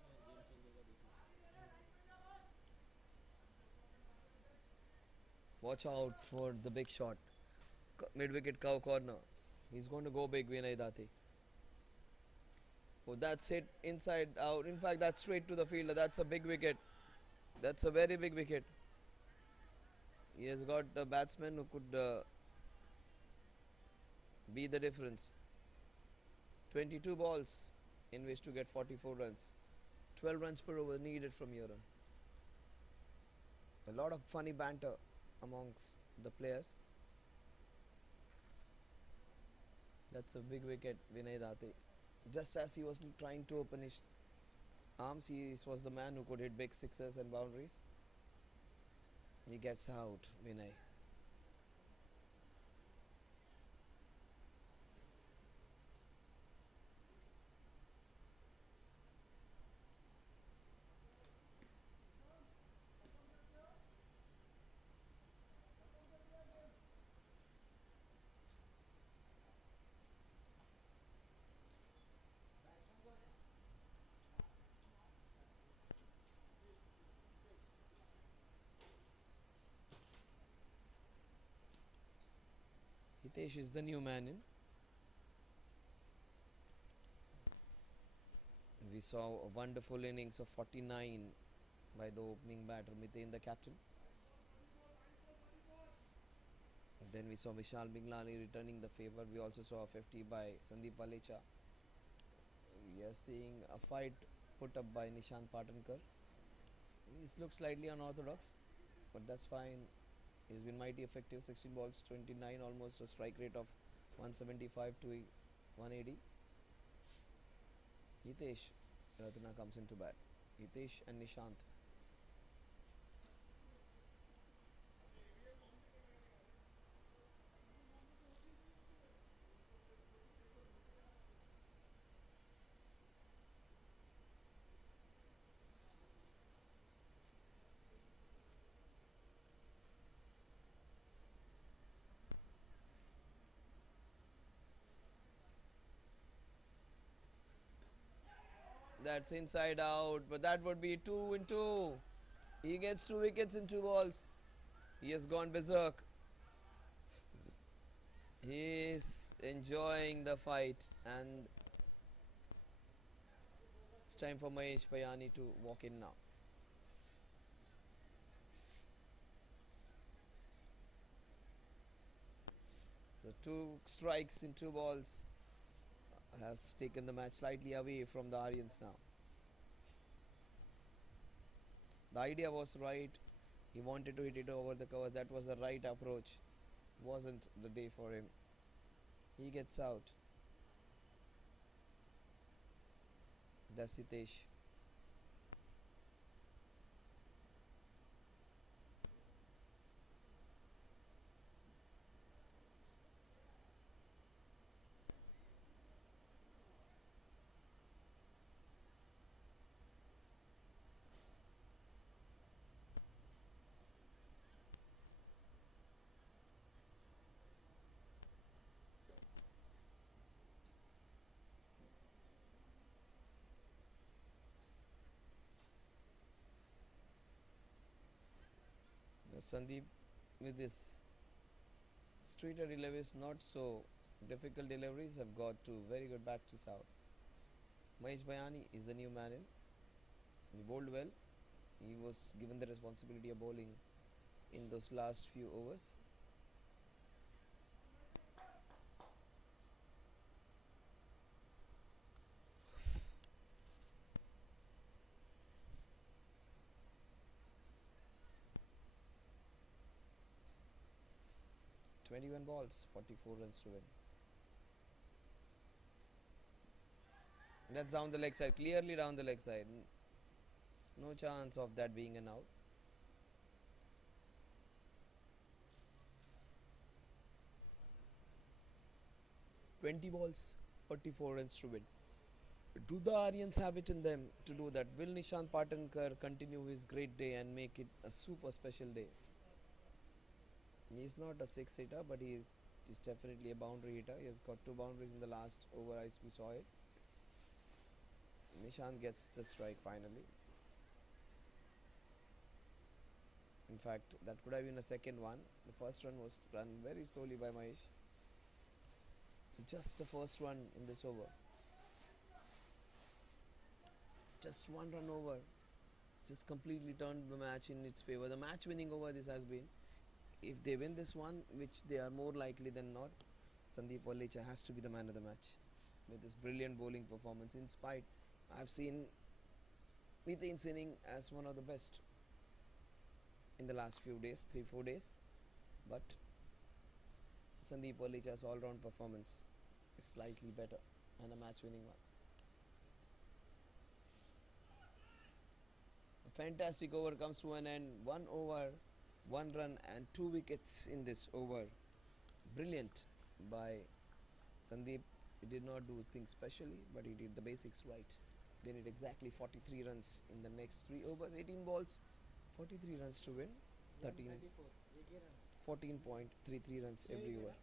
Test में गेम चेंजर का देखना Watch out for the big shot. Mid wicket cow corner. He's going to go big, Vinay Dati. Oh, that's hit inside out. In fact, that's straight to the fielder. That's a big wicket. That's a very big wicket. He has got a batsman who could be the difference. 22 balls in which to get 44 runs. 12 runs per over needed from here on. A lot of funny banter amongst the players. That's a big wicket, Vinay Date. Just as he was trying to open his arms, he was the man who could hit big sixes and boundaries. He gets out, Vinay. Hitesh is the new man in. We saw a wonderful innings of 49 by the opening batter, Miten the captain. Then we saw Vishal Binglani returning the favour. We also saw a 50 by Sandeep Valecha. We are seeing a fight put up by Nishant Patankar. He looks slightly unorthodox, but that's fine. He's been mighty effective. 16 balls, 29, almost a strike rate of 175 to 180. Hitesh Ratna comes into bat. Hitesh and Nishant. That's inside out, but that would be 2 in 2. He gets 2 wickets in 2 balls. He has gone berserk. He is enjoying the fight, and it's time for Mahesh Payani to walk in now. So Two strikes in two balls has taken the match slightly away from the Aryans now. The idea was right. He wanted to hit it over the cover. That was the right approach. Wasn't the day for him. He gets out. Dasitesh. Sandeep with this straighter deliveries, not so difficult deliveries, have got two very good batteries out. Mahesh Bayani is the new man in. He bowled well. He was given the responsibility of bowling in those last few overs. "21 balls, 44 runs to win." That's down the leg side, clearly down the leg side. No chance of that being an out. 20 balls, 44 runs to win. Do the Aryans have it in them to do that? Will Nishant Patankar continue his great day and make it a super special day? He is not a six hitter, but he is definitely a boundary hitter. He has got two boundaries in the last over as we saw it. Nishant gets the strike finally. In fact, that could have been a second one. The first run was run very slowly by Mahesh. Just the first one in this over. Just one run over. It's just completely turned the match in its favor. The match winning over this has been. If they win this one, which they are more likely than not, Sandeep Wallecha has to be the man of the match with his brilliant bowling performance. In spite, I've seen Mithane's inning as one of the best in the last few days, 3-4 days, but Sandeep Wallecha's all-round performance is slightly better and a match-winning one. A fantastic over comes to an end. 1 over, 1 run, and 2 wickets in this over. Brilliant by Sandeep. He did not do things specially, but he did the basics right. They need exactly 43 runs in the next 3 overs, 18 balls, 43 runs to win. 13, 134. 14.33 runs every over.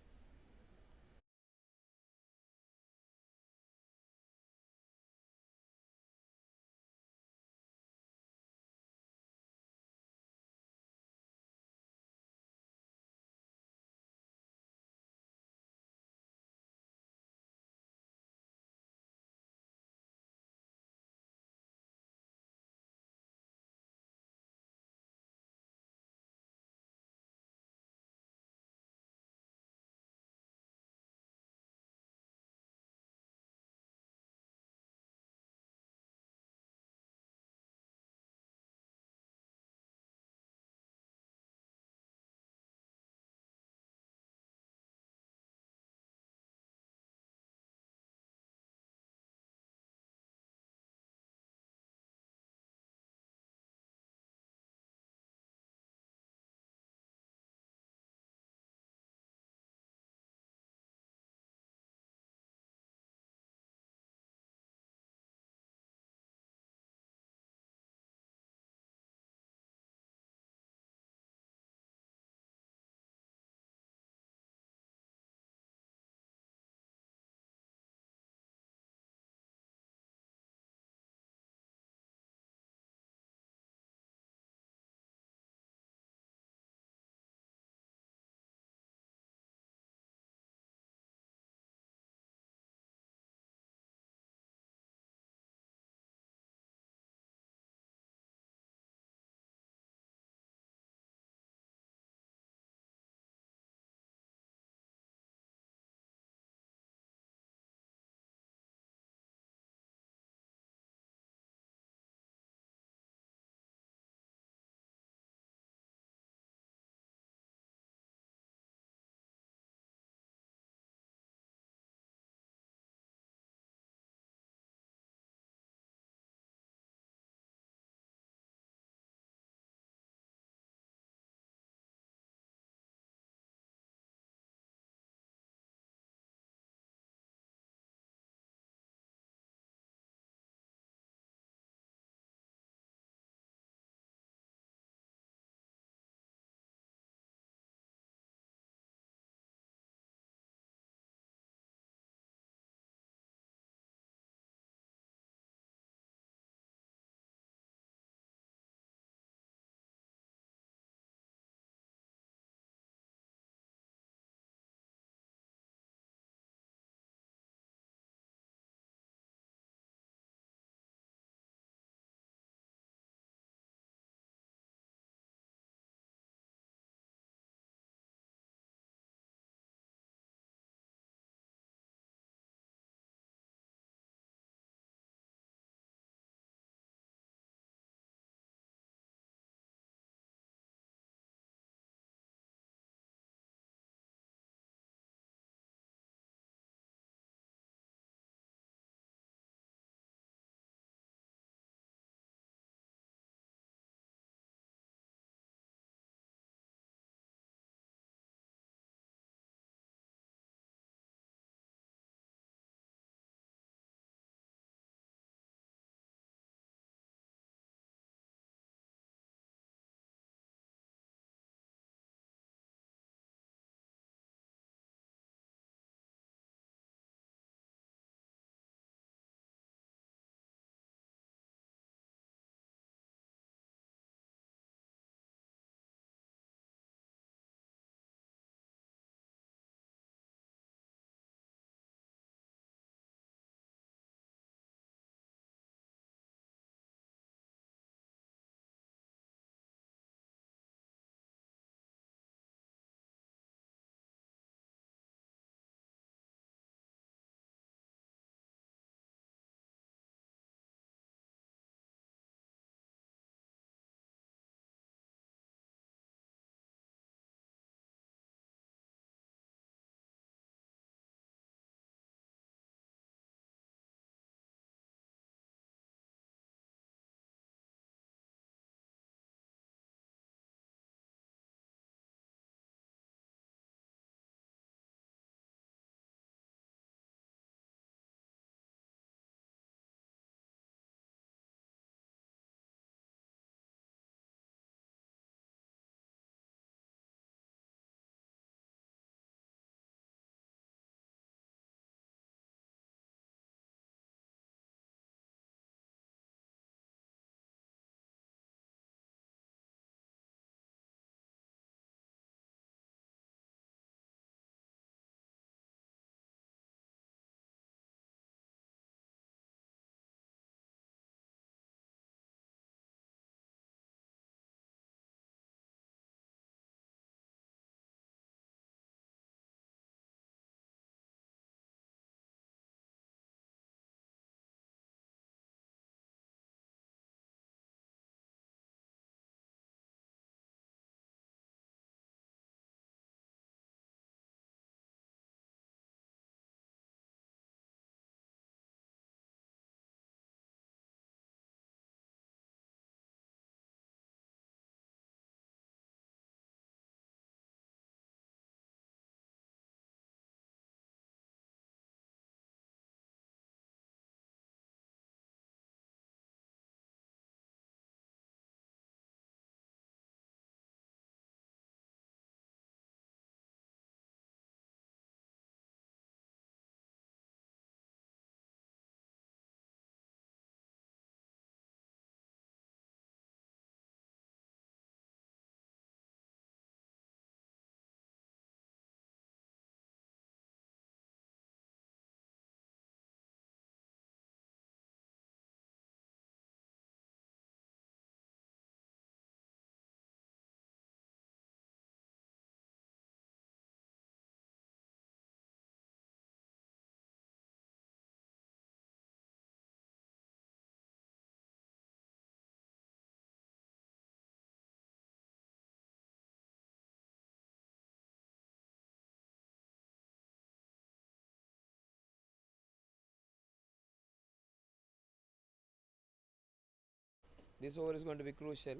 This over is going to be crucial.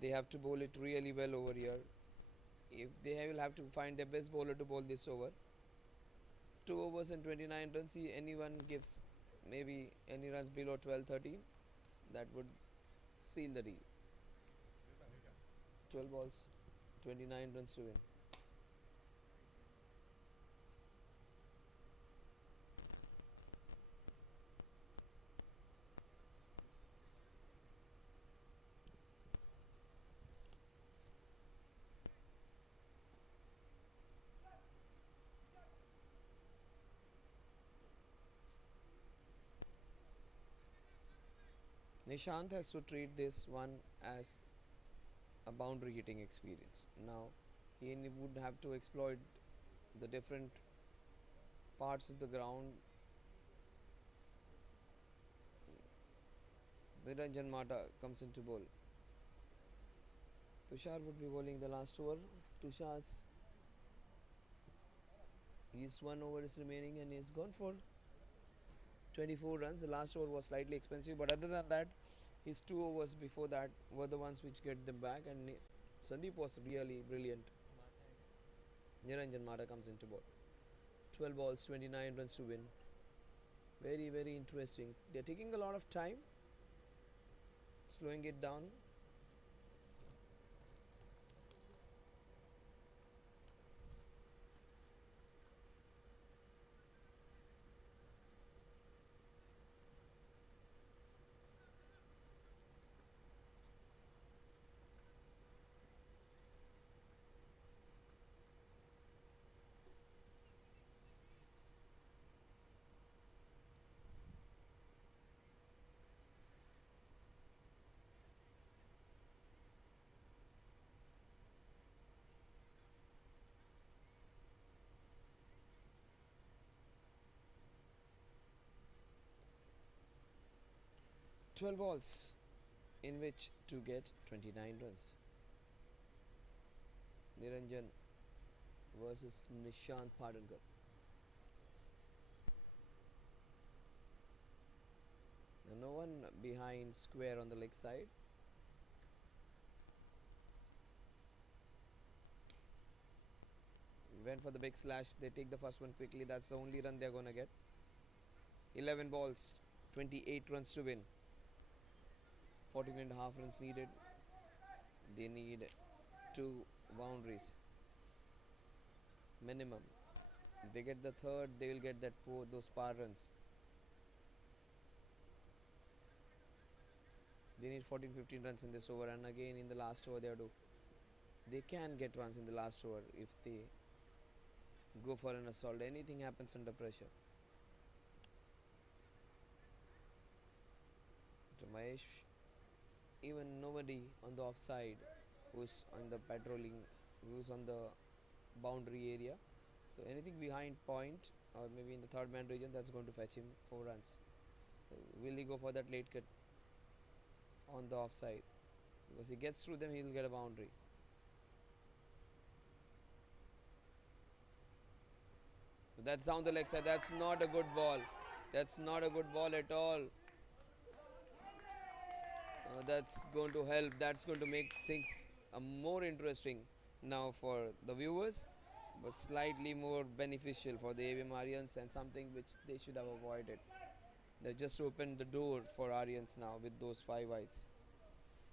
They have to bowl it really well over here. If they will have to find their best bowler to bowl this over. 2 overs and 29 runs. See, anyone gives maybe any runs below 12, 13, that would seal the deal. 12 balls, 29 runs to win. Nishant has to treat this one as a boundary hitting experience. Now, he would have to exploit the different parts of the ground. Niranjan Mata comes into bowl. Tushar would be bowling the last over. Tushar's his 1 over is remaining and he's gone for 24 runs. The last over was slightly expensive, but other than that, his 2 overs before that were the ones which get them back. And Sandeep was really brilliant. Niranjan Mata comes into ball. 12 balls, 29 runs to win. Very, very interesting. They're taking a lot of time, slowing it down. Twelve balls in which to get 29 runs. Niranjan versus Nishant Padankar. Now no one behind square on the leg side. Went for the big slash. They take the first one quickly. That's the only run they're gonna get. 11 balls, 28 runs to win. 14 and a half runs needed. They need 2 boundaries minimum. If they get the third, they will get those par runs. They need 14, 15 runs in this over, and again in the last over they can get runs in the last over if they go for an assault. Anything happens under pressure. To Mahesh, even nobody on the offside who's on the patrolling, who's on the boundary area. So anything behind point or maybe in the third man region, that's going to fetch him 4 runs. So will he go for that late cut on the offside? Because he gets through them, he'll get a boundary. So that's down the leg side. That's not a good ball. That's not a good ball at all. That's going to help. That's going to make things more interesting now for the viewers, but slightly more beneficial for the Avm Aryans, and something which they should have avoided. They just opened the door for Aryans now with those 5 wides.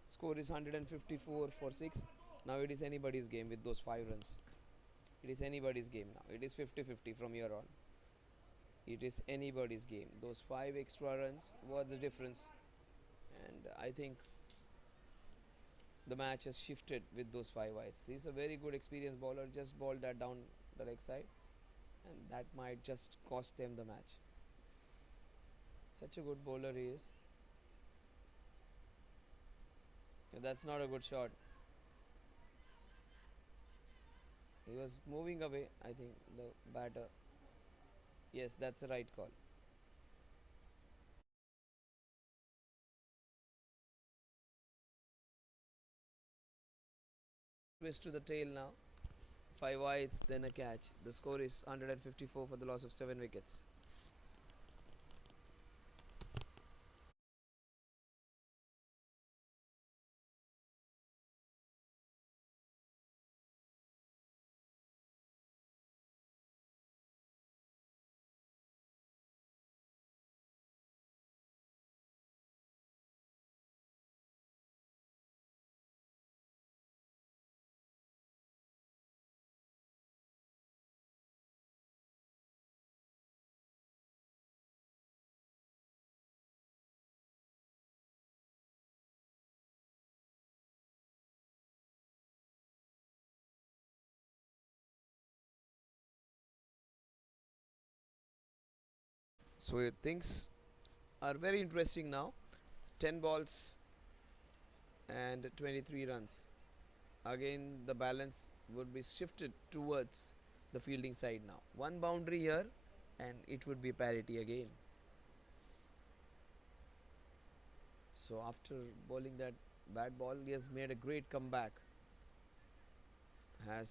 Score is 154 for 6. Now it is anybody's game with those 5 runs. It is anybody's game now. It is 50-50 from here on. It is anybody's game. Those 5 extra runs were the difference, and I think the match has shifted with those 5 wides. He's a very good experienced bowler. Just bowled that down the leg side, and that might just cost them the match. Such a good bowler he is. That's not a good shot. He was moving away, I think, the batter. Yes, that's the right call. Twist to the tail now. 5 wides, then a catch. The score is 154 for the loss of 7 wickets. So things are very interesting now. 10 balls and 23 runs. Again, the balance would be shifted towards the fielding side now. One boundary here, and it would be parity again. So after bowling that bad ball, he has made a great comeback. Has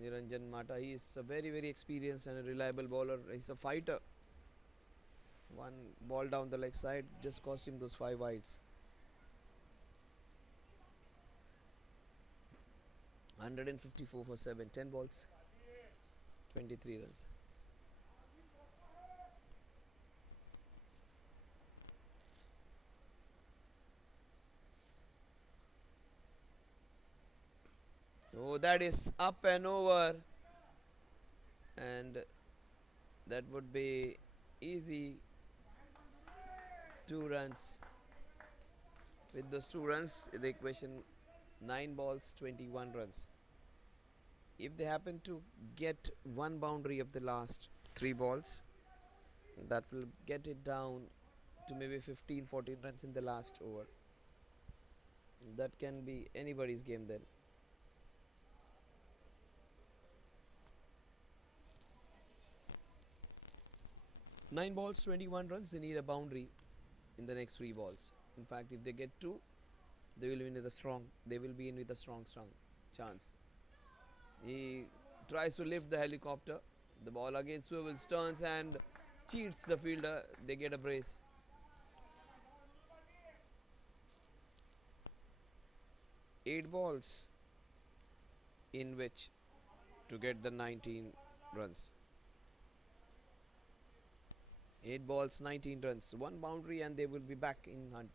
Niranjan Mata. He is a very experienced and a reliable bowler. He's a fighter. One ball down the leg side just cost him those 5 wides. 154 for 7, 10 balls, 23 runs. Oh, that is up and over, and that would be easy 2 runs. With those 2 runs, the equation 9 balls, 21 runs. If they happen to get one boundary of the last 3 balls, that will get it down to maybe 15-14 runs in the last over. That can be anybody's game then. 9 balls, 21 runs. They need a boundary in the next 3 balls. In fact, if they get 2, they will win with a strong. They will be in with a strong chance. He tries to lift the helicopter. The ball again swivels, turns, and cheats the fielder. They get a brace. 8 balls in which to get the 19 runs. 8 balls, 19 runs. One boundary, and they will be back in hunt.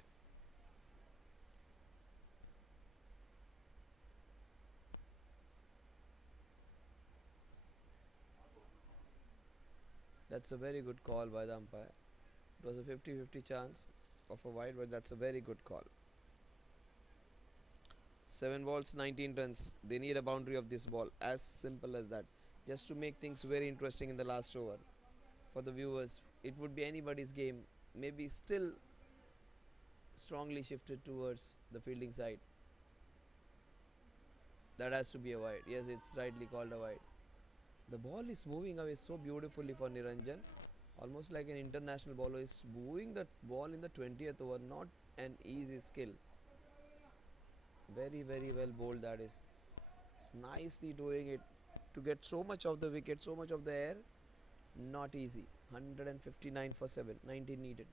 That's a very good call by the umpire. It was a 50-50 chance of a wide, but that's a very good call. 7 balls, 19 runs. They need a boundary of this ball. As simple as that. Just to make things very interesting in the last over. For the viewers, it would be anybody's game. Maybe still strongly shifted towards the fielding side. That has to be a wide. Yes, it's rightly called a wide. The ball is moving away so beautifully for Niranjan. Almost like an international bowler is moving the ball in the 20th over. Not an easy skill. Very well bowled that is. It's nicely doing it to get so much of the wicket, so much of the air. Not easy. 159 for 7, 19 needed.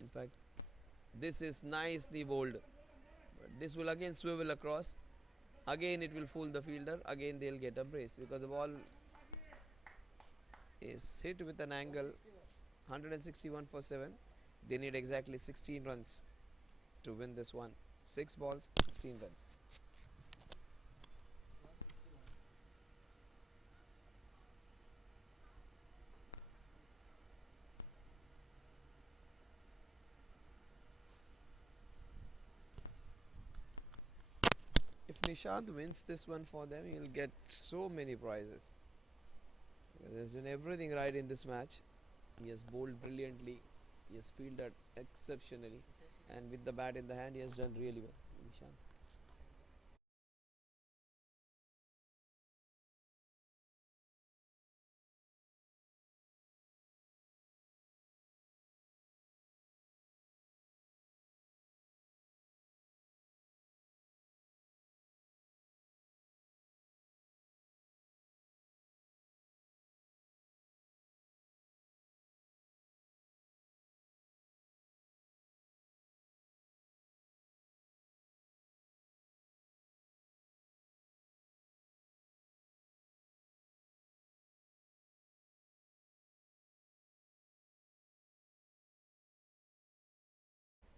In fact, this is nicely bowled. But this will again swivel across. Again it will fool the fielder. Again they'll get a brace because the ball is hit with an angle. 161 for 7. They need exactly 16 runs to win this one. 6 balls, 16 runs. 161. If Nishant wins this one for them, he'll get so many prizes. He has done everything right in this match. He has bowled brilliantly. He has fielded exceptionally. And with the bat in the hand, he has done really well. Nishant.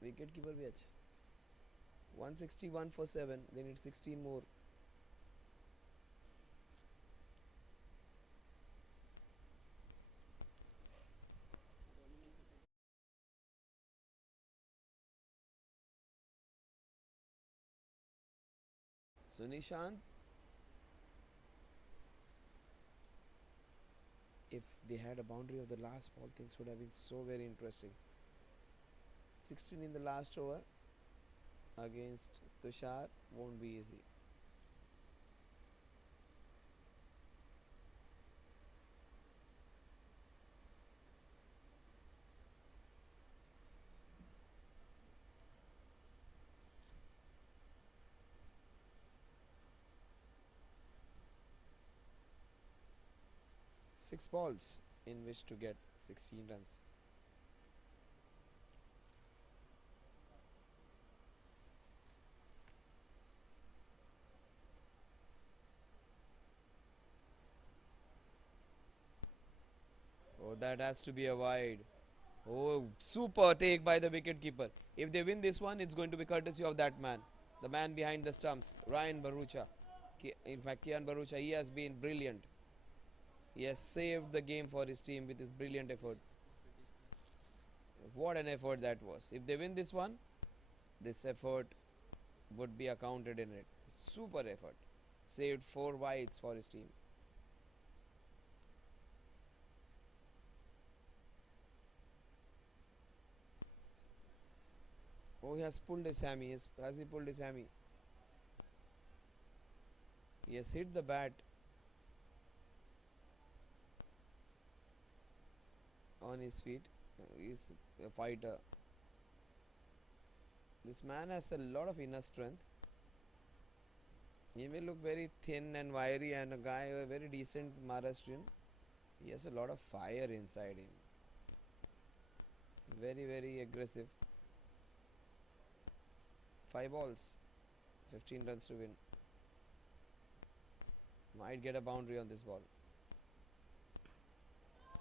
Wicket keeper bhi अच्छा. 161 for 7. They need 16 more. So Nishant, if they had a boundary of the last ball, things would have been so very interesting. 16 in the last over against Tushar won't be easy. Six balls in which to get 16 runs. Oh, that has to be a wide. Oh, super take by the wicket keeper. If they win this one, it's going to be courtesy of that man, the man behind the stumps, Ryan Barucha. In fact, Kian Barucha, he has been brilliant. He has saved the game for his team with his brilliant effort. What an effort that was. If they win this one, this effort would be accounted in it. Super effort. Saved 4 wides for his team. Oh, he has pulled his hammy. Has he pulled his hammy? He has hit the bat on his feet. He's a fighter. This man has a lot of inner strength. He may look very thin and wiry and a guy, a very decent Maharashtrian. He has a lot of fire inside him. Very, very aggressive. 5 balls, 15 runs to win. Might get a boundary on this ball.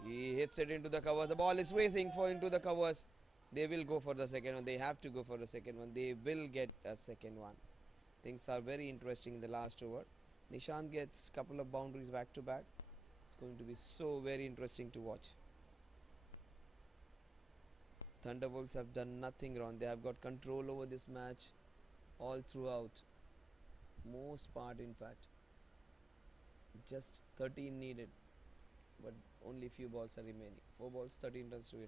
He hits it into the cover. The ball is racing for into the covers. They will go for the second one. They have to go for the second one. They will get a second one. Things are very interesting in the last over. Nishant gets couple of boundaries back to back. It's going to be so very interesting to watch. Thunderwolves have done nothing wrong. They have got control over this match all throughout. Most part, in fact. Just 13 needed, but only few balls are remaining. 4 balls, 13 runs to win.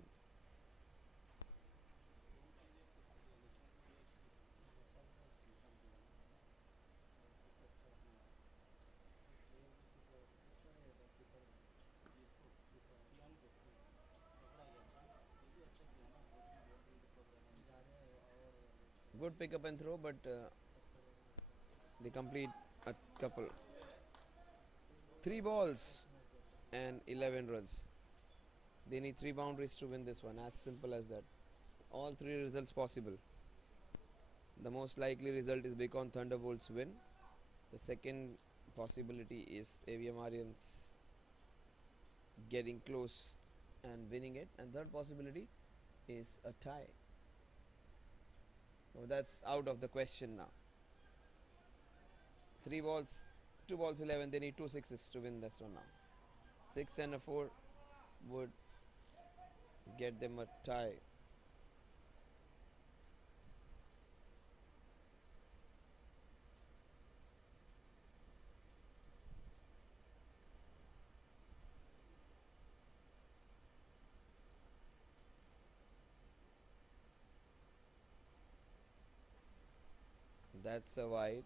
Good pick up and throw, but they complete a couple. 3 balls and 11 runs. They need 3 boundaries to win this one, as simple as that. All 3 results possible. The most likely result is Beacon Thunderbolts win. The second possibility is Avm Aryans getting close and winning it, and third possibility is a tie. No, that's out of the question now. 3 balls, 2 balls 11. They need 2 sixes to win this one now. 6 and a 4 would get them a tie. That's a wide.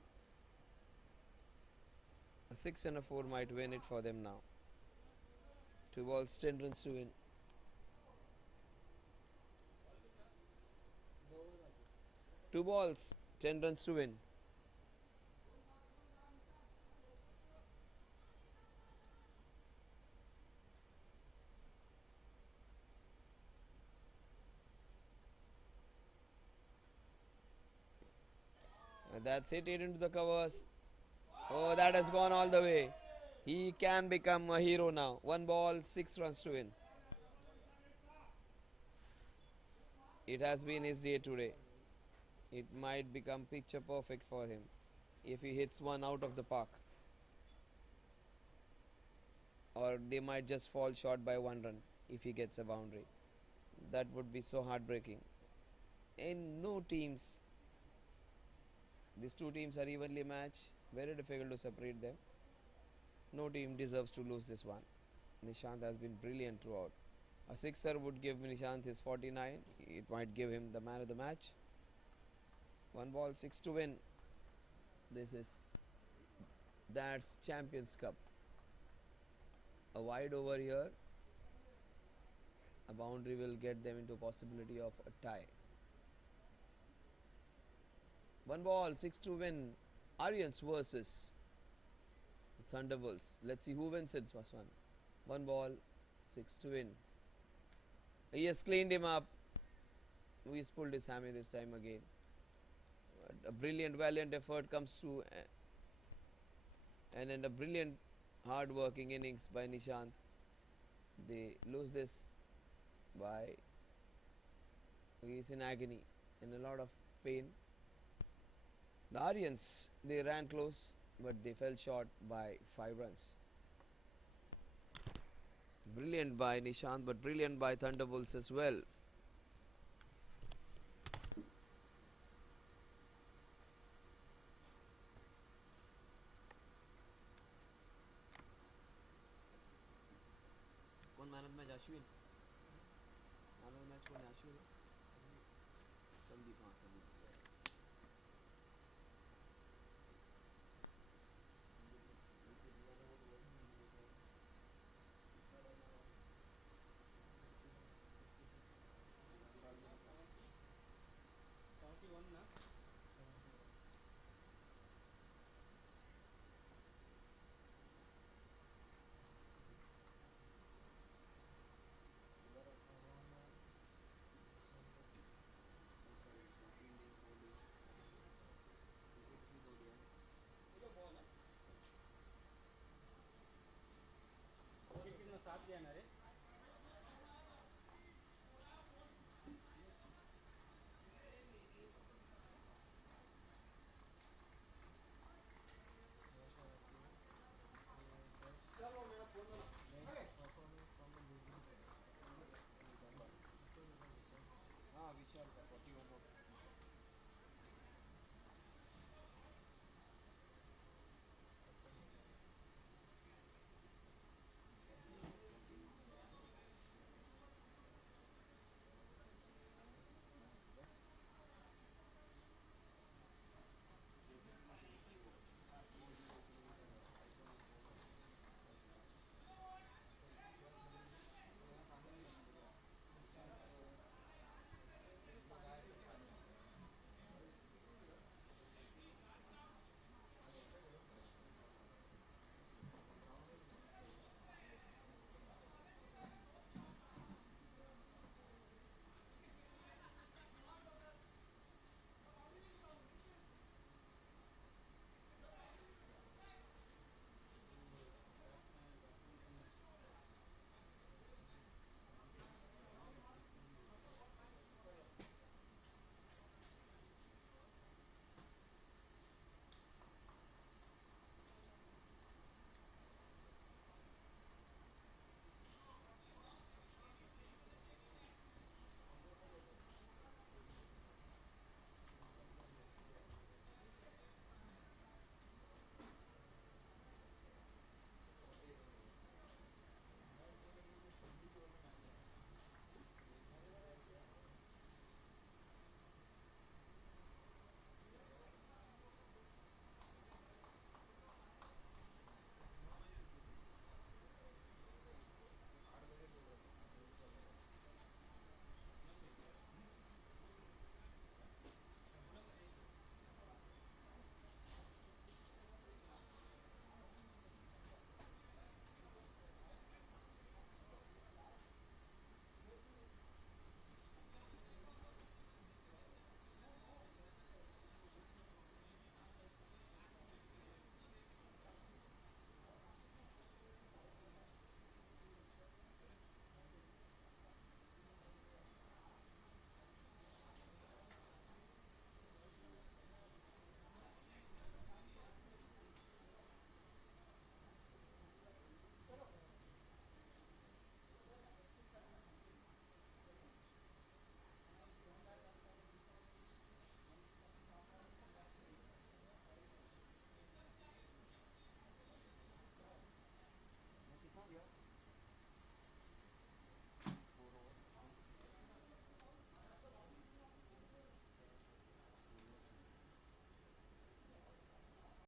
A 6 and a 4 might win it for them now. 2 balls, 10 runs to win. 2 balls, 10 runs to win. That's it into the covers. Oh, that has gone all the way. He can become a hero now. 1 ball, 6 runs to win. It has been his day today. It might become picture perfect for him if he hits one out of the park. Or they might just fall short by 1 run if he gets a boundary. That would be so heartbreaking. In no teams, these two teams are evenly matched. Very difficult to separate them. No team deserves to lose this one. Nishant has been brilliant throughout. A sixer would give Nishant his 49. It might give him the man of the match. One ball, six to win. This is Dad's Champions Cup. A wide over here. A boundary will get them into possibility of a tie. One ball, six to win. Aryans versus Thunderwolves. Let's see who wins it first one. One ball, six to win. He has cleaned him up. He's pulled his hammy this time again. But a brilliant, valiant effort comes through, and then a brilliant, hard-working innings by Nishant. They lose this by. He's in agony, in a lot of pain. The Aryans, they ran close, but they fell short by 5 runs. Brilliant by Nishant, but brilliant by Thunderbolts as well. कौन man of the match Ashwin man of the match कौन है अश्विन संदीप हाँ संदीप